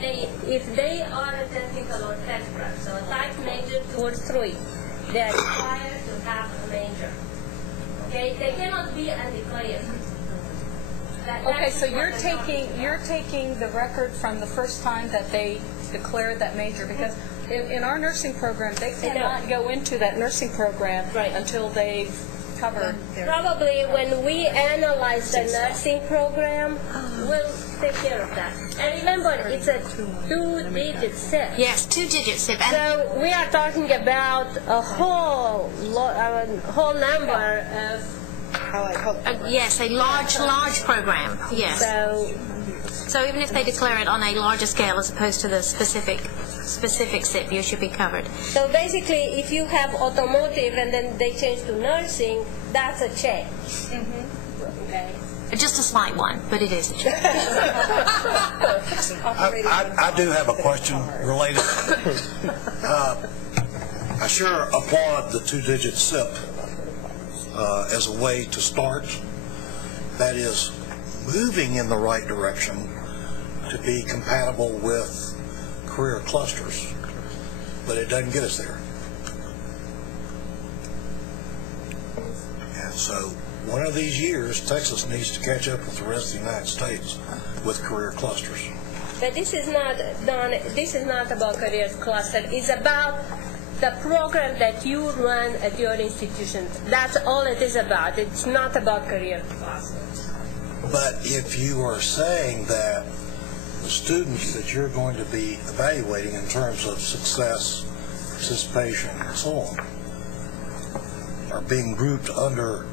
if they are a technical or tech prep, so a type major 2 or 3, they are required to have a major. Okay, they cannot be undeclared. Okay, so you're taking the record from the first time that they declared that major, because in our nursing program, they cannot go into that nursing program until they've covered. Probably when we analyze the nursing program, we'll take care of that. And remember, it's a 2-digit SIP. Yes, 2-digit SIP. So we are talking about a whole number of... yes, a large program. Yes. So even if they declare it on a larger scale as opposed to the specific SIP, you should be covered. So basically, if you have automotive and then they change to nursing, that's a change. Okay. Just a slight one, but it is a change. I do have a question related. I sure applaud the 2-digit SIP as a way to start. That is moving in the right direction to be compatible with career clusters, but it doesn't get us there. And so one of these years, Texas needs to catch up with the rest of the United States with career clusters. But this is not about career cluster. It's about the program that you run at your institution. That's all it is about. It's not about career clusters. But if you are saying that the students that you're going to be evaluating in terms of success, participation, and so on, are being grouped under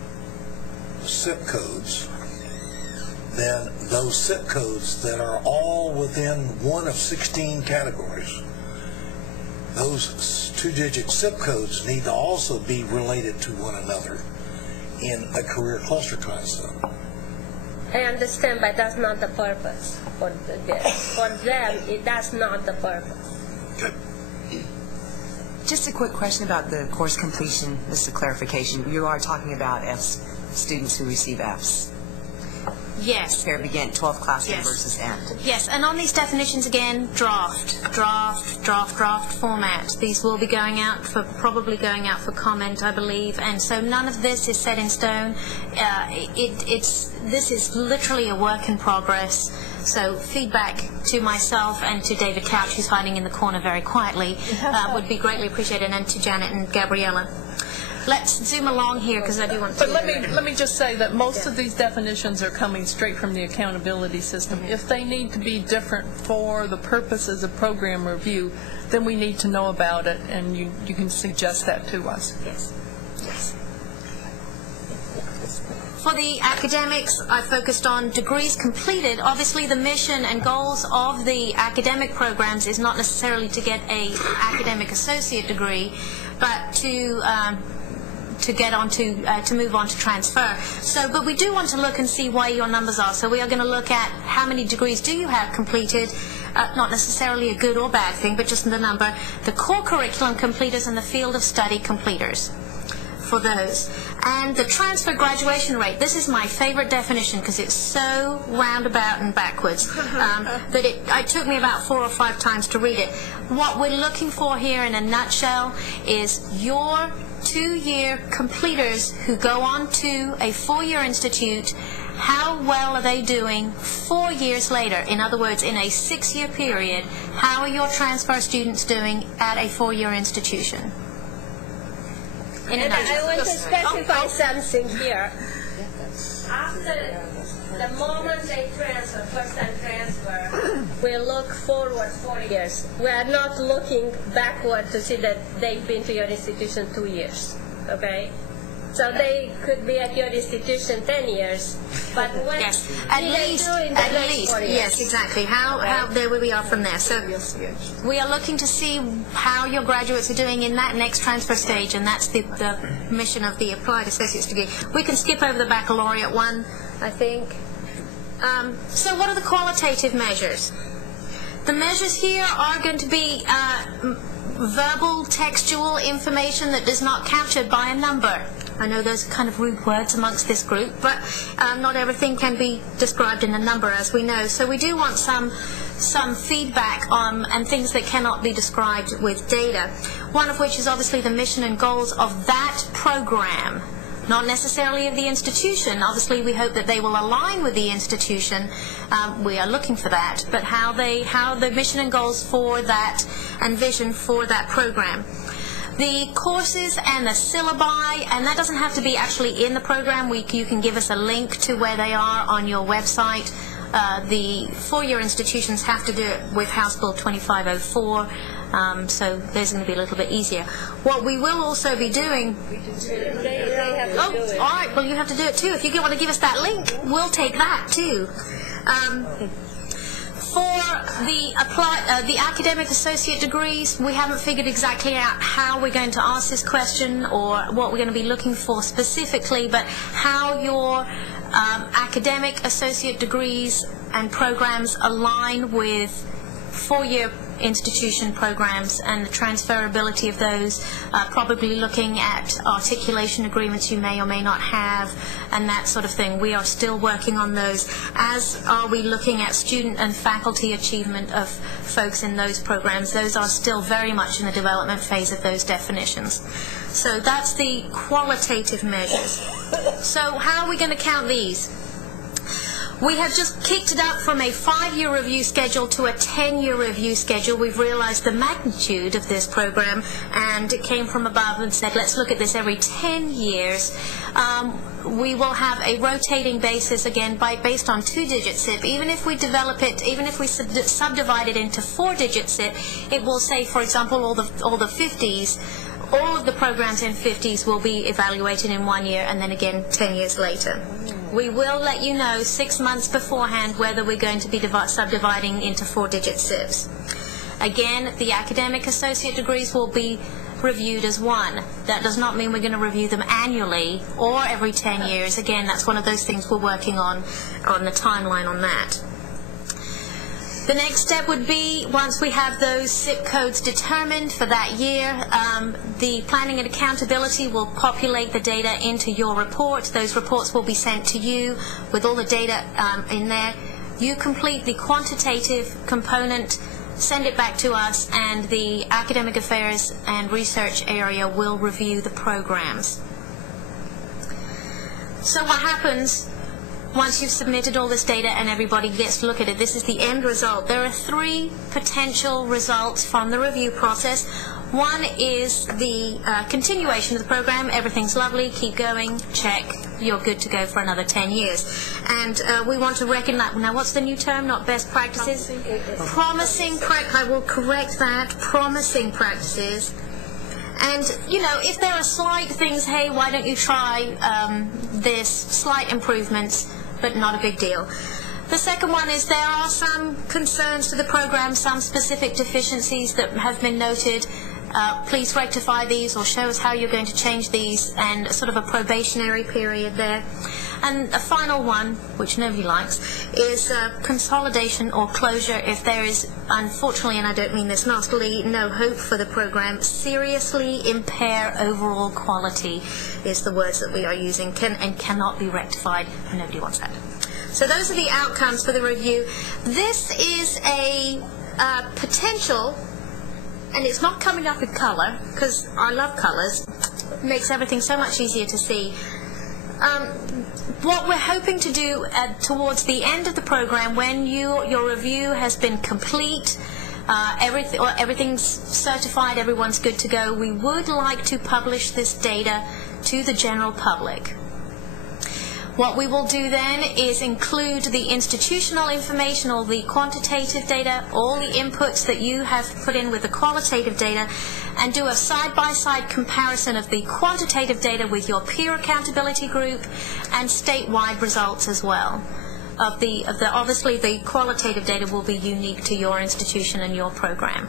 the SIP codes, then those SIP codes that are all within one of 16 categories, those 2-digit SIP codes need to also be related to one another in a career cluster concept. I understand, but that's not the purpose for this. For them, that's not the purpose. Okay. Just a quick question about the course completion, just a clarification. You are talking about Fs, students who receive Fs. Yes. Fair begin, 12th class Yes. versus end. Yes, and on these definitions again, draft format. These will be probably going out for comment, I believe, and so none of this is set in stone. This is literally a work in progress. So feedback to myself and to David Couch, who's hiding in the corner very quietly, would be greatly appreciated, and to Janet and Gabriella. Let's zoom along here because I do want to... But let me just say that most of these definitions are coming straight from the accountability system. If they need to be different for the purposes of program review, then we need to know about it, and you can suggest that to us. Yes. Yes. For the academics, I focused on degrees completed. Obviously, the mission and goals of the academic programs is not necessarily to get an academic associate degree, but to move on to transfer. But we do want to look and see why your numbers are. So we are going to look at how many degrees do you have completed, not necessarily a good or bad thing, but just the number, the core curriculum completers and the field of study completers for those. And the transfer graduation rate, this is my favorite definition because it's so roundabout and backwards that it took me about 4 or 5 times to read it. What we're looking for here in a nutshell is your 2-year completers who go on to a 4-year institute, how well are they doing 4 years later? In other words, in a 6-year period, how are your transfer students doing at a 4-year institution? And I want to specify something here. After The moment they transfer, first time transfer, we look forward 4 years. We are not looking backward to see that they've been to your institution 2 years, okay? So they could be at your institution 10 years, but when at least, yes, exactly. How there we are from there. So we are looking to see how your graduates are doing in that next transfer stage, and that's the mission of the Applied Associate's degree. We can skip over the baccalaureate one, I think. So what are the qualitative measures? The measures here are going to be verbal, textual information that is not captured by a number. I know those are kind of rude words amongst this group, but not everything can be described in a number, as we know. So we do want some feedback on and things that cannot be described with data. One of which is obviously the mission and goals of that program, not necessarily of the institution. Obviously, we hope that they will align with the institution. We are looking for that, but how the mission and goals for that and vision for that program. The courses and the syllabi, and that doesn't have to be actually in the program. You can give us a link to where they are on your website. The four-year institutions have to do it with House Bill 2504, so there's going to be a little bit easier. What we will also be doing... They have to do it. All right, well, you have to do it too. If you want to give us that link, we'll take that too. For the academic associate degrees, we haven't figured exactly out how we're going to ask this question or what we're going to be looking for specifically, but how your academic associate degrees and programs align with four-year institution programs and the transferability of those, probably looking at articulation agreements you may or may not have, and that sort of thing. We are still working on those, as are we looking at student and faculty achievement of folks in those programs. Those are still very much in the development phase of those definitions. So that's the qualitative measures. So how are we going to count these? We have just kicked it up from a 5-year review schedule to a 10-year review schedule. We've realized the magnitude of this program, and it came from above and said, let's look at this every 10 years. We will have a rotating basis, again, based on 2-digit SIP. Even if we develop it, even if we subdivide it into 4-digit SIP, it will say, for example, all the 50s, all of the programs in 50s will be evaluated in 1 year, and then again 10 years later. We will let you know 6 months beforehand whether we're going to be subdividing into 4-digit SIPs. Again, the academic associate degrees will be reviewed as one. That does not mean we're going to review them annually or every 10 years. Again, that's one of those things we're working on the timeline on that. The next step would be, once we have those SIP codes determined for that year, the planning and accountability will populate the data into your report. Those reports will be sent to you with all the data in there. You complete the quantitative component, send it back to us, and the academic affairs and research area will review the programs. So what happens once you've submitted all this data and everybody gets to look at it? This is the end result. There are 3 potential results from the review process. One is the continuation of the program. Everything's lovely, keep going, check, you're good to go for another 10 years. And we want to recognize, now what's the new term, not best practices? Promising practices. I will correct that, promising practices. And, you know, if there are slight things, hey, why don't you try this, slight improvements, but not a big deal. The second one is there are some concerns to the program, some specific deficiencies that have been noted. Please rectify these or show us how you're going to change these, and sort of a probationary period there. And a final one, which nobody likes, is consolidation or closure if there is, unfortunately, and I don't mean this nastily, no hope for the program. Seriously impair overall quality is the words that we are using, and cannot be rectified. Nobody wants that. So those are the outcomes for the review. This is a potential, and it's not coming up in color, because I love colors. It makes everything so much easier to see. What we're hoping to do towards the end of the program, when your review has been complete, everything's certified, everyone's good to go, we would like to publish this data to the general public. What we will do then is include the institutional information, all the quantitative data, all the inputs that you have put in with the qualitative data, and do a side-by-side comparison of the quantitative data with your peer accountability group and statewide results as well. Obviously, the qualitative data will be unique to your institution and your program.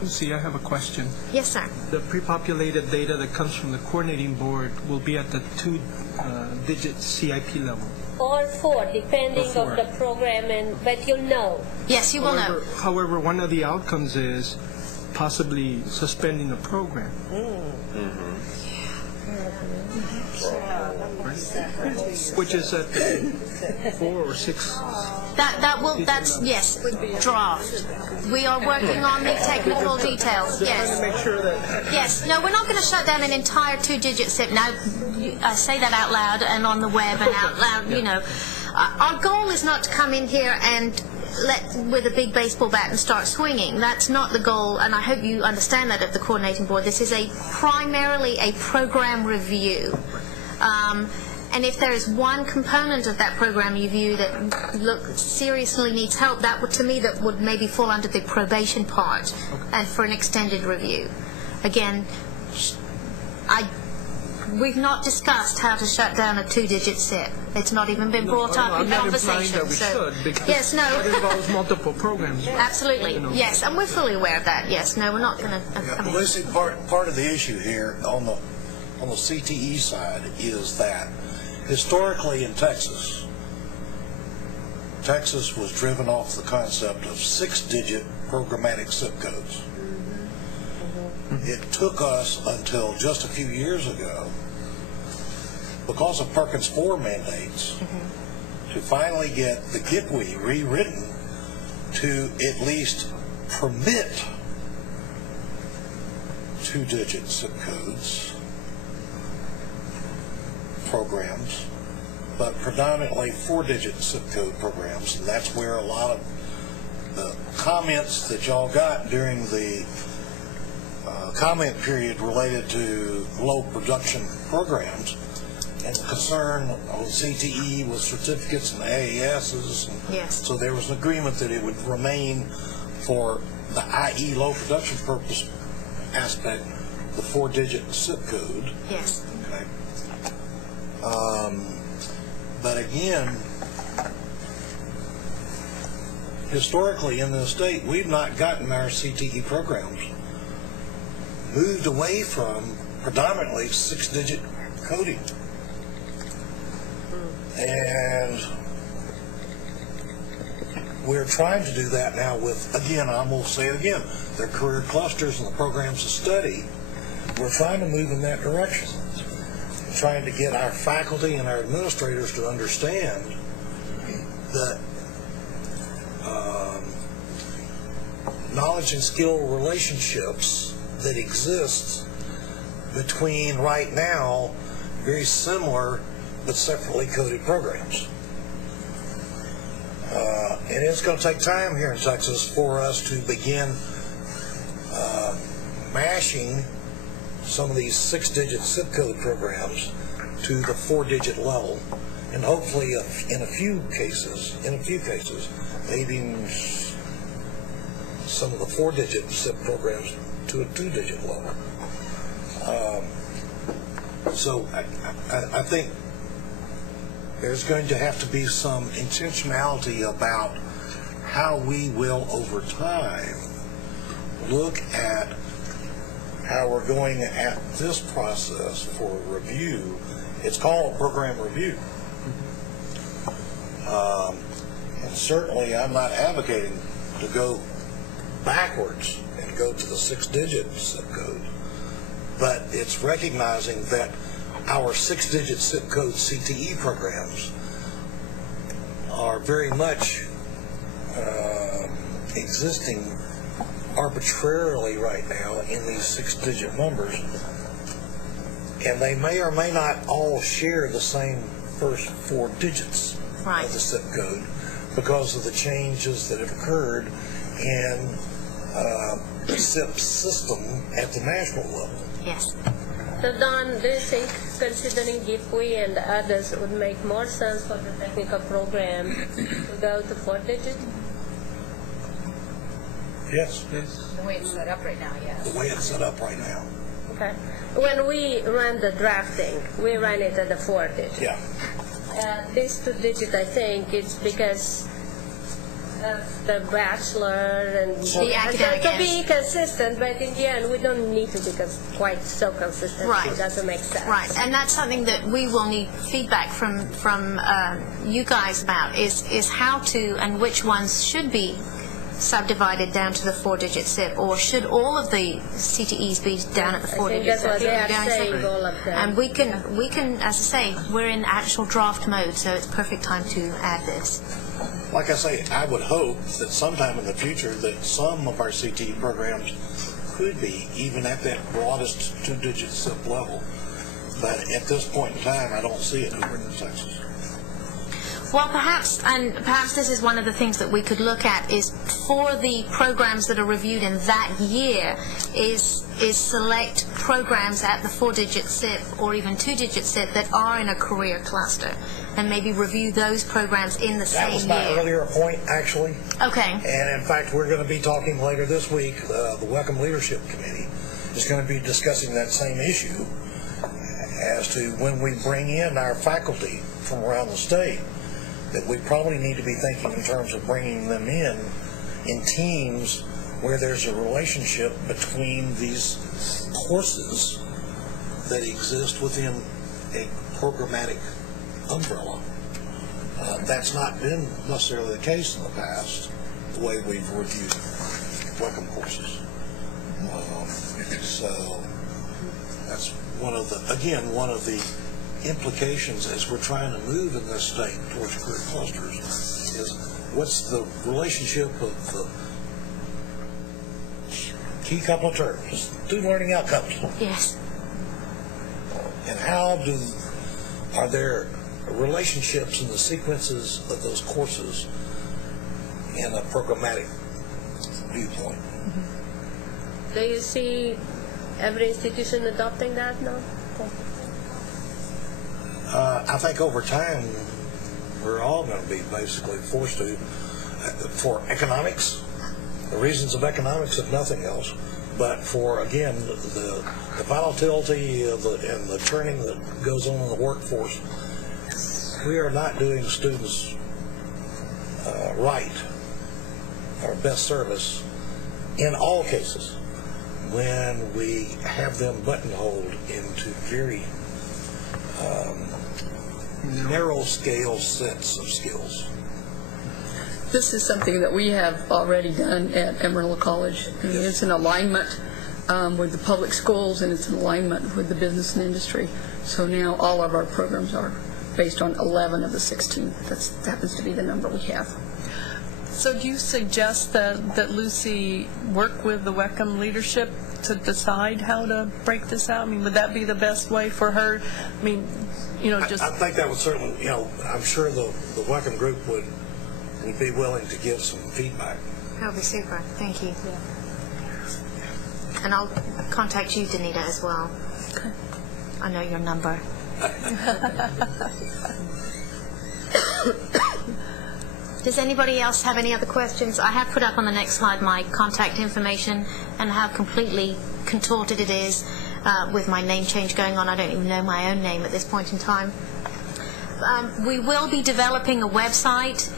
Lucy, I have a question. Yes, sir. The pre-populated data that comes from the coordinating board will be at the 2-digit CIP level. Or 4, depending on the program, but you'll know. Yes, you will know. However, one of the outcomes is possibly suspending the program. Which is at 4 or 6. That's yes, draft. We are working on the technical details. Yes. Make sure that. Yes. No, we're not going to shut down an entire 2-digit SIP. Now, I say that out loud and on the web and out loud. You know, our goal is not to come in here and with a big baseball bat and start swinging. That's not the goal, and I hope you understand that at the coordinating board. This is primarily a program review. And if there is one component of that program review that seriously needs help, to me that would maybe fall under the probation part, and for an extended review. Again, we've not discussed how to shut down a 2-digit SIP. It's not even been brought up in conversation. That we should, because yes, no. It involves multiple programs. Absolutely, yes, and we're fully aware of that. Yes, no, we're not going to. Lucy, part of the issue here on the CTE side is that historically in Texas was driven off the concept of 6-digit programmatic zip codes. It took us until just a few years ago, because of Perkins 4 mandates, to finally get the GIPWE rewritten to at least permit 2-digit zip codes programs, but predominantly 4-digit zip code programs, and that's where a lot of the comments that y'all got during the comment period related to low production programs and the concern on CTE with certificates and AASs. Yes. So there was an agreement that it would remain for the IE low production purpose aspect, the 4-digit zip code. Yes. Okay. But again, historically in the state, we've not gotten our CTE programs moved away from predominantly 6-digit coding. And we're trying to do that now with, again, I'm going to say it again, their career clusters and the programs of study. We're trying to move in that direction. Trying to get our faculty and our administrators to understand that knowledge and skill relationships that exist between right now very similar but separately coded programs. And it's going to take time here in Texas for us to begin mashing some of these 6-digit zip code programs to the 4-digit level, and hopefully in a few cases, maybe some of the 4-digit zip programs to a 2-digit level. So I think there's going to have to be some intentionality about how we will over time look at how we're going at this process for review. It's called program review. And certainly I'm not advocating to go backwards and go to the 6-digit zip code, but it's recognizing that our 6-digit zip code CTE programs are very much existing arbitrarily right now in these 6-digit numbers, and they may or may not all share the same first 4 digits of the zip code because of the changes that have occurred in the SIP system at the national level. Yes. So Don, do you think considering GIFWE and others would make more sense for the technical program to go to 4-digit? Yes. The way it's set up right now, yes. The way it's set up right now. Okay. When we run the drafting, we run it at the 4-digit. Yeah. This 2-digit, I think, it's because of the bachelor and The academic, to be consistent, but in the end, we don't need to be quite so consistent. Right. It doesn't make sense. Right, and that's something that we will need feedback from you guys about, is how to and which ones should be subdivided down to the 4-digit SIP, or should all of the CTEs be down at the 4-digit SIP? I think that's what they are saying, all of them. And we can, as I say, we're in actual draft mode, so it's perfect time to add this. Like I say, I would hope that sometime in the future that some of our CTE programs could be even at that broadest 2-digit SIP level. But at this point in time, I don't see it over in Texas. Well, perhaps this is one of the things that we could look at, is for the programs that are reviewed in that year, is select programs at the 4-digit SIP or even 2-digit SIP that are in a career cluster, and maybe review those programs in the same year. That was my earlier point, actually. Okay. And in fact, we're going to be talking later this week, the Welcome Leadership Committee is going to be discussing that same issue as to when we bring in our faculty from around the state, that we probably need to be thinking in terms of bringing them in teams where there's a relationship between these courses that exist within a programmatic umbrella. That's not been necessarily the case in the past, the way we've reviewed Welcome courses. So that's one of the implications as we're trying to move in this state towards career clusters, is what's the relationship of the key couple of terms, student learning outcomes. Yes. And are there relationships in the sequences of those courses in a programmatic viewpoint? Do you see every institution adopting that now? I think over time, we're all going to be basically forced to, for economics, the reasons of economics, if nothing else, but for, again, the volatility and the training that goes on in the workforce, we are not doing students right, our best service, in all cases, when we have them buttonholed into very narrow scale sets of skills. This is something that we have already done at Amarillo College. And it's in alignment with the public schools, and it's in alignment with the business and industry. So now all of our programs are based on 11 of the 16. That happens to be the number we have. So do you suggest that Lucy work with the Welcome leadership to decide how to break this out? I mean, would that be the best way for her? I mean, just... I think that would certainly, I'm sure the Welcome group would be willing to give some feedback. That would be super. Thank you. Yeah. And I'll contact you, Danita, as well. Okay. I know your number. Does anybody else have any other questions? I have put up on the next slide my contact information and how completely contorted it is with my name change going on. I don't even know my own name at this point in time. We will be developing a website.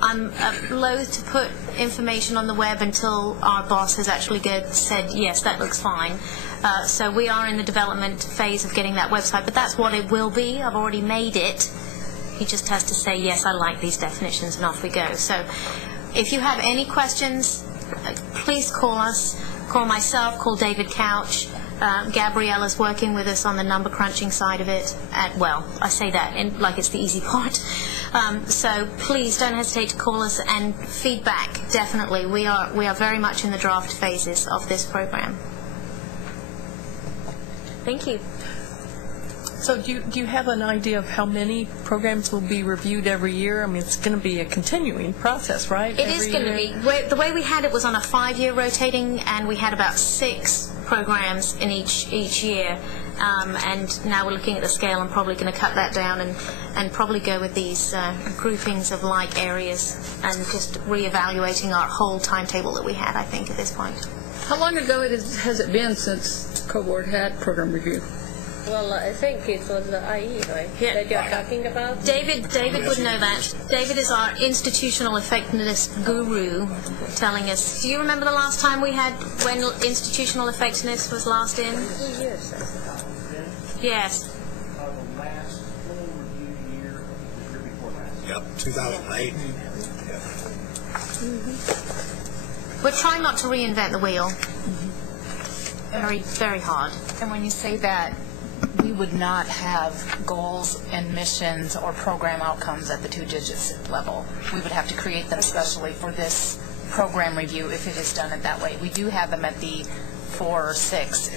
I'm loath to put information on the web until our boss has actually said, yes, that looks fine. So we are in the development phase of getting that website, but that's what it will be. I've already made it. He just has to say, yes, I like these definitions, and off we go. So if you have any questions, please call us. Call myself, call David Couch. Gabriella's working with us on the number crunching side of it. I say that like it's the easy part. So please don't hesitate to call us, and feedback, definitely. We are very much in the draft phases of this program. Thank you. So do you have an idea of how many programs will be reviewed every year? I mean, it's going to be a continuing process, right? It is going to be. The way we had it was on a 5-year rotating, and we had about 6 programs in each year. And now we're looking at the scale and probably going to cut that down and probably go with these groupings of like areas and just reevaluating our whole timetable that we had, I think, at this point. How long ago has it been since CoBoard had program review? Well, I think it was the IE, right, that you're talking about? David would know that. David is our institutional effectiveness guru telling us. Do you remember the last time we had, when institutional effectiveness was last in? 2 years, I think. Yes. The last full review year, the year before last. Yep, 2008. We're trying not to reinvent the wheel. Very, very hard. And when you say that, we would not have goals and missions or program outcomes at the 2-digit level. We would have to create them especially for this program review if it is done it that way. We do have them at the 4 or 6,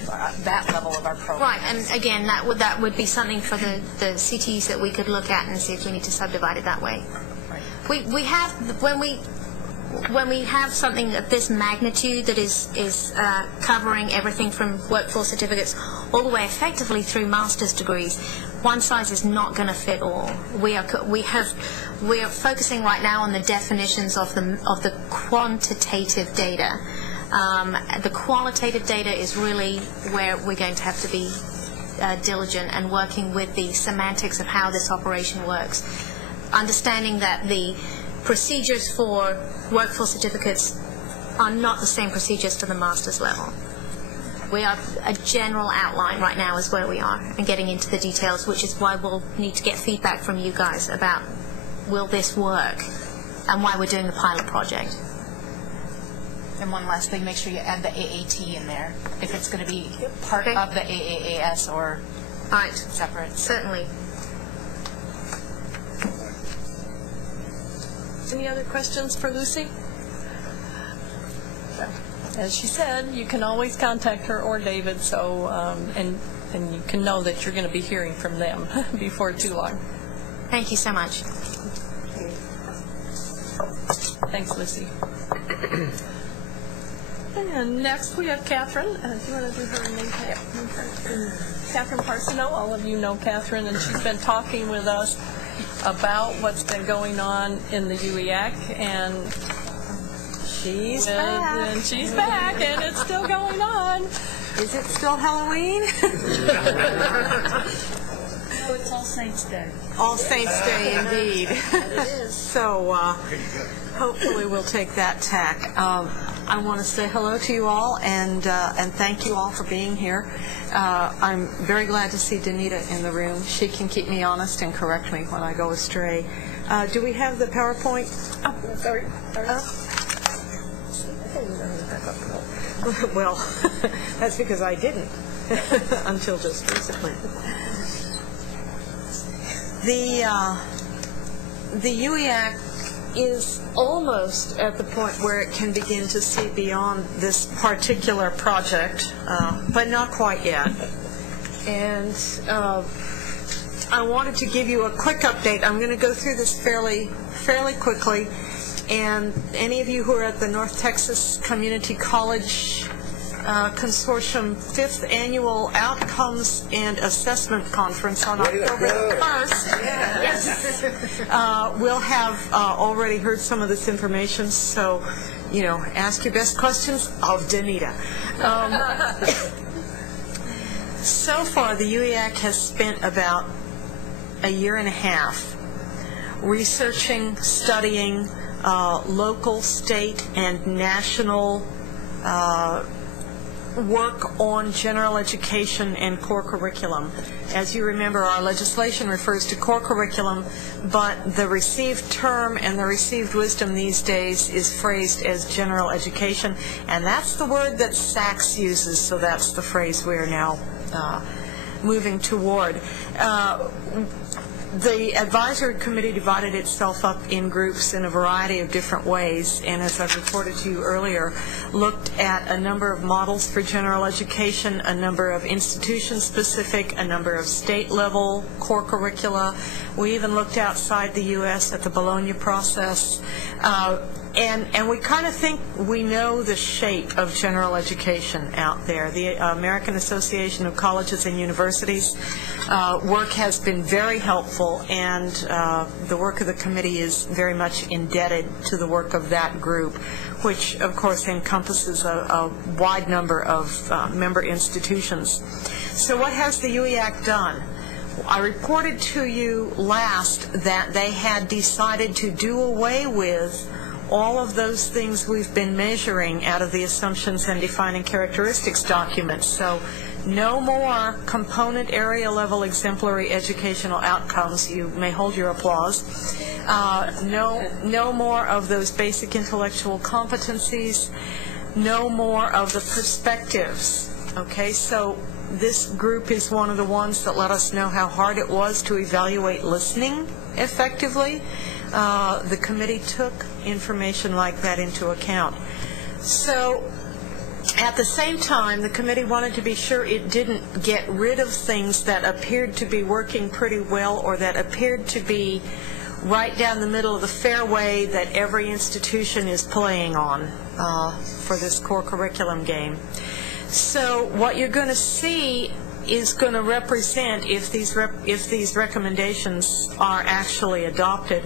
that level of our program. Right, and again, that would be something for the CTs that we could look at and see if we need to subdivide it that way. Right. We have, when we have something of this magnitude that is covering everything from workforce certificates all the way effectively through master's degrees, one size is not going to fit all. We are focusing right now on the definitions of the quantitative data. The qualitative data is really where we're going to have to be diligent and working with the semantics of how this operation works, understanding that the procedures for workforce certificates are not the same procedures to the master's level. We are a general outline right now is where we are, and getting into the details, which is why we'll need to get feedback from you guys about will this work and why we're doing the pilot project. And one last thing, make sure you add the AAT in there, if it's going to be part of the AAAS or separate. Certainly. Any other questions for Lucy? As she said, you can always contact her or David, so and you can know that you're going to be hearing from them before too long. Thank you so much. Thanks, Lucy. And next we have Catherine. Do you want to do her name? Catherine Parsono. All of you know Catherine, and she's been talking with us about what's been going on in the UEAC, and she's back, and it's still going on. Is it still Halloween? No, it's All Saints Day. All Saints Day, indeed. It is. So hopefully we'll take that tack. I want to say hello to you all and thank you all for being here. I'm very glad to see Danita in the room. She can keep me honest and correct me when I go astray. Do we have the PowerPoint? Oh, sorry. Well, that's because I didn't until just recently. The UEAC is almost at the point where it can begin to see beyond this particular project, but not quite yet. And I wanted to give you a quick update. I'm going to go through this fairly quickly. And any of you who are at the North Texas Community College Consortium 5th Annual Outcomes and Assessment Conference on October the 1st. Yes. We'll have already heard some of this information, so, ask your best questions of Danita. So far, the UEAC has spent about a year and a half researching, studying local, state, and national work on general education and core curriculum. As you remember, our legislation refers to core curriculum, but the received term and the received wisdom these days is phrased as general education, and that's the word that SACS uses, so that's the phrase we are now moving toward. The advisory committee divided itself up in groups in a variety of different ways, and as I reported to you earlier, looked at a number of models for general education, a number of institution-specific, a number of state-level core curricula. We even looked outside the U.S. at the Bologna process, And we kind of think we know the shape of general education out there. The American Association of Colleges and Universities work has been very helpful, and the work of the committee is very much indebted to the work of that group, which of course encompasses a wide number of member institutions. So what has the UEAC done? I reported to you last that they had decided to do away with all of those things we've been measuring out of the assumptions and defining characteristics documents. So no more component area level exemplary educational outcomes. You may hold your applause. No more of those basic intellectual competencies. No more of the perspectives. Okay, so this group is one of the ones that let us know how hard it was to evaluate listening effectively. The committee took information like that into account. So at the same time, the committee wanted to be sure it didn't get rid of things that appeared to be working pretty well or that appeared to be right down the middle of the fairway that every institution is playing on for this core curriculum game. So what you're going to see is going to represent, if these recommendations are actually adopted,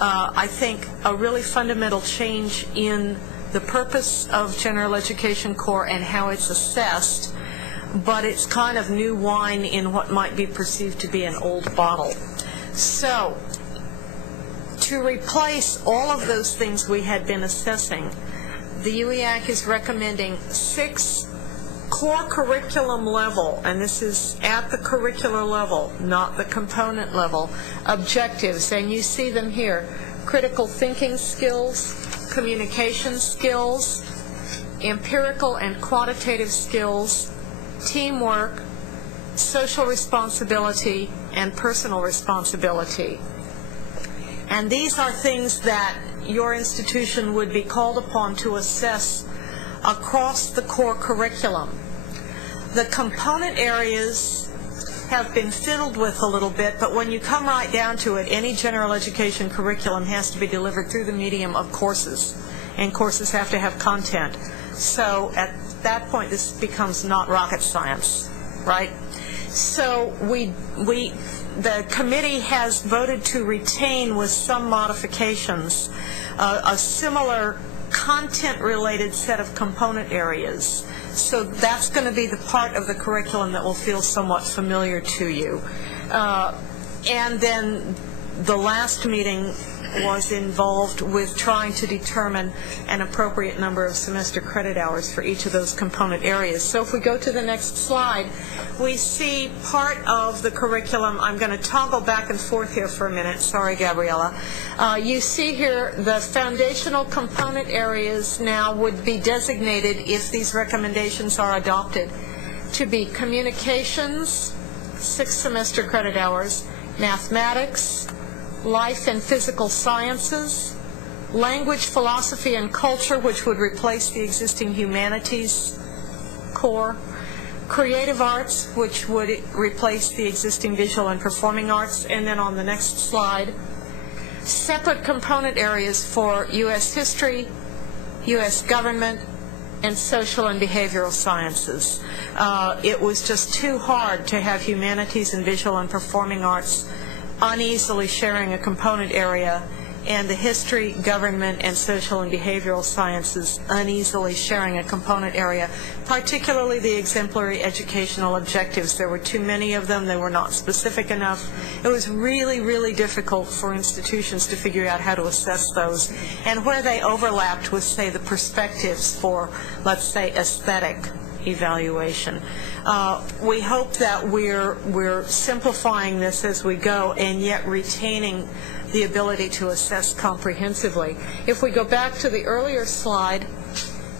I think a really fundamental change in the purpose of general education core and how it's assessed, but it's kind of new wine in what might be perceived to be an old bottle. So to replace all of those things we had been assessing, the UEAC is recommending 6 core curriculum level, and this is at the curricular level, not the component level, objectives, and you see them here: critical thinking skills, communication skills, empirical and quantitative skills, teamwork, social responsibility, and personal responsibility. And these are things that your institution would be called upon to assess across the core curriculum. The component areas have been fiddled with a little bit, but when you come right down to it, any general education curriculum has to be delivered through the medium of courses, and courses have to have content. So at that point, this becomes not rocket science, right? So the committee has voted to retain, with some modifications, a similar content-related set of component areas. So that's going to be the part of the curriculum that will feel somewhat familiar to you. And then the last meeting was involved with trying to determine an appropriate number of semester credit hours for each of those component areas. So if we go to the next slide, we see part of the curriculum. I'm going to toggle back and forth here for a minute. Sorry, Gabriella. You see here the foundational component areas now would be designated, if these recommendations are adopted, to be communications, 6 semester credit hours, mathematics, life and physical sciences, language, philosophy, and culture, which would replace the existing humanities core, creative arts, which would replace the existing visual and performing arts, and then on the next slide, separate component areas for U.S. history, U.S. government, and social and behavioral sciences. It was just too hard to have humanities and visual and performing arts uneasily sharing a component area, and the history, government, and social and behavioral sciences uneasily sharing a component area, particularly the exemplary educational objectives. There were too many of them. They were not specific enough. It was really, really difficult for institutions to figure out how to assess those, and where they overlapped with, say, the perspectives for, let's say, aesthetic evaluation. We hope that we're simplifying this as we go, and yet retaining the ability to assess comprehensively. If we go back to the earlier slide,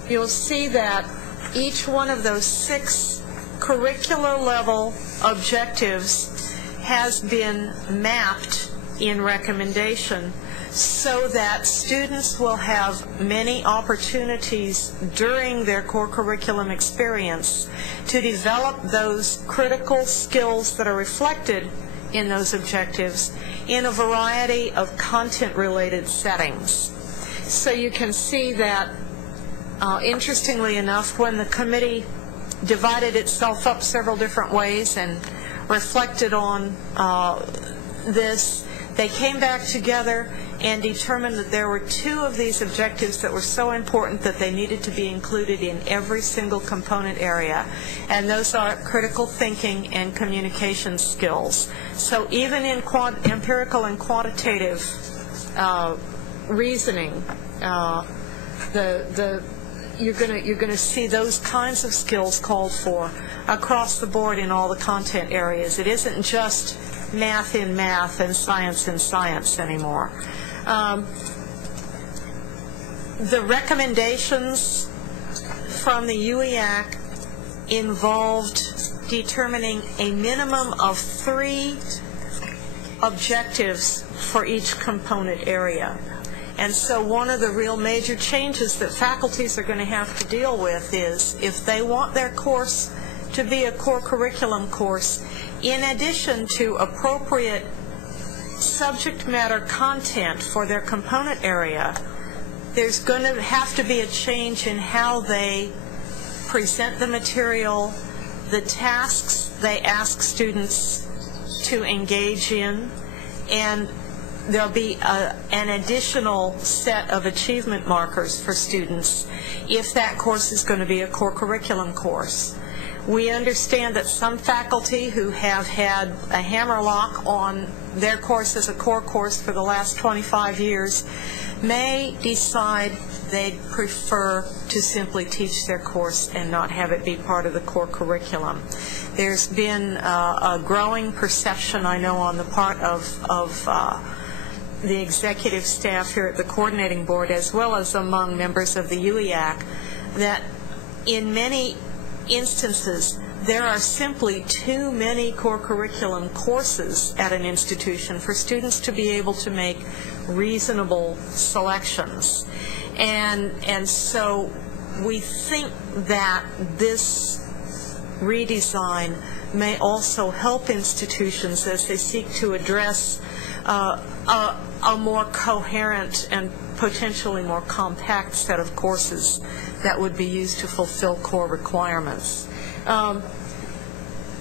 you'll see that each one of those 6 curricular level objectives has been mapped in recommendation, so that students will have many opportunities during their core curriculum experience to develop those critical skills that are reflected in those objectives in a variety of content-related settings. So you can see that, interestingly enough, when the committee divided itself up several different ways and reflected on this, they came back together and determined that there were two of these objectives that were so important that they needed to be included in every single component area, and those are critical thinking and communication skills. So even in empirical and quantitative reasoning, you're going to see those kinds of skills called for across the board in all the content areas. It isn't just math in math and science in science anymore. The recommendations from the UEAC involved determining a minimum of 3 objectives for each component area. And so one of the real major changes that faculties are going to have to deal with is, if they want their course to be a core curriculum course, in addition to appropriate subject matter content for their component area, there's going to have to be a change in how they present the material, the tasks they ask students to engage in, and there'll be an additional set of achievement markers for students if that course is going to be a core curriculum course. We understand that some faculty who have had a hammerlock on their course as a core course for the last 25 years may decide they'd prefer to simply teach their course and not have it be part of the core curriculum. There's been a growing perception, I know, on the part of the executive staff here at the coordinating board, as well as among members of the UEAC, that in many instances there are simply too many core curriculum courses at an institution for students to be able to make reasonable selections. And so we think that this redesign may also help institutions as they seek to address a more coherent and potentially more compact set of courses that would be used to fulfill core requirements. I'm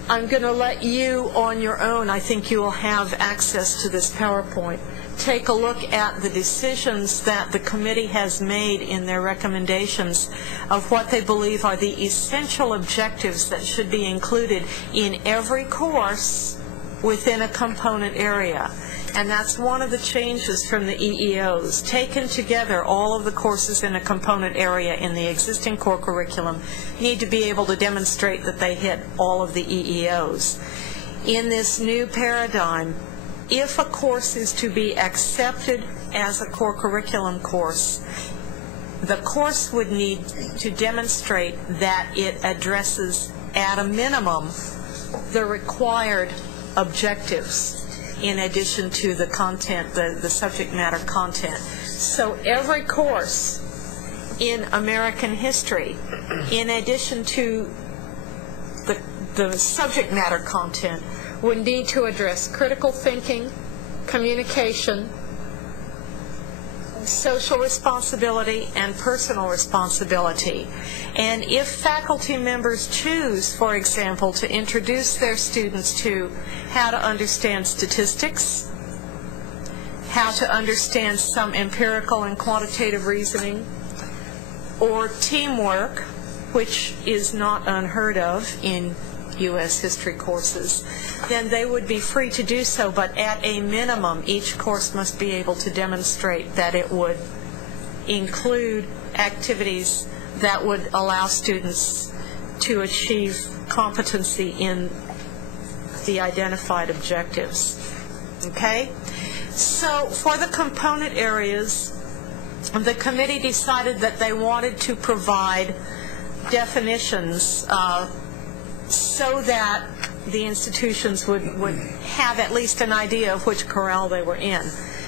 going to let you on your own, I think you will have access to this PowerPoint, take a look at the decisions that the committee has made in their recommendations of what they believe are the essential objectives that should be included in every course within a component area. And that's one of the changes from the EEOs. Taken together, all of the courses in a component area in the existing core curriculum need to be able to demonstrate that they hit all of the EEOs. In this new paradigm, if a course is to be accepted as a core curriculum course, the course would need to demonstrate that it addresses, at a minimum, the required objectives in addition to the content, the subject matter content. So every course in American history, in addition to the subject matter content, would need to address critical thinking, communication, social responsibility, and personal responsibility. And if faculty members choose, for example, to introduce their students to how to understand statistics, how to understand some empirical and quantitative reasoning, or teamwork, which is not unheard of in U.S. history courses, then they would be free to do so, but at a minimum, each course must be able to demonstrate that it would include activities that would allow students to achieve competency in the identified objectives. Okay? So for the component areas, the committee decided that they wanted to provide definitions so that the institutions would have at least an idea of which corral they were in.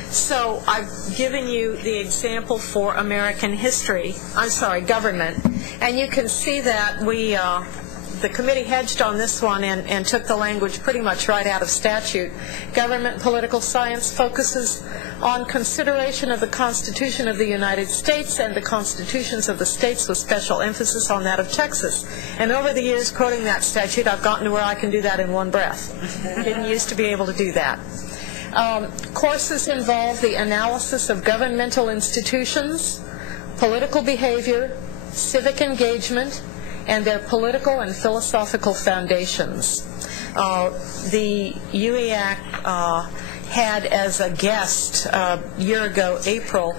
So I've given you the example for American history, government, and you can see that the committee hedged on this one and took the language pretty much right out of statute. Government and political science focuses on consideration of the Constitution of the United States and the constitutions of the states, with special emphasis on that of Texas. And over the years, quoting that statute, I've gotten to where I can do that in one breath. Didn't used to be able to do that. Courses involve the analysis of governmental institutions, political behavior, civic engagement, and their political and philosophical foundations. The UEAC had as a guest a year ago, April,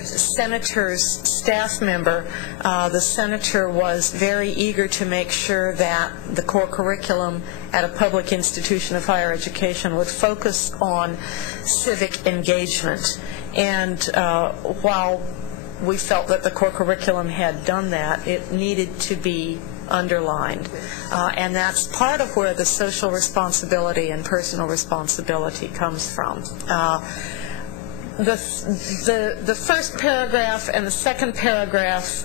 Senator's staff member. The senator was very eager to make sure that the core curriculum at a public institution of higher education would focus on civic engagement. And while we felt that the core curriculum had done that, it needed to be underlined. And that's part of where the social responsibility and personal responsibility comes from. The first paragraph and the second paragraph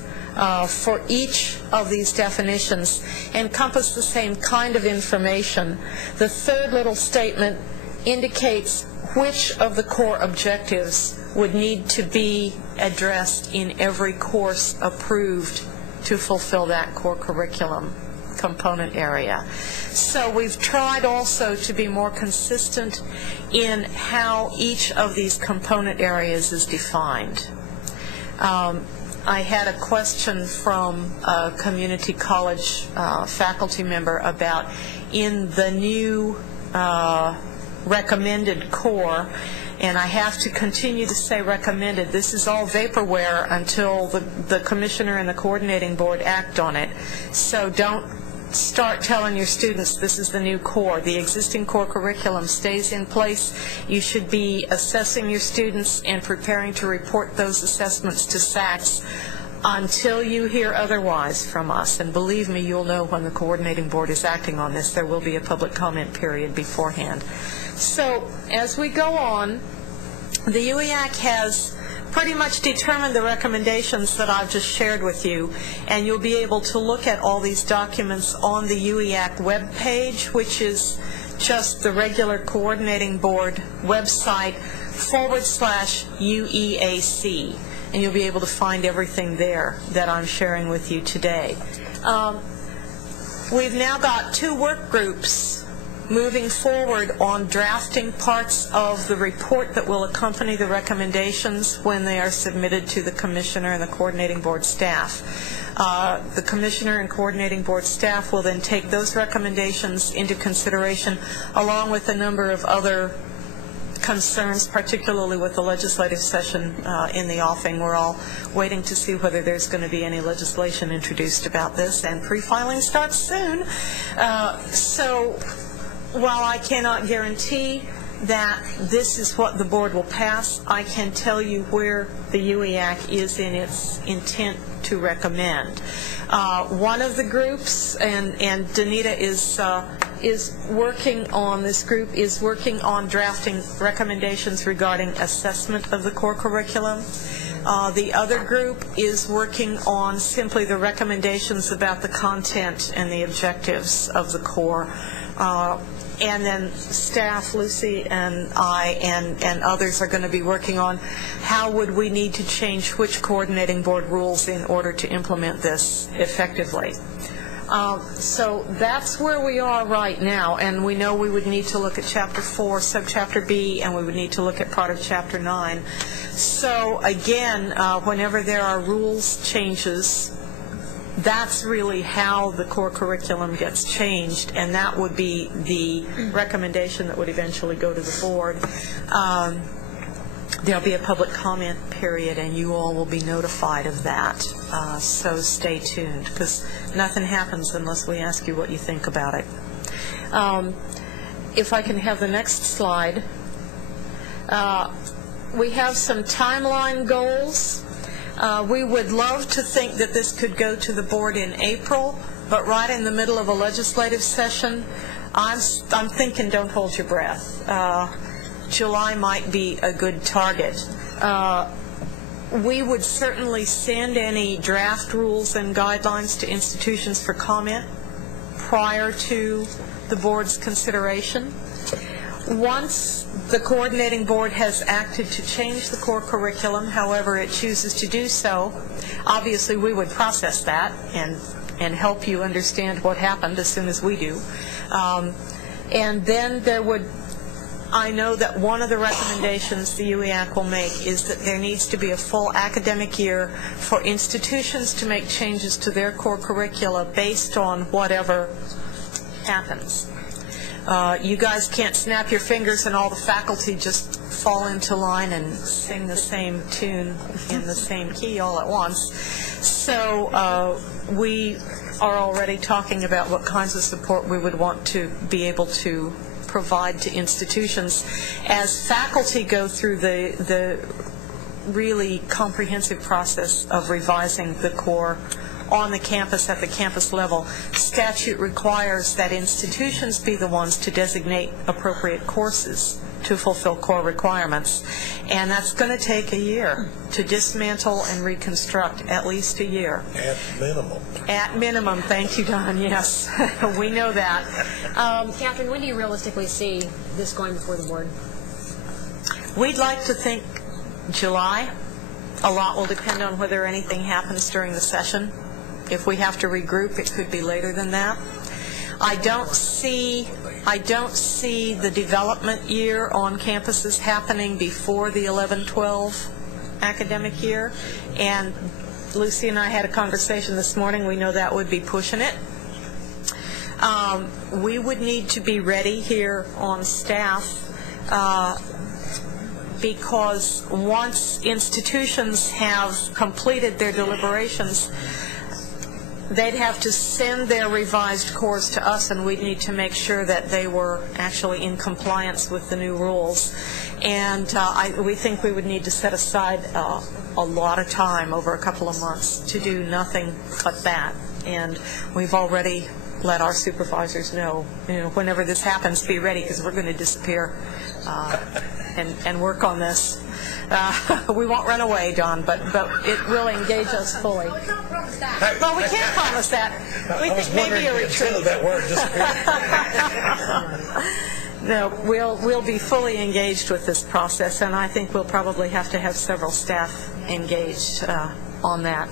for each of these definitions encompass the same kind of information. The third little statement indicates which of the core objectives would need to be addressed in every course approved to fulfill that core curriculum component area. So we've tried also to be more consistent in how each of these component areas is defined. I had a question from a community college faculty member about, in the new recommended core, and I have to continue to say recommended. This is all vaporware until the commissioner and the coordinating board act on it. So don't start telling your students this is the new core. The existing core curriculum stays in place. You should be assessing your students and preparing to report those assessments to SACS until you hear otherwise from us. And believe me, you'll know when the coordinating board is acting on this. There will be a public comment period beforehand. So as we go on, the UEAC has pretty much determined the recommendations that I've just shared with you, and you'll be able to look at all these documents on the UEAC webpage, which is just the regular coordinating board website /UEAC, and you'll be able to find everything there that I'm sharing with you today. We've now got 2 work groups moving forward on drafting parts of the report that will accompany the recommendations when they are submitted to the commissioner and the coordinating board staff. The commissioner and coordinating board staff will then take those recommendations into consideration, along with a number of other concerns, particularly with the legislative session in the offing. We're all waiting to see whether there's going to be any legislation introduced about this, and pre-filing starts soon. So while I cannot guarantee that this is what the board will pass, I can tell you where the UEAC is in its intent to recommend. One of the groups, and Danita is working on, this group is working on drafting recommendations regarding assessment of the core curriculum. The other group is working on simply the recommendations about the content and the objectives of the core. And then staff, Lucy and I and others are going to be working on how would we need to change which coordinating board rules in order to implement this effectively. So that's where we are right now, and we know we would need to look at Chapter 4, Subchapter B, and we would need to look at part of Chapter 9. So again, whenever there are rules changes, that's really how the core curriculum gets changed, and that would be the recommendation that would eventually go to the board. There'll be a public comment period, and you all will be notified of that. So stay tuned, because nothing happens unless we ask you what you think about it. If I can have the next slide. We have some timeline goals. We would love to think that this could go to the board in April, but right in the middle of a legislative session, I'm thinking don't hold your breath. July might be a good target. We would certainly send any draft rules and guidelines to institutions for comment prior to the board's consideration. Once the coordinating board has acted to change the core curriculum, however it chooses to do so, obviously we would process that and help you understand what happened as soon as we do. And then there would, I know that one of the recommendations the UEAC will make is that there needs to be a full academic year for institutions to make changes to their core curricula based on whatever happens. You guys can't snap your fingers and all the faculty just fall into line and sing the same tune in the same key all at once. So we are already talking about what kinds of support we would want to be able to provide to institutions as faculty go through the really comprehensive process of revising the core on the campus at the campus level. Statute requires that institutions be the ones to designate appropriate courses to fulfill core requirements. And that's going to take a year to dismantle and reconstruct, at least a year. At minimum. At minimum. Thank you, Don. Yes, we know that. Catherine, when do you realistically see this going before the board? We'd like to think July. A lot will depend on whether anything happens during the session. If we have to regroup, it could be later than that. I don't see the development year on campuses happening before the 11-12 academic year. And Lucy and I had a conversation this morning. We know that would be pushing it. We would need to be ready here on staff because once institutions have completed their deliberations, they'd have to send their revised cores to us, and we'd need to make sure that they were actually in compliance with the new rules. And we think we would need to set aside a lot of time over a couple of months to do nothing but that. And we've already let our supervisors know, whenever this happens, be ready, because we're going to disappear and work on this. We won't run away, Don, but it will engage us fully. Well, we can't promise that. Well, we can't promise that. We think maybe a retreat. That word disappeared. No, we'll be fully engaged with this process, and I think we'll probably have to have several staff engaged on that.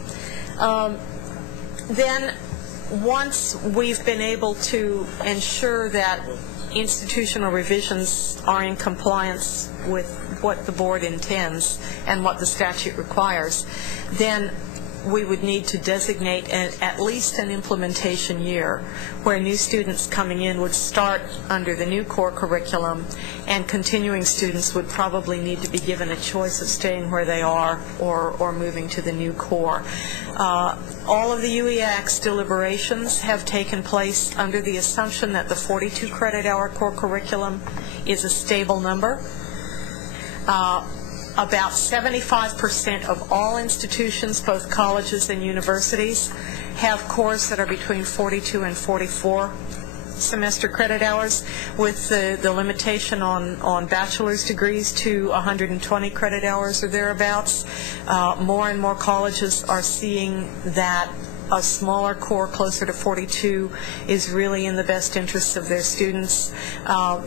Then, once we've been able to ensure that institutional revisions are in compliance with what the board intends and what the statute requires, then we would need to designate at least an implementation year where new students coming in would start under the new core curriculum, and continuing students would probably need to be given a choice of staying where they are or moving to the new core. All of the UEAC's deliberations have taken place under the assumption that the 42 credit hour core curriculum is a stable number. About 75% of all institutions, both colleges and universities, have cores that are between 42 and 44 semester credit hours, with the limitation on bachelor's degrees to 120 credit hours or thereabouts. More and more colleges are seeing that a smaller core closer to 42 is really in the best interests of their students.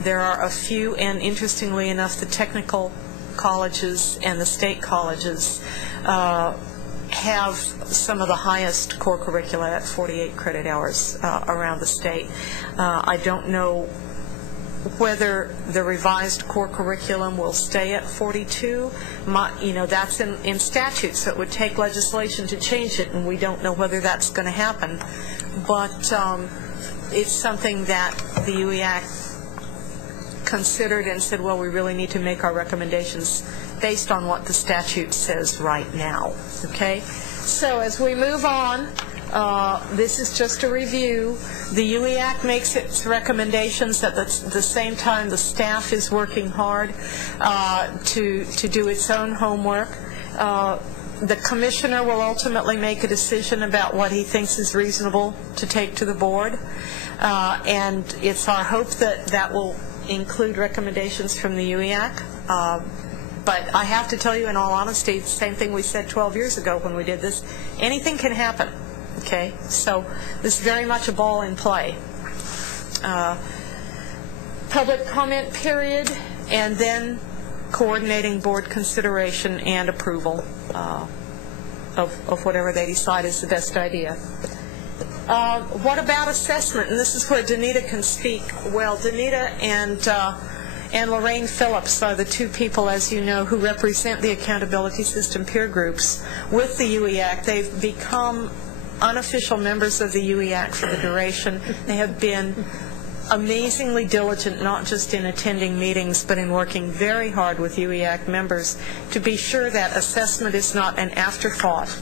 There are a few, and interestingly enough, the technical colleges and the state colleges have some of the highest core curricula at 48 credit hours around the state. I don't know whether the revised core curriculum will stay at 42. That's in statute, so it would take legislation to change it, and we don't know whether that's going to happen. But it's something that the UEAC considered and said, well, we really need to make our recommendations based on what the statute says right now. Okay? So as we move on, this is just a review. The UEAC makes its recommendations at the same time the staff is working hard to do its own homework. The commissioner will ultimately make a decision about what he thinks is reasonable to take to the board, and it's our hope that that will include recommendations from the UEAC. But I have to tell you, in all honesty, it's the same thing we said 12 years ago when we did this. Anything can happen, okay? So this is very much a ball in play. Public comment period, and then coordinating board consideration and approval of whatever they decide is the best idea. What about assessment? And this is where Danita can speak. Well, Danita and Lorraine Phillips are the two people, as you know, who represent the Accountability System peer groups with the UEAC. They've become unofficial members of the UEAC for the duration. They have been amazingly diligent, not just in attending meetings, but in working very hard with UEAC members to be sure that assessment is not an afterthought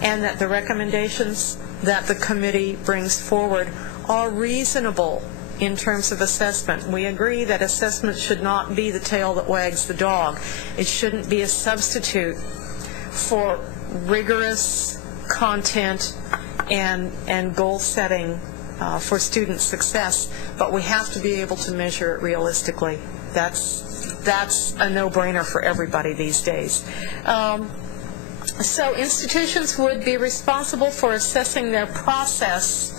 and that the recommendations that the committee brings forward are reasonable in terms of assessment. We agree that assessment should not be the tail that wags the dog. It shouldn't be a substitute for rigorous content and goal setting for student success, but we have to be able to measure it realistically. That's a no-brainer for everybody these days. So institutions would be responsible for assessing their process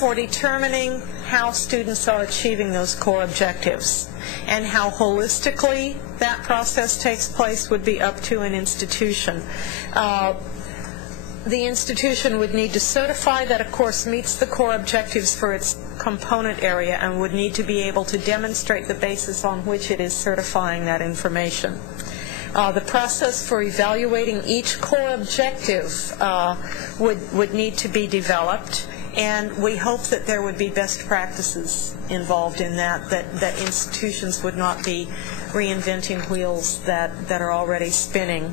for determining how students are achieving those core objectives, and how holistically that process takes place would be up to an institution. The institution would need to certify that a course meets the core objectives for its component area and would need to be able to demonstrate the basis on which it is certifying that information. The process for evaluating each core objective would need to be developed, and we hope that there would be best practices involved in that institutions would not be reinventing wheels that are already spinning.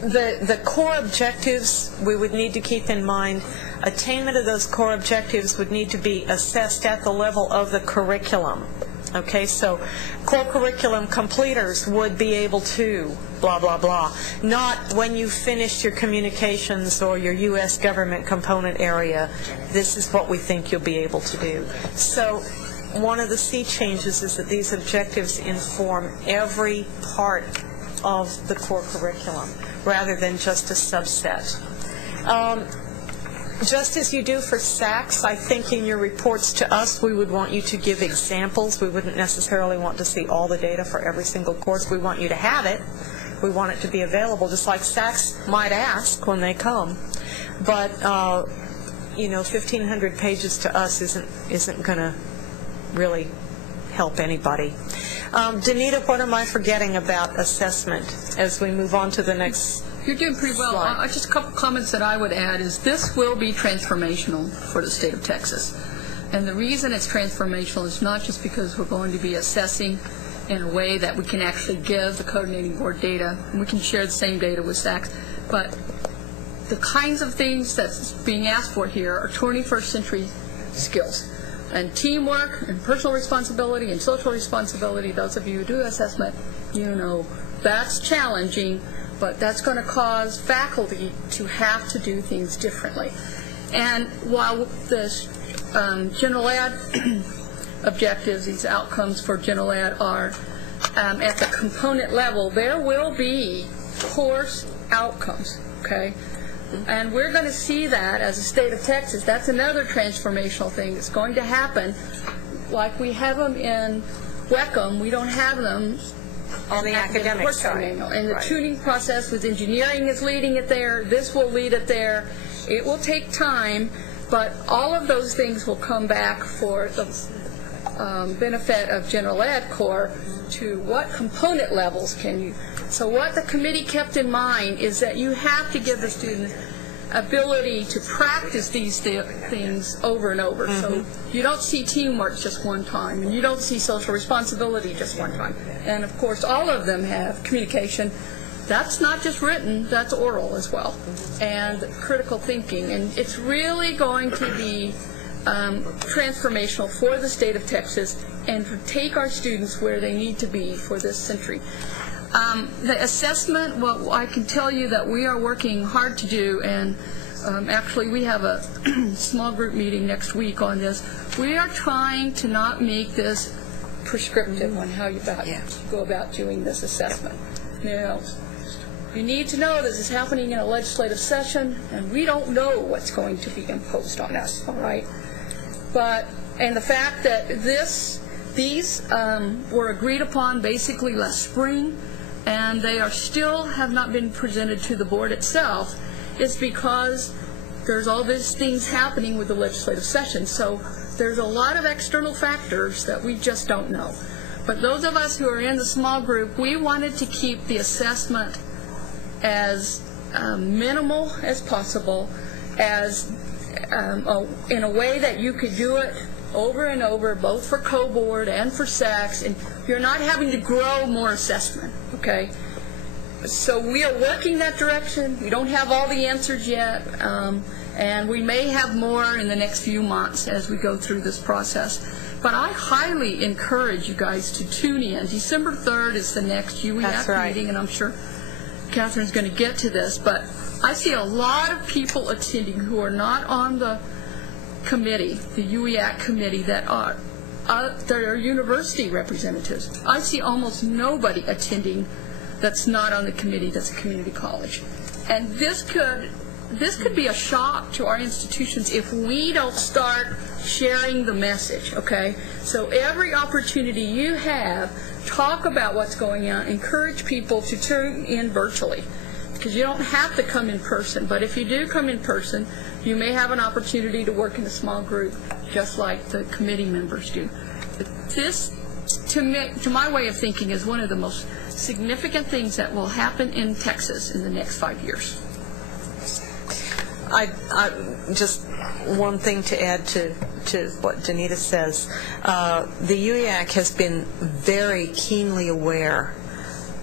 The core objectives, we would need to keep in mind, attainment of those core objectives would need to be assessed at the level of the curriculum. Okay, so core curriculum completers would be able to blah, blah, blah. Not when you finished your communications or your U.S. government component area, this is what we think you'll be able to do. So one of the sea changes is that these objectives inform every part of the core curriculum rather than just a subset. Just as you do for SACs, I think in your reports to us we would want you to give examples. We wouldn't necessarily want to see all the data for every single course. We want you to have it. We want it to be available, just like SACs might ask when they come. But 1,500 pages to us isn't going to really help anybody. Danita, what am I forgetting about assessment as we move on to the next? You're doing pretty well. Just a couple comments that I would add is this will be transformational for the state of Texas. And the reason it's transformational is not just because we're going to be assessing in a way that we can actually give the coordinating board data, and we can share the same data with SACs, but the kinds of things that's being asked for here are 21st century skills. And teamwork and personal responsibility and social responsibility, those of you who do assessment, that's challenging, but that's going to cause faculty to have to do things differently. And while the general ed objectives, these outcomes for general ed are at the component level, there will be course outcomes, okay? And we're going to see that as a state of Texas. That's another transformational thing that's going to happen. Like we have them in WECM, we don't have them on the academic side. And the tuning process with engineering is leading it there. This will lead it there. It will take time, but all of those things will come back for the benefit of general ed core to what component levels can you. So what the committee kept in mind is that you have to give the students ability to practice these things over and over. So you don't see teamwork just one time, and you don't see social responsibility just one time. And of course, all of them have communication. That's not just written, that's oral as well, and critical thinking. And it's really going to be transformational for the state of Texas and to take our students where they need to be for this century. The assessment, well, I can tell you that we are working hard to do, and actually we have a small group meeting next week on this. We are trying to not make this prescriptive on how you go about doing this assessment. Now, you need to know this is happening in a legislative session, and we don't know what's going to be imposed on us, all right? And the fact that these were agreed upon basically last spring, and they still have not been presented to the board itself, is because there's all these things happening with the legislative session. So there's a lot of external factors that we just don't know. But those of us who are in the small group, we wanted to keep the assessment as minimal as possible, in a way that you could do it over and over, both for co-board and for SACS, and you're not having to grow more assessment, okay? So we are working that direction. We don't have all the answers yet, and we may have more in the next few months as we go through this process. But I highly encourage you guys to tune in. December 3rd is the next UEAC meeting, and I'm sure Catherine's going to get to this, but I see a lot of people attending who are not on the committee, the UEAC committee, that are university representatives. I see almost nobody attending that's not on the committee that's a community college. And this could be a shock to our institutions if we don't start sharing the message, okay? So every opportunity you have, talk about what's going on, encourage people to tune in virtually, because you don't have to come in person, but if you do come in person, you may have an opportunity to work in a small group, just like the committee members do. This, to my way of thinking, is one of the most significant things that will happen in Texas in the next 5 years. I just one thing to add to what Danita says. The UEAC has been very keenly aware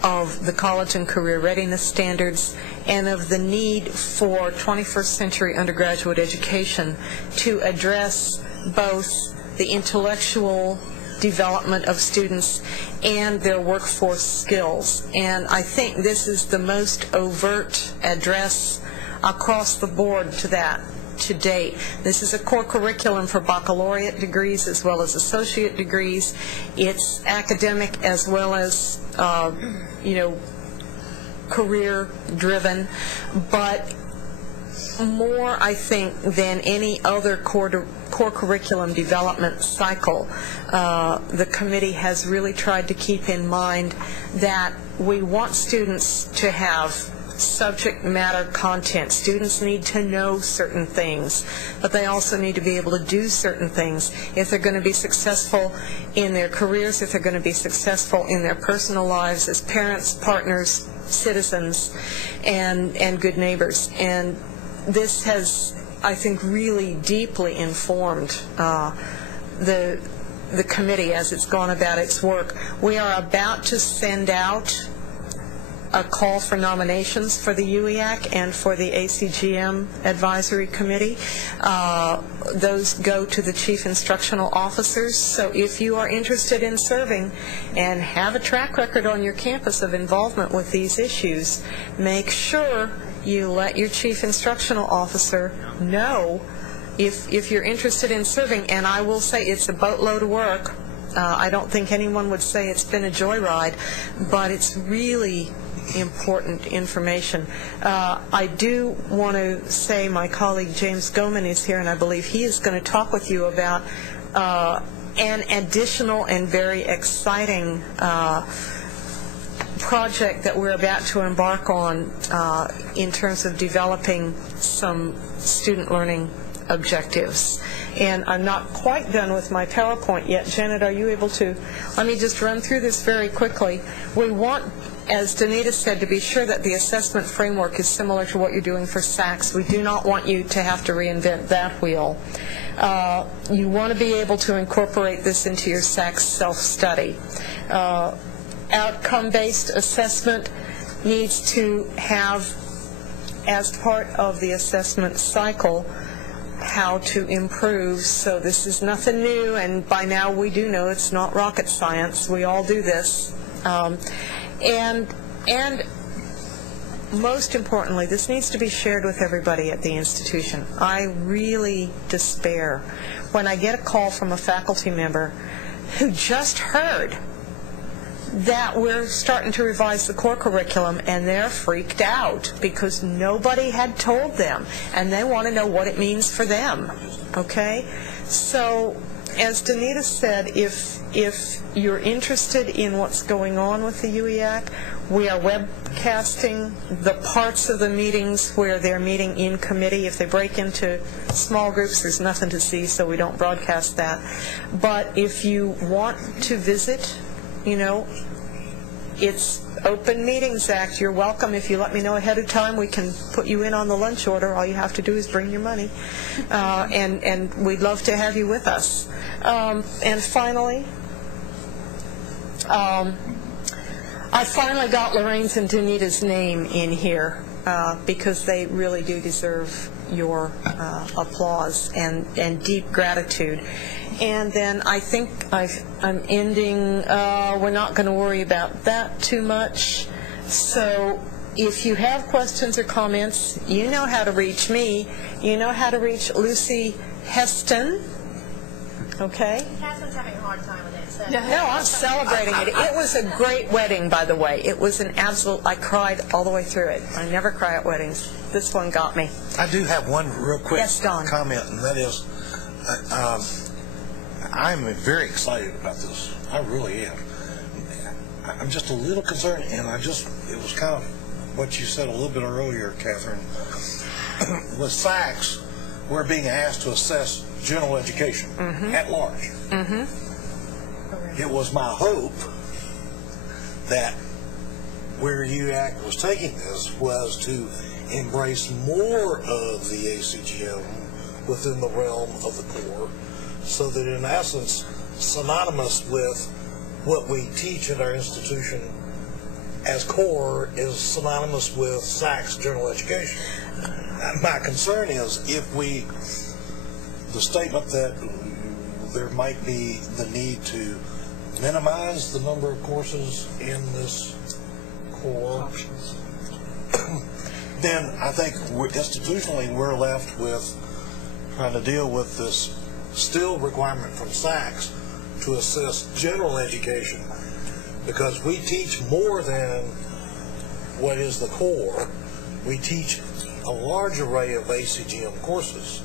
of the college and career readiness standards and of the need for 21st century undergraduate education to address both the intellectual development of students and their workforce skills. And I think this is the most overt address across the board to that to date. This is a core curriculum for baccalaureate degrees as well as associate degrees. It's academic as well as career driven, but more, I think, than any other core curriculum development cycle, the committee has really tried to keep in mind that we want students to have subject matter content. Students need to know certain things, but they also need to be able to do certain things if they're going to be successful in their careers, if they're going to be successful in their personal lives as parents, partners, citizens, and good neighbors. And this has, I think, really deeply informed the committee as it's gone about its work. We are about to send out a call for nominations for the UEAC and for the ACGM Advisory Committee. Those go to the Chief Instructional Officers. So if you are interested in serving and have a track record on your campus of involvement with these issues, make sure you let your Chief Instructional Officer know if you're interested in serving. And I will say it's a boatload of work. I don't think anyone would say it's been a joyride, but it's really important information. I do want to say my colleague James Goman is here, and I believe he is going to talk with you about an additional and very exciting project that we're about to embark on in terms of developing some student learning objectives. And I'm not quite done with my PowerPoint yet. Janet, are you able to? Let me just run through this very quickly. We want, as Danita said, to be sure that the assessment framework is similar to what you're doing for SACS. We do not want you to have to reinvent that wheel. You want to be able to incorporate this into your SACS self-study. Outcome-based assessment needs to have, as part of the assessment cycle, how to improve. So this is nothing new, and by now we do know it's not rocket science. We all do this. And most importantly, this needs to be shared with everybody at the institution. I really despair when I get a call from a faculty member who just heard that we're starting to revise the core curriculum, and they're freaked out because nobody had told them, and they want to know what it means for them, okay? So, as Danita said, if you're interested in what's going on with the UEAC, we are webcasting the parts of the meetings where they're meeting in committee. If they break into small groups, there's nothing to see, so we don't broadcast that. But if you want to visit, you know, it's Open Meetings Act. You're welcome. If you let me know ahead of time, we can put you in on the lunch order. All you have to do is bring your money. And we'd love to have you with us. And finally, I finally got Lorraine's and Danita's name in here because they really do deserve your applause and deep gratitude. And then I think I'm ending, we're not going to worry about that too much. So if you have questions or comments, you know how to reach me. You know how to reach Lucy Heston. Okay? Catherine's having a hard time with it. So. No, I'm celebrating it. It was a great wedding, by the way. It was an absolute, I cried all the way through it. I never cry at weddings. This one got me. I do have one real quick comment, and that is, I'm very excited about this. I really am. I'm just a little concerned, and it was kind of what you said a little bit earlier, Catherine. With SACS, we're being asked to assess general education at large. It was my hope that where UAC was taking this was to embrace more of the ACGM within the realm of the core, so that in essence, synonymous with what we teach at our institution as core is synonymous with SACS general education. My concern is the statement that there might be the need to minimize the number of courses in this core, then I think institutionally we're left with trying to deal with this still requirement from SACS to assess general education, because we teach more than what is the core. We teach a large array of ACGM courses,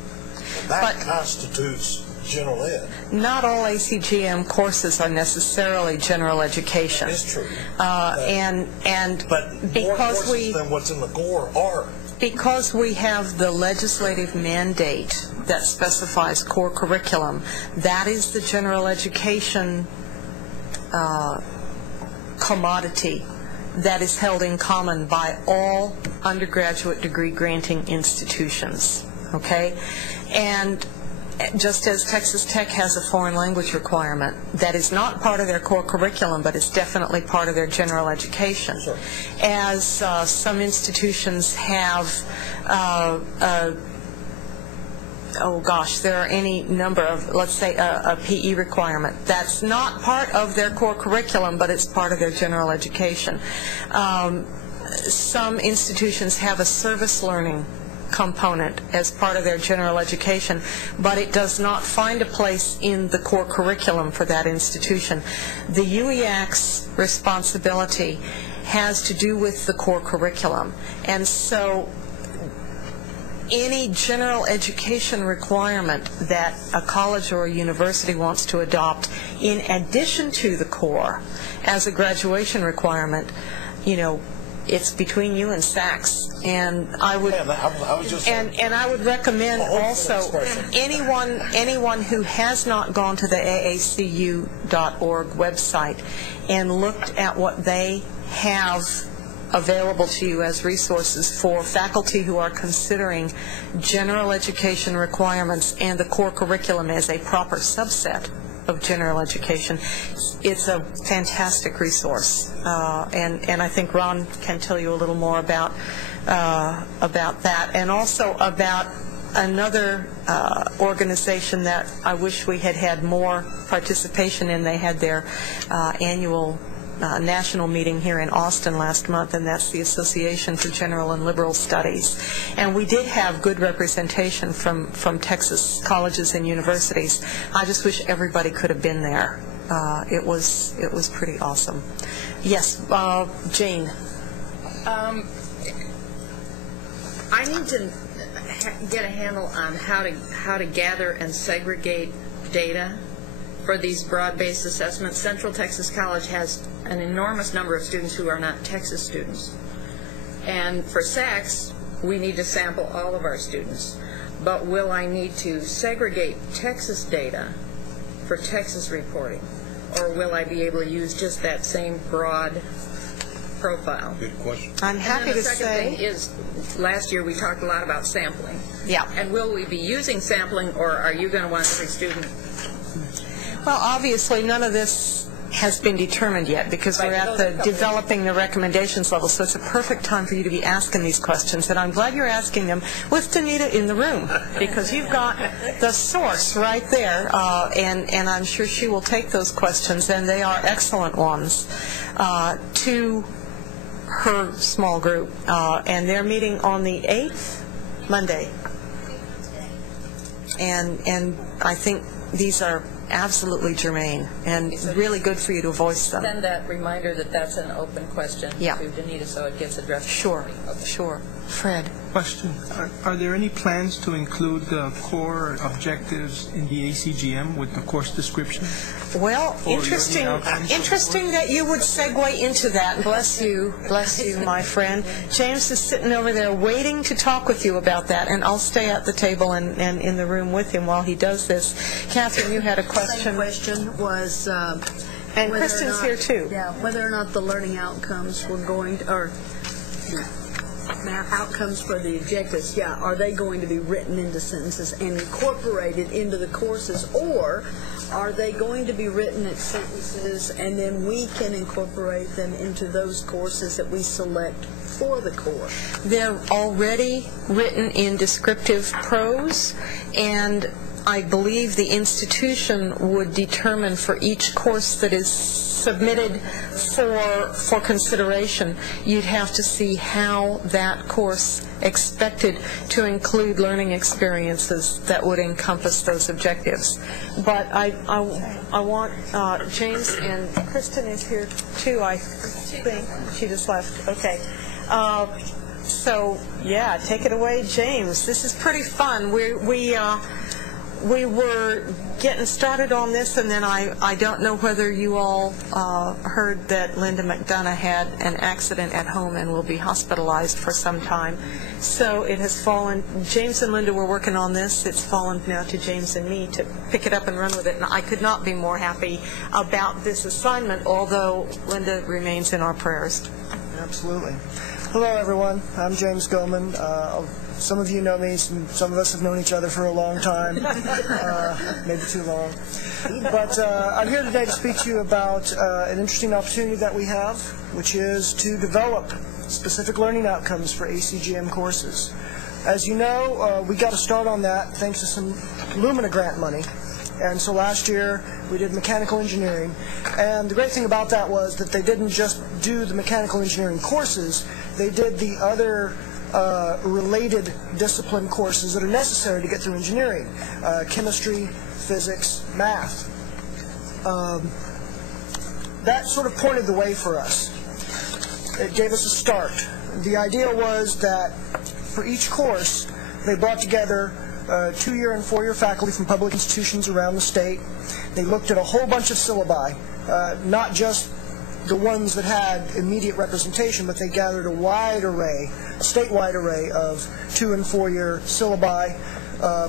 and that constitutes general ed. Not all ACGM courses are necessarily general education. That is true. But more courses than what's in the core are. Because we have the legislative mandate that specifies core curriculum, that is the general education commodity that is held in common by all undergraduate degree granting institutions, okay? And just as Texas Tech has a foreign language requirement, that is not part of their core curriculum, but it's definitely part of their general education. Sure. As some institutions have, there are any number of, let's say, a PE requirement. That's not part of their core curriculum, but it's part of their general education. Some institutions have a service learning component as part of their general education, but it does not find a place in the core curriculum for that institution. The UEAC's responsibility has to do with the core curriculum, and so any general education requirement that a college or a university wants to adopt in addition to the core as a graduation requirement, you know, it's between you and SACS. And I would and I would recommend also anyone who has not gone to the AACU.org website and looked at what they have available to you as resources for faculty who are considering general education requirements and the core curriculum as a proper subset of general education. It's a fantastic resource, and I think Ron can tell you a little more about that, and also about another organization that I wish we had had more participation in. They had their annual national meeting here in Austin last month, and that's the Association for General and Liberal Studies. And we did have good representation from Texas colleges and universities. I just wish everybody could have been there. it was pretty awesome. Yes, Jane. I need to get a handle on how to gather and segregate data for these broad-based assessments. Central Texas College has an enormous number of students who are not Texas students. And for SACS, we need to sample all of our students. But will I need to segregate Texas data for Texas reporting? Or will I be able to use just that same broad profile? Good question. I'm happy to say. The second thing is, last year we talked a lot about sampling. Yeah. And will we be using sampling, or are you going to want every student? Well, obviously, none of this has been determined yet because we're at the developing the recommendations level, so it's a perfect time for you to be asking these questions, and I'm glad you're asking them with Danita in the room because you've got the source right there, and I'm sure she will take those questions, and they are excellent ones, to her small group, and they're meeting on the 8th, Monday, and I think these are absolutely germane and really good for you to voice them. Send that reminder that that's an open question to Danita so it gets addressed. Sure, sure. Fred. Question. Are there any plans to include the core objectives in the ACGM with the course description? Well, interesting that you would segue into that. Bless you, my friend. James is sitting over there waiting to talk with you about that, and I'll stay at the table and in the room with him while he does this. Catherine, you had a question. The question was, and Kristen's here too. Yeah, whether or not the learning outcomes were going to, or outcomes for the objectives, are they going to be written into sentences and incorporated into the courses, or are they going to be written as sentences and then we can incorporate them into those courses that we select for the course? They're already written in descriptive prose, and I believe the institution would determine for each course that is submitted for consideration, you'd have to see how that course expected to include learning experiences that would encompass those objectives. But I want James, and Kristen is here too, I think. She just left. Okay. So, yeah, take it away, James. This is pretty fun. We were getting started on this, and then I don't know whether you all heard that Linda McDonough had an accident at home and will be hospitalized for some time. So it has fallen, James and Linda were working on this, it's fallen now to James and me to pick it up and run with it, and I could not be more happy about this assignment, although Linda remains in our prayers. Absolutely. Hello everyone, I'm James Goldman. Some of you know me, some of us have known each other for a long time, maybe too long. But I'm here today to speak to you about an interesting opportunity that we have, which is to develop specific learning outcomes for ACGM courses. As you know, we got a start on that thanks to some Lumina grant money. And so last year we did mechanical engineering, and the great thing about that was that they didn't just do the mechanical engineering courses, they did the other related discipline courses that are necessary to get through engineering, chemistry, physics, math. That sort of pointed the way for us. It gave us a start. The idea was that for each course they brought together 2-year and 4-year faculty from public institutions around the state. They looked at a whole bunch of syllabi, not just the ones that had immediate representation, but they gathered a wide array, a statewide array of 2- and 4-year syllabi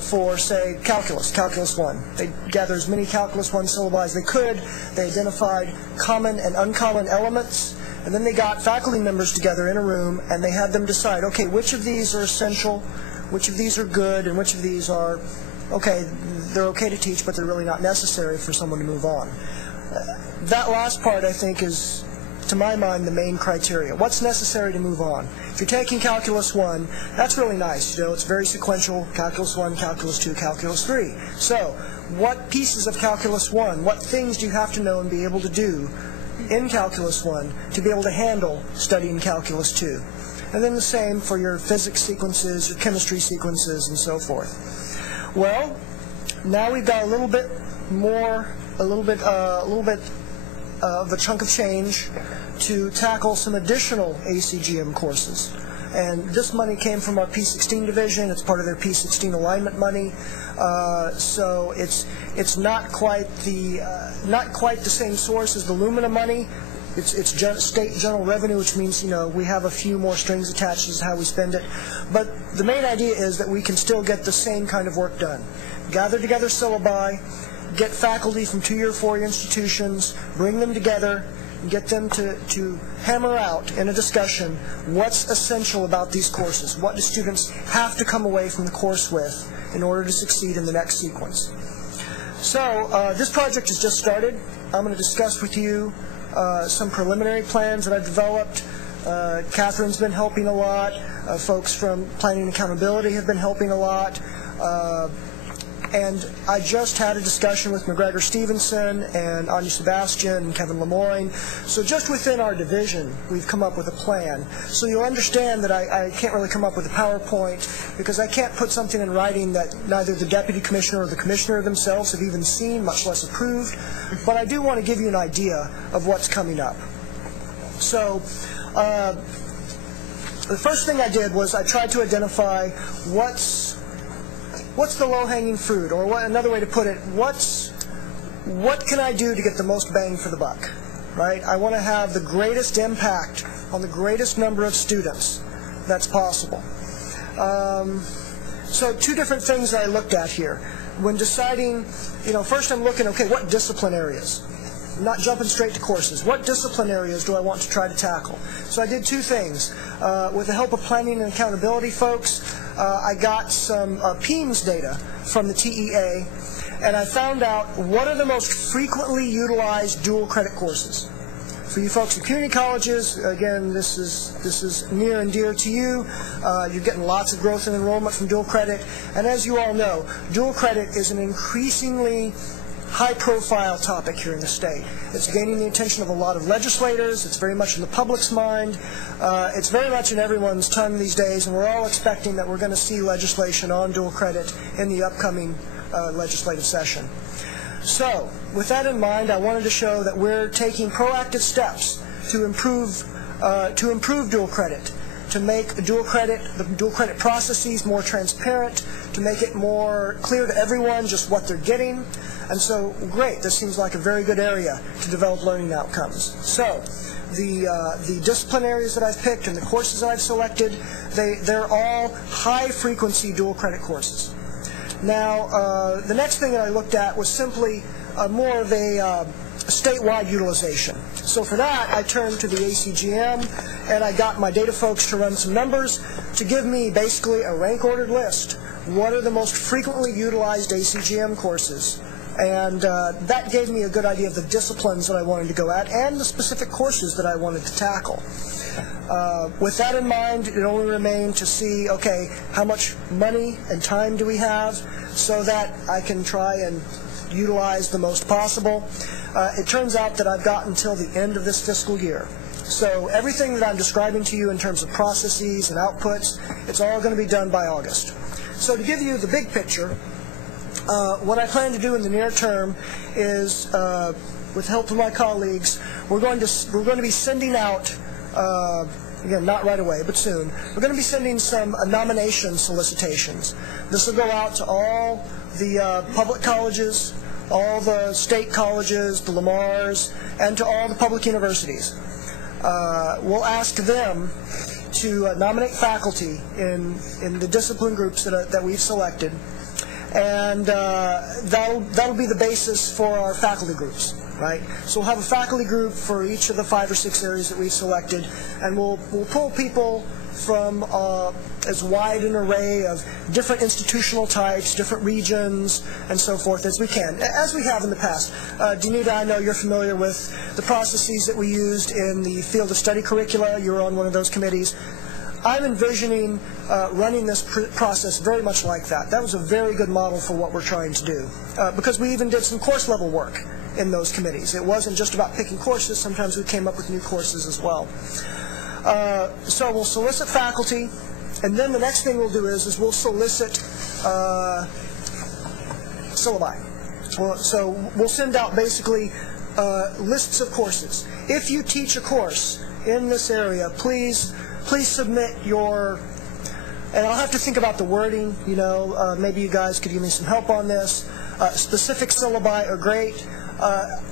for, say, Calculus 1. They gathered as many Calculus 1 syllabi as they could. They identified common and uncommon elements, and then they got faculty members together in a room, and they had them decide, okay, which of these are essential, which of these are good, and which of these are, okay, they're okay to teach, but they're really not necessary for someone to move on. That last part, I think, is, to my mind, the main criteria. What's necessary to move on? If you're taking Calculus 1, that's really nice. You know, it's very sequential, Calculus 1, Calculus 2, Calculus 3. So, what pieces of Calculus 1, what things do you have to know and be able to do in Calculus 1 to be able to handle studying Calculus 2? And then the same for your physics sequences, your chemistry sequences, and so forth. Well, now we've got a little bit more a little bit of a chunk of change to tackle some additional ACGM courses. And this money came from our P16 division. It's part of their P16 alignment money. So it's not quite the same source as the Lumina money. It's state general revenue, which means, we have a few more strings attached as to how we spend it. But the main idea is that we can still get the same kind of work done. Gather together syllabi, get faculty from 2-year, 4-year institutions, bring them together, and get them to hammer out in a discussion what's essential about these courses. What do students have to come away from the course with in order to succeed in the next sequence? So this project has just started. I'm going to discuss with you some preliminary plans that I've developed. Catherine's been helping a lot. Folks from Planning and Accountability have been helping a lot. And I just had a discussion with McGregor Stevenson and Anya Sebastian and Kevin Lemoyne. So just within our division, we've come up with a plan. So you'll understand that I can't really come up with a PowerPoint because I can't put something in writing that neither the Deputy Commissioner or the Commissioner themselves have even seen, much less approved. But I do want to give you an idea of what's coming up. So the first thing I did was I tried to identify what's the low-hanging fruit, or another way to put it, what can I do to get the most bang for the buck, right? I want to have the greatest impact on the greatest number of students that's possible. So 2 different things I looked at here. When deciding, first I'm looking, okay, what discipline areas? I'm not jumping straight to courses. What discipline areas do I want to try to tackle? So I did 2 things. With the help of Planning and Accountability folks, I got some PEIMS data from the TEA, and I found out what are the most frequently utilized dual credit courses. For you folks in community colleges, again, this is near and dear to you. You're getting lots of growth in enrollment from dual credit, and as you all know, dual credit is an increasingly high-profile topic here in the state. It's gaining the attention of a lot of legislators. It's very much in the public's mind. It's very much in everyone's tongue these days, and we're all expecting that we're going to see legislation on dual credit in the upcoming legislative session. So, with that in mind, I wanted to show that we're taking proactive steps to improve dual credit, to make the dual credit processes more transparent, to make it more clear to everyone just what they're getting. And so, great, this seems like a very good area to develop learning outcomes. So, the discipline areas that I've picked and the courses that I've selected, they're all high-frequency dual credit courses. Now, the next thing that I looked at was simply more of a statewide utilization. So for that, I turned to the ACGM, and I got my data folks to run some numbers to give me basically a rank-ordered list. What are the most frequently utilized ACGM courses? And that gave me a good idea of the disciplines that I wanted to go at and the specific courses that I wanted to tackle. With that in mind, it only remained to see, okay, how much money and time do we have so that I can try and utilize the most possible. It turns out that I've got until the end of this fiscal year. So everything that I'm describing to you in terms of processes and outputs, it's all going to be done by August. So to give you the big picture, what I plan to do in the near term is, with the help of my colleagues, we're going to be sending out, again, not right away, but soon, we're going to be sending some nomination solicitations. This will go out to all the public colleges, all the state colleges, the Lamars, and to all the public universities. We'll ask them to nominate faculty in the discipline groups that we've selected, and that'll be the basis for our faculty groups, right? So we'll have a faculty group for each of the 5 or 6 areas that we've selected, and we'll pull people from as wide an array of different institutional types, different regions, and so forth as we can, as we have in the past. Danita, I know you're familiar with the processes that we used in the field of study curricula. You were on one of those committees. I'm envisioning running this process very much like that. That was a very good model for what we're trying to do, because we even did some course level work in those committees. It wasn't just about picking courses. Sometimes we came up with new courses as well. So we'll solicit faculty, and then the next thing we'll do is we'll solicit syllabi. So we'll send out basically lists of courses. If you teach a course in this area, please submit your, and I'll have to think about the wording, maybe you guys could give me some help on this. Specific syllabi are great.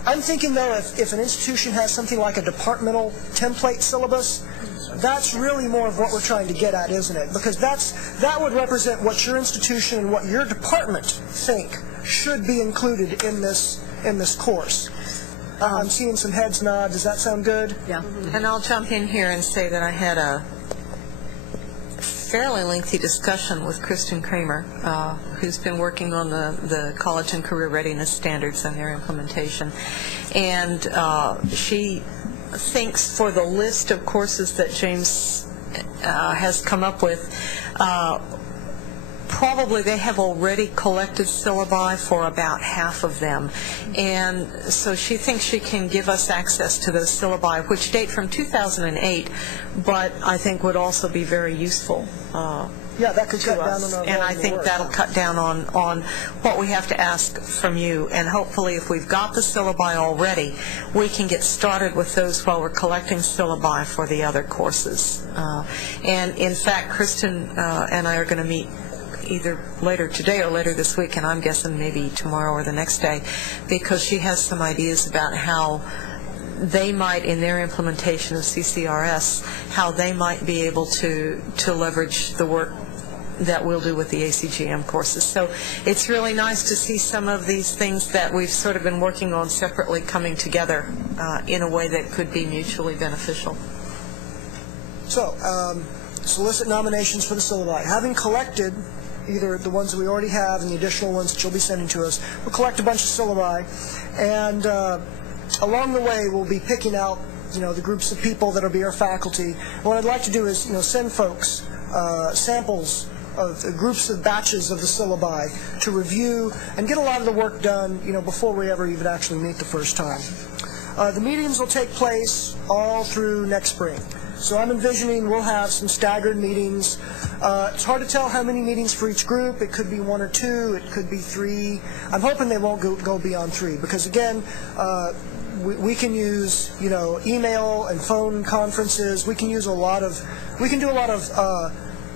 I'm thinking, though, if an institution has something like a departmental template syllabus, that's really more of what we're trying to get at, isn't it? Because that would represent what your institution and what your department think should be included in this course. I'm seeing some heads nod. Does that sound good? Yeah. And I'll jump in here and say that I had a fairly lengthy discussion with Kristen Kramer, who's been working on the college and career readiness standards and their implementation. And she thinks for the list of courses that James has come up with, probably they have already collected syllabi for about half of them. And so she thinks she can give us access to those syllabi, which date from 2008, but I think would also be very useful. Yeah, that could cut down on our and I think that'll cut down on what we have to ask from you. And hopefully, if we've got the syllabi already, we can get started with those while we're collecting syllabi for the other courses. And in fact, Kristen and I are going to meet either later today or later this week, and I'm guessing maybe tomorrow or the next day, because she has some ideas about how they might, in their implementation of CCRS, how they might be able to leverage the work that we'll do with the ACGM courses. So it's really nice to see some of these things that we've sort of been working on separately coming together in a way that could be mutually beneficial. So, solicit nominations for the syllabi. Having collected either the ones that we already have and the additional ones that you'll be sending to us, we'll collect a bunch of syllabi, and along the way we'll be picking out the groups of people that will be our faculty. What I'd like to do is send folks samples of groups of batches of the syllabi to review and get a lot of the work done before we ever even actually meet the first time. The meetings will take place all through next spring. So I'm envisioning we'll have some staggered meetings. It's hard to tell how many meetings for each group. It could be 1 or 2. It could be 3. I'm hoping they won't go beyond 3 because, again, we can use email and phone conferences. We can do a lot of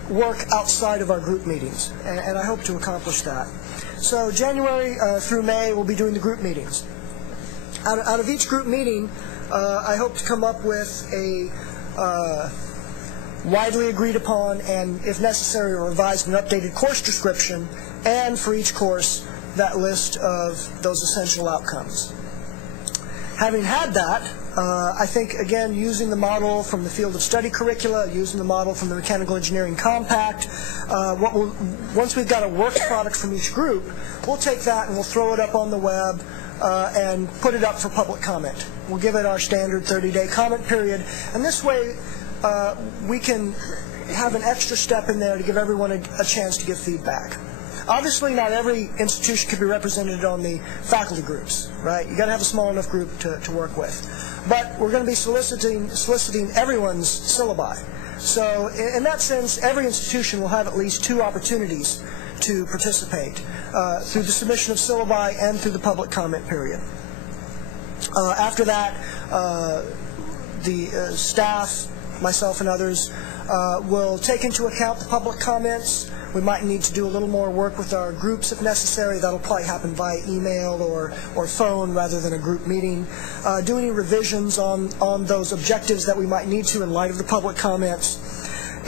work outside of our group meetings, and I hope to accomplish that. So January through May, we'll be doing the group meetings. Out of each group meeting, I hope to come up with a widely agreed upon and, if necessary, a revised and updated course description, and for each course, that list of those essential outcomes. Having had that, I think, again, using the model from the field of study curricula, using the model from the Mechanical Engineering Compact, once we've got a work product from each group, we'll take that and we'll throw it up on the web and put it up for public comment. We'll give it our standard 30-day comment period, and this way we can have an extra step in there to give everyone a chance to give feedback. Obviously, not every institution could be represented on the faculty groups, right? You've got to have a small enough group to work with. But we're going to be soliciting everyone's syllabi. So in that sense, every institution will have at least 2 opportunities to participate through the submission of syllabi and through the public comment period. After that, the staff, myself and others, will take into account the public comments. We might need to do a little more work with our groups if necessary. That'll probably happen via email or phone rather than a group meeting. Do any revisions on those objectives that we might need to in light of the public comments.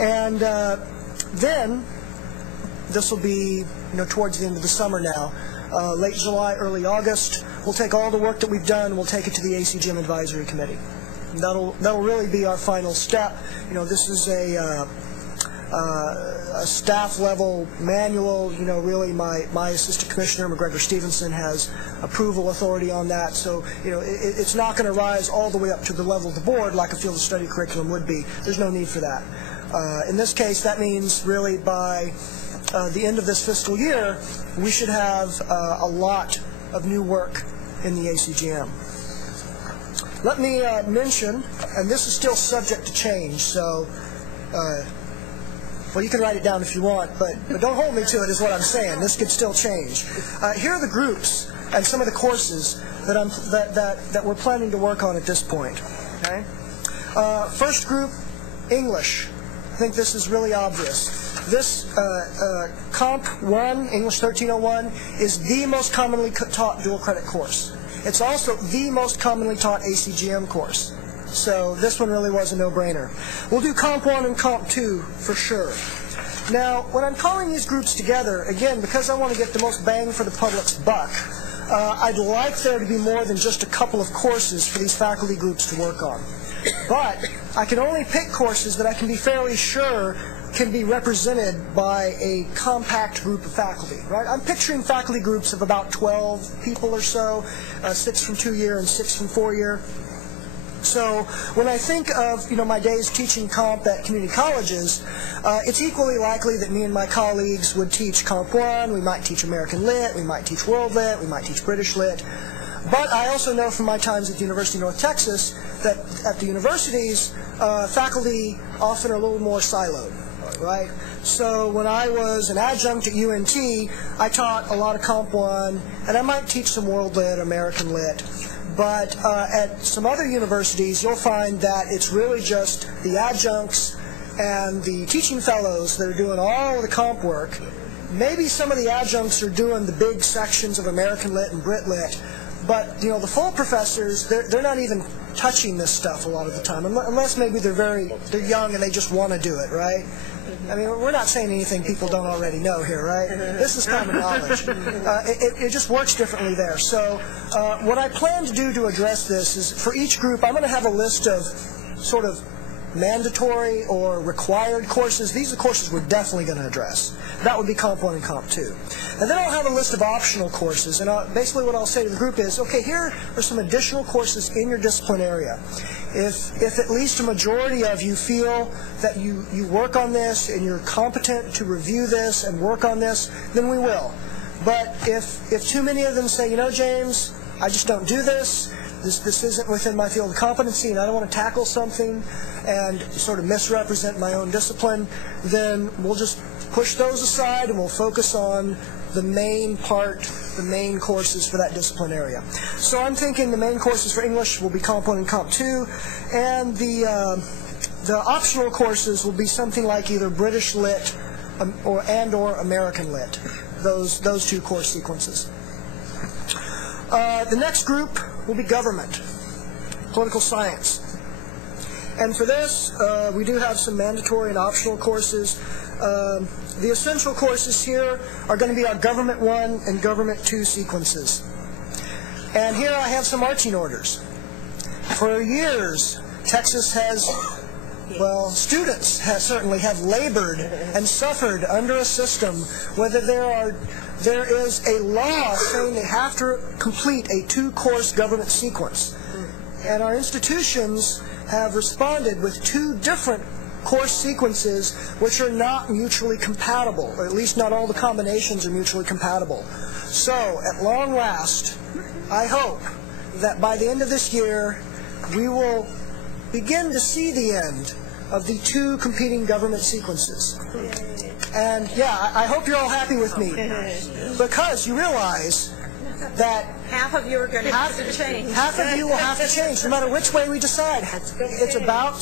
And then, this will be towards the end of the summer now, late July, early August, we'll take all the work that we've done, we'll take it to the ACGM Advisory Committee. And that'll really be our final step. This is a staff-level manual. Really, my assistant commissioner, McGregor Stevenson, has approval authority on that. So, it's not going to rise all the way up to the level of the board like a field of study curriculum would be. There's no need for that. In this case, that means really by the end of this fiscal year, we should have a lot of new work in the ACGM. Let me mention, and this is still subject to change, so well, you can write it down if you want, but don't hold me to it is what I'm saying. This could still change. Here are the groups and some of the courses that we're planning to work on at this point. Okay. First group, English. I think this is really obvious. This Comp 1, English 1301, is the most commonly taught dual credit course. It's also the most commonly taught ACGM course. So this one really was a no-brainer. We'll do Comp 1 and Comp 2 for sure. Now, when I'm calling these groups together, again, because I want to get the most bang for the public's buck, I'd like there to be more than just a couple of courses for these faculty groups to work on. But I can only pick courses that I can be fairly sure can be represented by a compact group of faculty, right? I'm picturing faculty groups of about 12 people or so, 6 from 2-year and 6 from 4-year. So when I think of my days teaching comp at community colleges, it's equally likely that me and my colleagues would teach Comp 1, we might teach American Lit, we might teach World Lit, we might teach British Lit. But I also know from my times at the University of North Texas that at the universities, faculty often are a little more siloed, right? So when I was an adjunct at UNT, I taught a lot of Comp 1, and I might teach some World Lit, American Lit. But at some other universities, you'll find that it's really just the adjuncts and the teaching fellows that are doing all of the comp work. Maybe some of the adjuncts are doing the big sections of American Lit and Brit Lit, but the full professors, they're not even touching this stuff a lot of the time, unless maybe they're young and they just want to do it, right? I mean, we're not saying anything people don't already know here, right? This is common knowledge. It just works differently there. So what I plan to do to address this is, for each group, I'm going to have a list of sort of mandatory or required courses. These are the courses we're definitely going to address. That would be Comp 1 and Comp 2. And then I'll have a list of optional courses. And basically what I'll say to the group is, okay, here are some additional courses in your discipline area. If at least a majority of you feel that you work on this and you're competent to review this and work on this, then we will. But if too many of them say, James, I just don't do this, this isn't within my field of competency and I don't want to tackle something and sort of misrepresent my own discipline, then we'll just push those aside and we'll focus on the main courses for that discipline area. So I'm thinking the main courses for English will be Comp 1 and Comp 2, and the optional courses will be something like either British Lit or American Lit, those two course sequences. The next group will be government, political science. And for this, we do have some mandatory and optional courses. The essential courses here are going to be our Government 1 and Government 2 sequences. And here I have some marching orders. For years, Texas has, students certainly have labored and suffered under a system whether there is a law saying they have to complete a 2-course government sequence. And our institutions have responded with 2 different course sequences which are not mutually compatible, or at least not all the combinations are mutually compatible. So, at long last, I hope that by the end of this year, we will begin to see the end of the 2 competing government sequences. And yeah, I hope you're all happy with me, because you realize that half of you are going to have to change. Half of you will have to change, no matter which way we decide. It's about...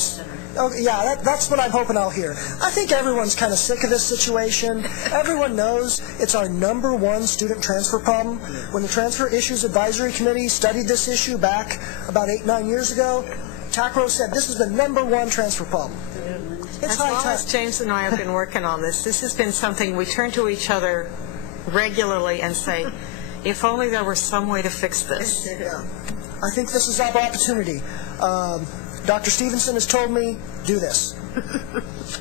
that's what I'm hoping I'll hear. I think everyone's kind of sick of this situation. Everyone knows it's our #1 student transfer problem. When the Transfer Issues Advisory Committee studied this issue back about 8-9 years ago, TACRO said this is the #1 transfer problem. As long as James and I have been working on this has been something we turn to each other regularly and say, if only there were some way to fix this. Yeah. I think this is our opportunity. Dr. Stevenson has told me, do this.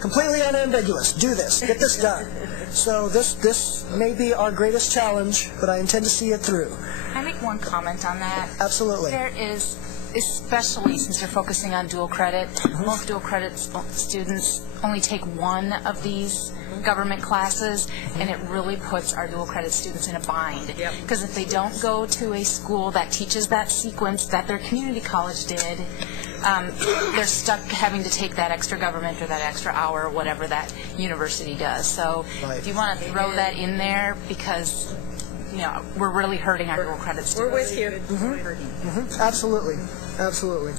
Completely unambiguous. Do this. Get this done. So this may be our greatest challenge, but I intend to see it through. Can I make one comment on that? Absolutely. There is, especially since you're focusing on dual credit, most dual credit students only take one of these government classes, and it really puts our dual credit students in a bind. Because if they don't go to a school that teaches that sequence that their community college did, they're stuck having to take that extra government or that extra hour or whatever that university does. So if you want to throw that in there, because we're really hurting our dual credit students. We're with you. Absolutely, absolutely.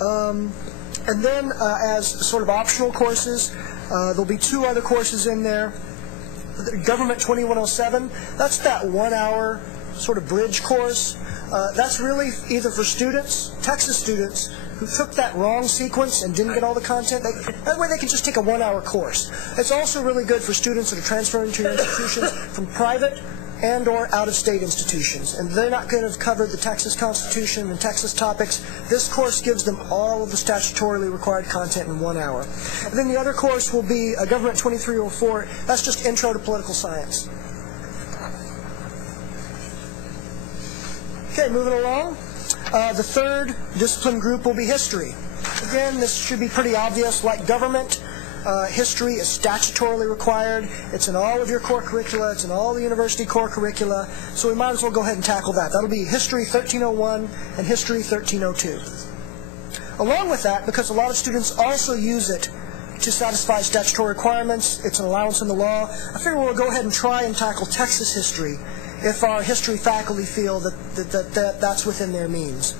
And then as sort of optional courses, there'll be 2 other courses in there. Government 2107, that's that 1-hour sort of bridge course. That's really either for students, Texas students, who took that wrong sequence and didn't get all the content. That way they can just take a 1-hour course. It's also really good for students that are transferring to your institutions from private and or out-of-state institutions. And they're not going to have covered the Texas Constitution and Texas topics. This course gives them all of the statutorily required content in 1 hour. And then the other course will be Government 2304. That's just Intro to Political Science. Okay, moving along. The third discipline group will be history. Again, this should be pretty obvious. Like government, history is statutorily required. It's in all of your core curricula. It's in all the university core curricula. So we might as well go ahead and tackle that. That'll be History 1301 and History 1302. Along with that, because a lot of students also use it to satisfy statutory requirements, it's an allowance in the law, I figure we'll go ahead and try and tackle Texas history if our history faculty feel that that's within their means.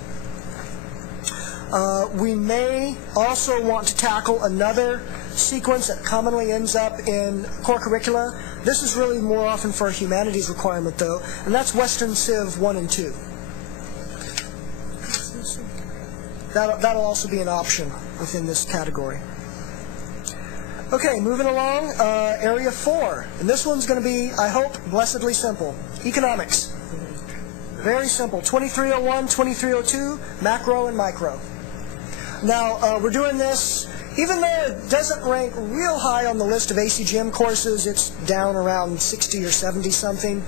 We may also want to tackle another sequence that commonly ends up in core curricula. This is really more often for a humanities requirement, though, and that's Western Civ 1 and 2. That'll also be an option within this category. Okay, moving along, area 4. And this one's going to be, I hope, blessedly simple. Economics. Very simple. 2301, 2302, macro and micro. Now, we're doing this, even though it doesn't rank real high on the list of ACGM courses, it's down around 60 or 70 something,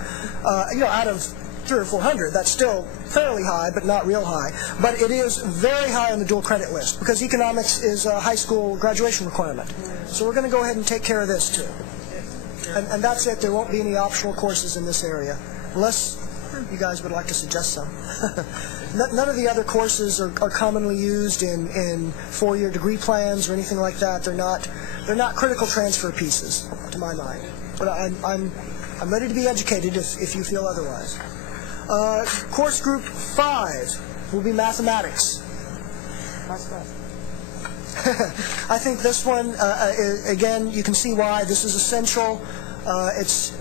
out of 300 or 400, that's still fairly high, but not real high. But it is very high on the dual credit list, because economics is a high school graduation requirement. So we're going to go ahead and take care of this, too. And that's it. There won't be any optional courses in this area, unless you guys would like to suggest some. None of the other courses are commonly used in four-year degree plans or anything like that. They're not critical transfer pieces, to my mind. But I'm ready to be educated if you feel otherwise. Course group 5 will be mathematics. I think this one, again, you can see why this is essential. It's,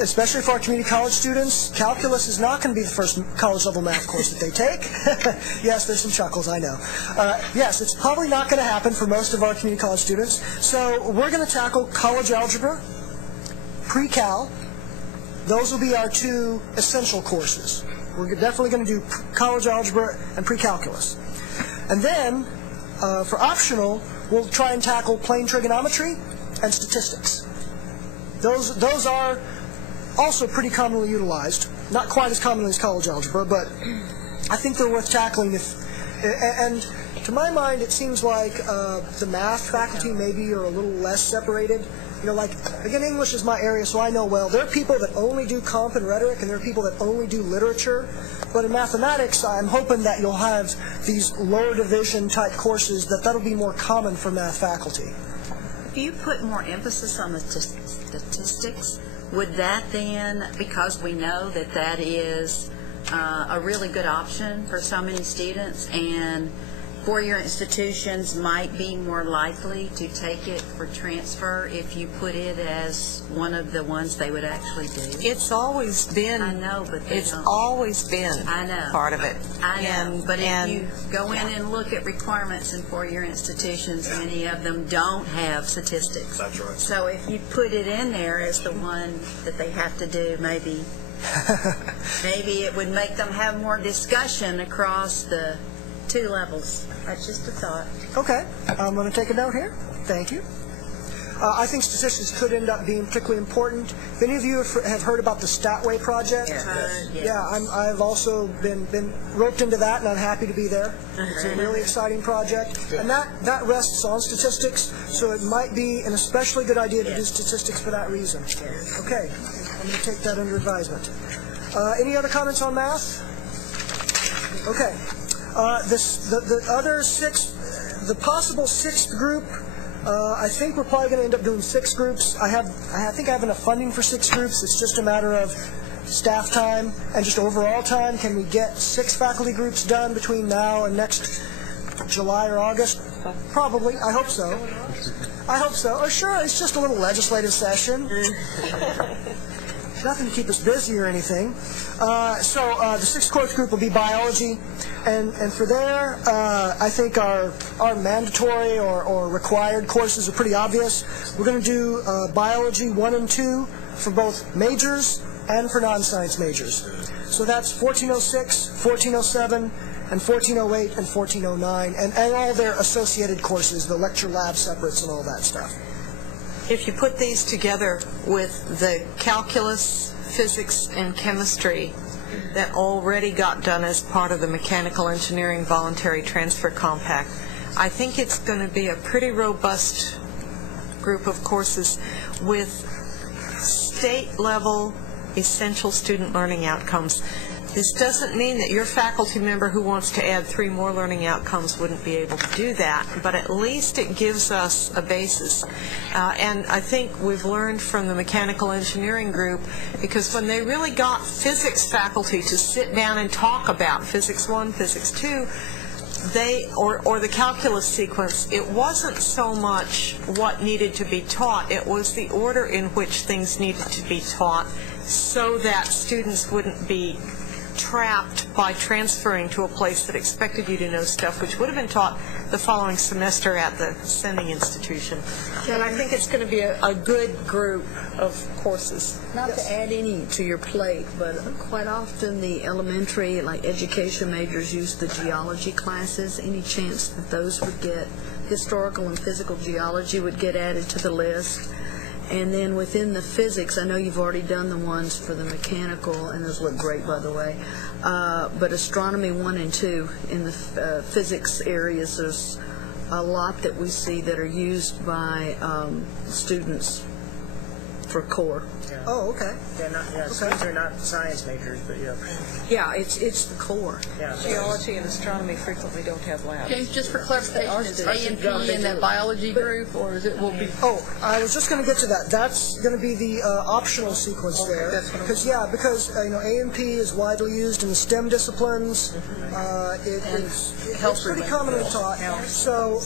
especially for our community college students, calculus is not going to be the first college-level math course that they take. Yes, there's some chuckles, I know. Yes, it's probably not going to happen for most of our community college students. So we're going to tackle college algebra, pre-cal. Those will be our 2 essential courses. We're definitely going to do college algebra and pre-calculus. And then, for optional, we'll try and tackle plane trigonometry and statistics. Those are also pretty commonly utilized. Not quite as commonly as college algebra, but I think they're worth tackling. And to my mind, it seems like the math faculty maybe are a little less separated. Again, English is my area, so I know well. There are people that only do comp and rhetoric, and there are people that only do literature. But in mathematics, I'm hoping that you'll have these lower division type courses, that'll be more common for math faculty. If you put more emphasis on the statistics, would that then, because we know that is a really good option for so many students, and four-year institutions might be more likely to take it for transfer if you put it as one of the ones they would actually do? It's always been. I know, but it's always been part of it. I know, but if you go in and look at requirements in four-year institutions, many of them don't have statistics. That's right. So if you put it in there as the one that they have to do, maybe it would make them have more discussion across the 2 levels. That's just a thought. Okay, I'm going to take a note here. Thank you. I think statistics could end up being particularly important. If any of you have heard about the Statway project, I've also been roped into that, and I'm happy to be there. It's a really exciting project, and that rests on statistics, so it might be an especially good idea to do statistics for that reason. Okay, I'm going to take that under advisement. Any other comments on math? Okay. The other 6, the possible 6th group I think we're probably going to end up doing 6 groups. I think I have enough funding for 6 groups. It's just a matter of staff time and just overall time. Can we get 6 faculty groups done between now and next July or August? Probably. I hope so. I hope so. Oh, sure, it's just a little legislative session. Nothing to keep us busy or anything. So the 6th course group will be biology, and for there, I think our mandatory or required courses are pretty obvious. We're going to do biology 1 and 2 for both majors and for non-science majors. So that's 1406, 1407, and 1408 and 1409, and all their associated courses, the lecture lab separates and all that stuff. If you put these together with the calculus, physics, and chemistry that already got done as part of the Mechanical Engineering Voluntary Transfer Compact, I think it's going to be a pretty robust group of courses with state-level essential student learning outcomes. This doesn't mean that your faculty member who wants to add 3 more learning outcomes wouldn't be able to do that, but at least it gives us a basis. And I think we've learned from the mechanical engineering group, because when they really got physics faculty to sit down and talk about physics 1, physics 2, or the calculus sequence, it wasn't so much what needed to be taught, it was the order in which things needed to be taught so that students wouldn't be trapped by transferring to a place that expected you to know stuff which would have been taught the following semester at the sending institution. And I think it's going to be a good group of courses. Not to add any to your plate, but quite often the elementary, like education majors, use the geology classes. Any chance that those would get, historical and physical geology would get added to the list? And then within the physics, I know you've already done the ones for the mechanical, and those look great, by the way, but astronomy 1 and 2 in the physics areas, there's a lot that we see that are used by students for core. Oh, okay. These are not science majors, but yeah. Yeah, it's the core. Yeah. Geology and astronomy frequently don't have labs. James, just for clarification, is A&P in that biology group, or is it will be? Oh, I was just going to get to that. That's going to be the optional sequence there. Because A&P is widely used in the STEM disciplines. It's pretty commonly taught. So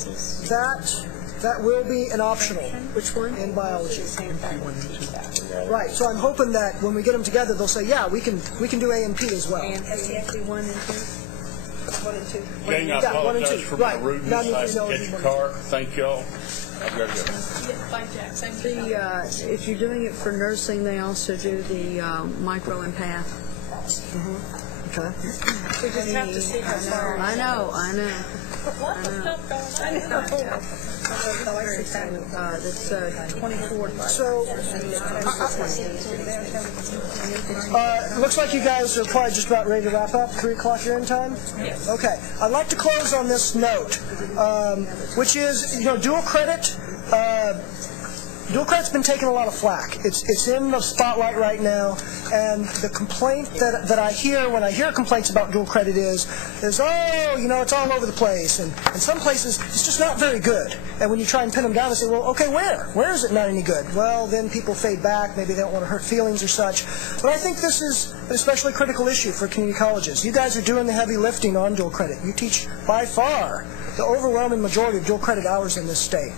that will be an optional. Which one? In biology. Right. So I'm hoping that when we get them together, they'll say, yeah, we can do A&P as well. SEXE 1 and 2? 1 and 2? Gang, I apologize for my rudeness. I hit your car. Thank y'all. I've got to go. If you're doing it for nursing, they also do the micro and path. Okay. We just have to see how far. I know. Lots of stuff going on. I know. That's 24. So, looks like you guys are probably just about ready to wrap up. 3 o'clock your end time? Yes. Okay. I'd like to close on this note, which is, dual credit. Dual credit's been taking a lot of flack. It's in the spotlight right now, and the complaint that I hear when I hear complaints about dual credit is it's all over the place, and in some places it's just not very good. And when you try and pin them down and say, well, okay, where is it not any good? Well, then people fade back. Maybe they don't want to hurt feelings or such. But I think this is an especially critical issue for community colleges. You guys are doing the heavy lifting on dual credit. You teach by far the overwhelming majority of dual credit hours in this state.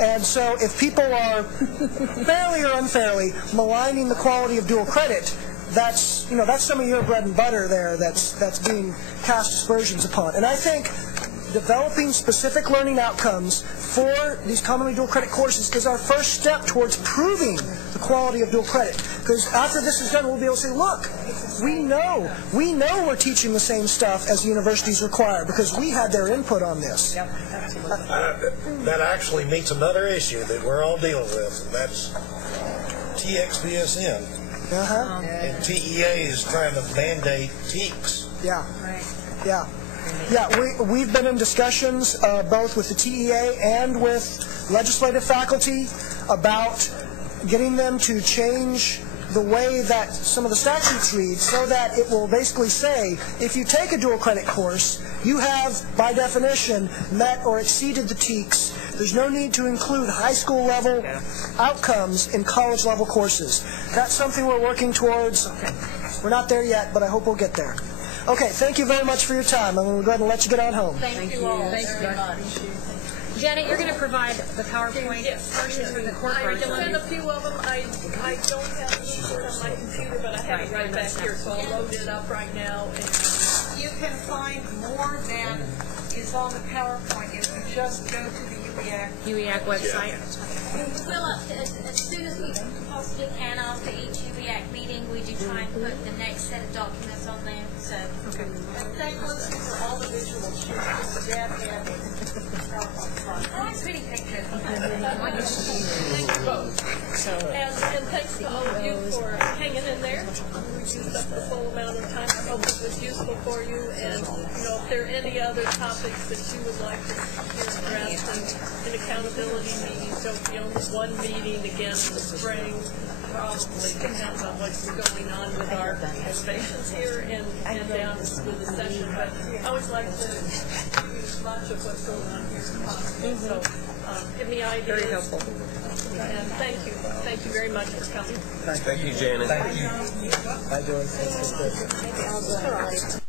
And so if people are fairly or unfairly maligning the quality of dual credit, that's some of your bread and butter there that's being cast aspersions upon. And I think developing specific learning outcomes for these commonly dual credit courses is our first step towards proving the quality of dual credit. Because after this is done, we'll be able to say, look, we know we're teaching the same stuff as the universities require because we had their input on this. Yep, absolutely. That actually meets another issue that we're all dealing with, and that's TXBSN. And TEA is trying to mandate TEKS. Yeah. Right. Yeah. Yeah, we've been in discussions both with the TEA and with legislative faculty about getting them to change the way that some of the statutes read so that it will basically say if you take a dual credit course, you have, by definition, met or exceeded the TEKS. There's no need to include high school level outcomes in college level courses. That's something we're working towards. We're not there yet, but I hope we'll get there. Okay, thank you very much for your time. I'm going to go ahead and let you get on home. Thank you all very much. Janet, you're going to provide the PowerPoint versions for the court I version. sent a few of them. I don't have the report on my computer, but I have it right back here, so I'll load it up right now. You can find more than is on the PowerPoint if you just go to the UEAC website. Well, as soon as we possibly can after each UEAC meeting, we do try and put the next set of documents on there. So, Okay. And thank you for all the visual sheets that have oh, it's pretty pictures. And thanks to all of you for hanging in there. We used up the full amount of time. I hope it was useful for you. And if there are any other topics that you would like to hear addressed in accountability meetings, don't be only one meeting again in the spring. Probably depends on what's going on with our reservations here and down with the session. But I always like to use much of what's going on here as possible. So give me ideas. Very helpful. And thank you. Thank you very much for coming. Thank you, Janet. Thank you. Bye, Joyce.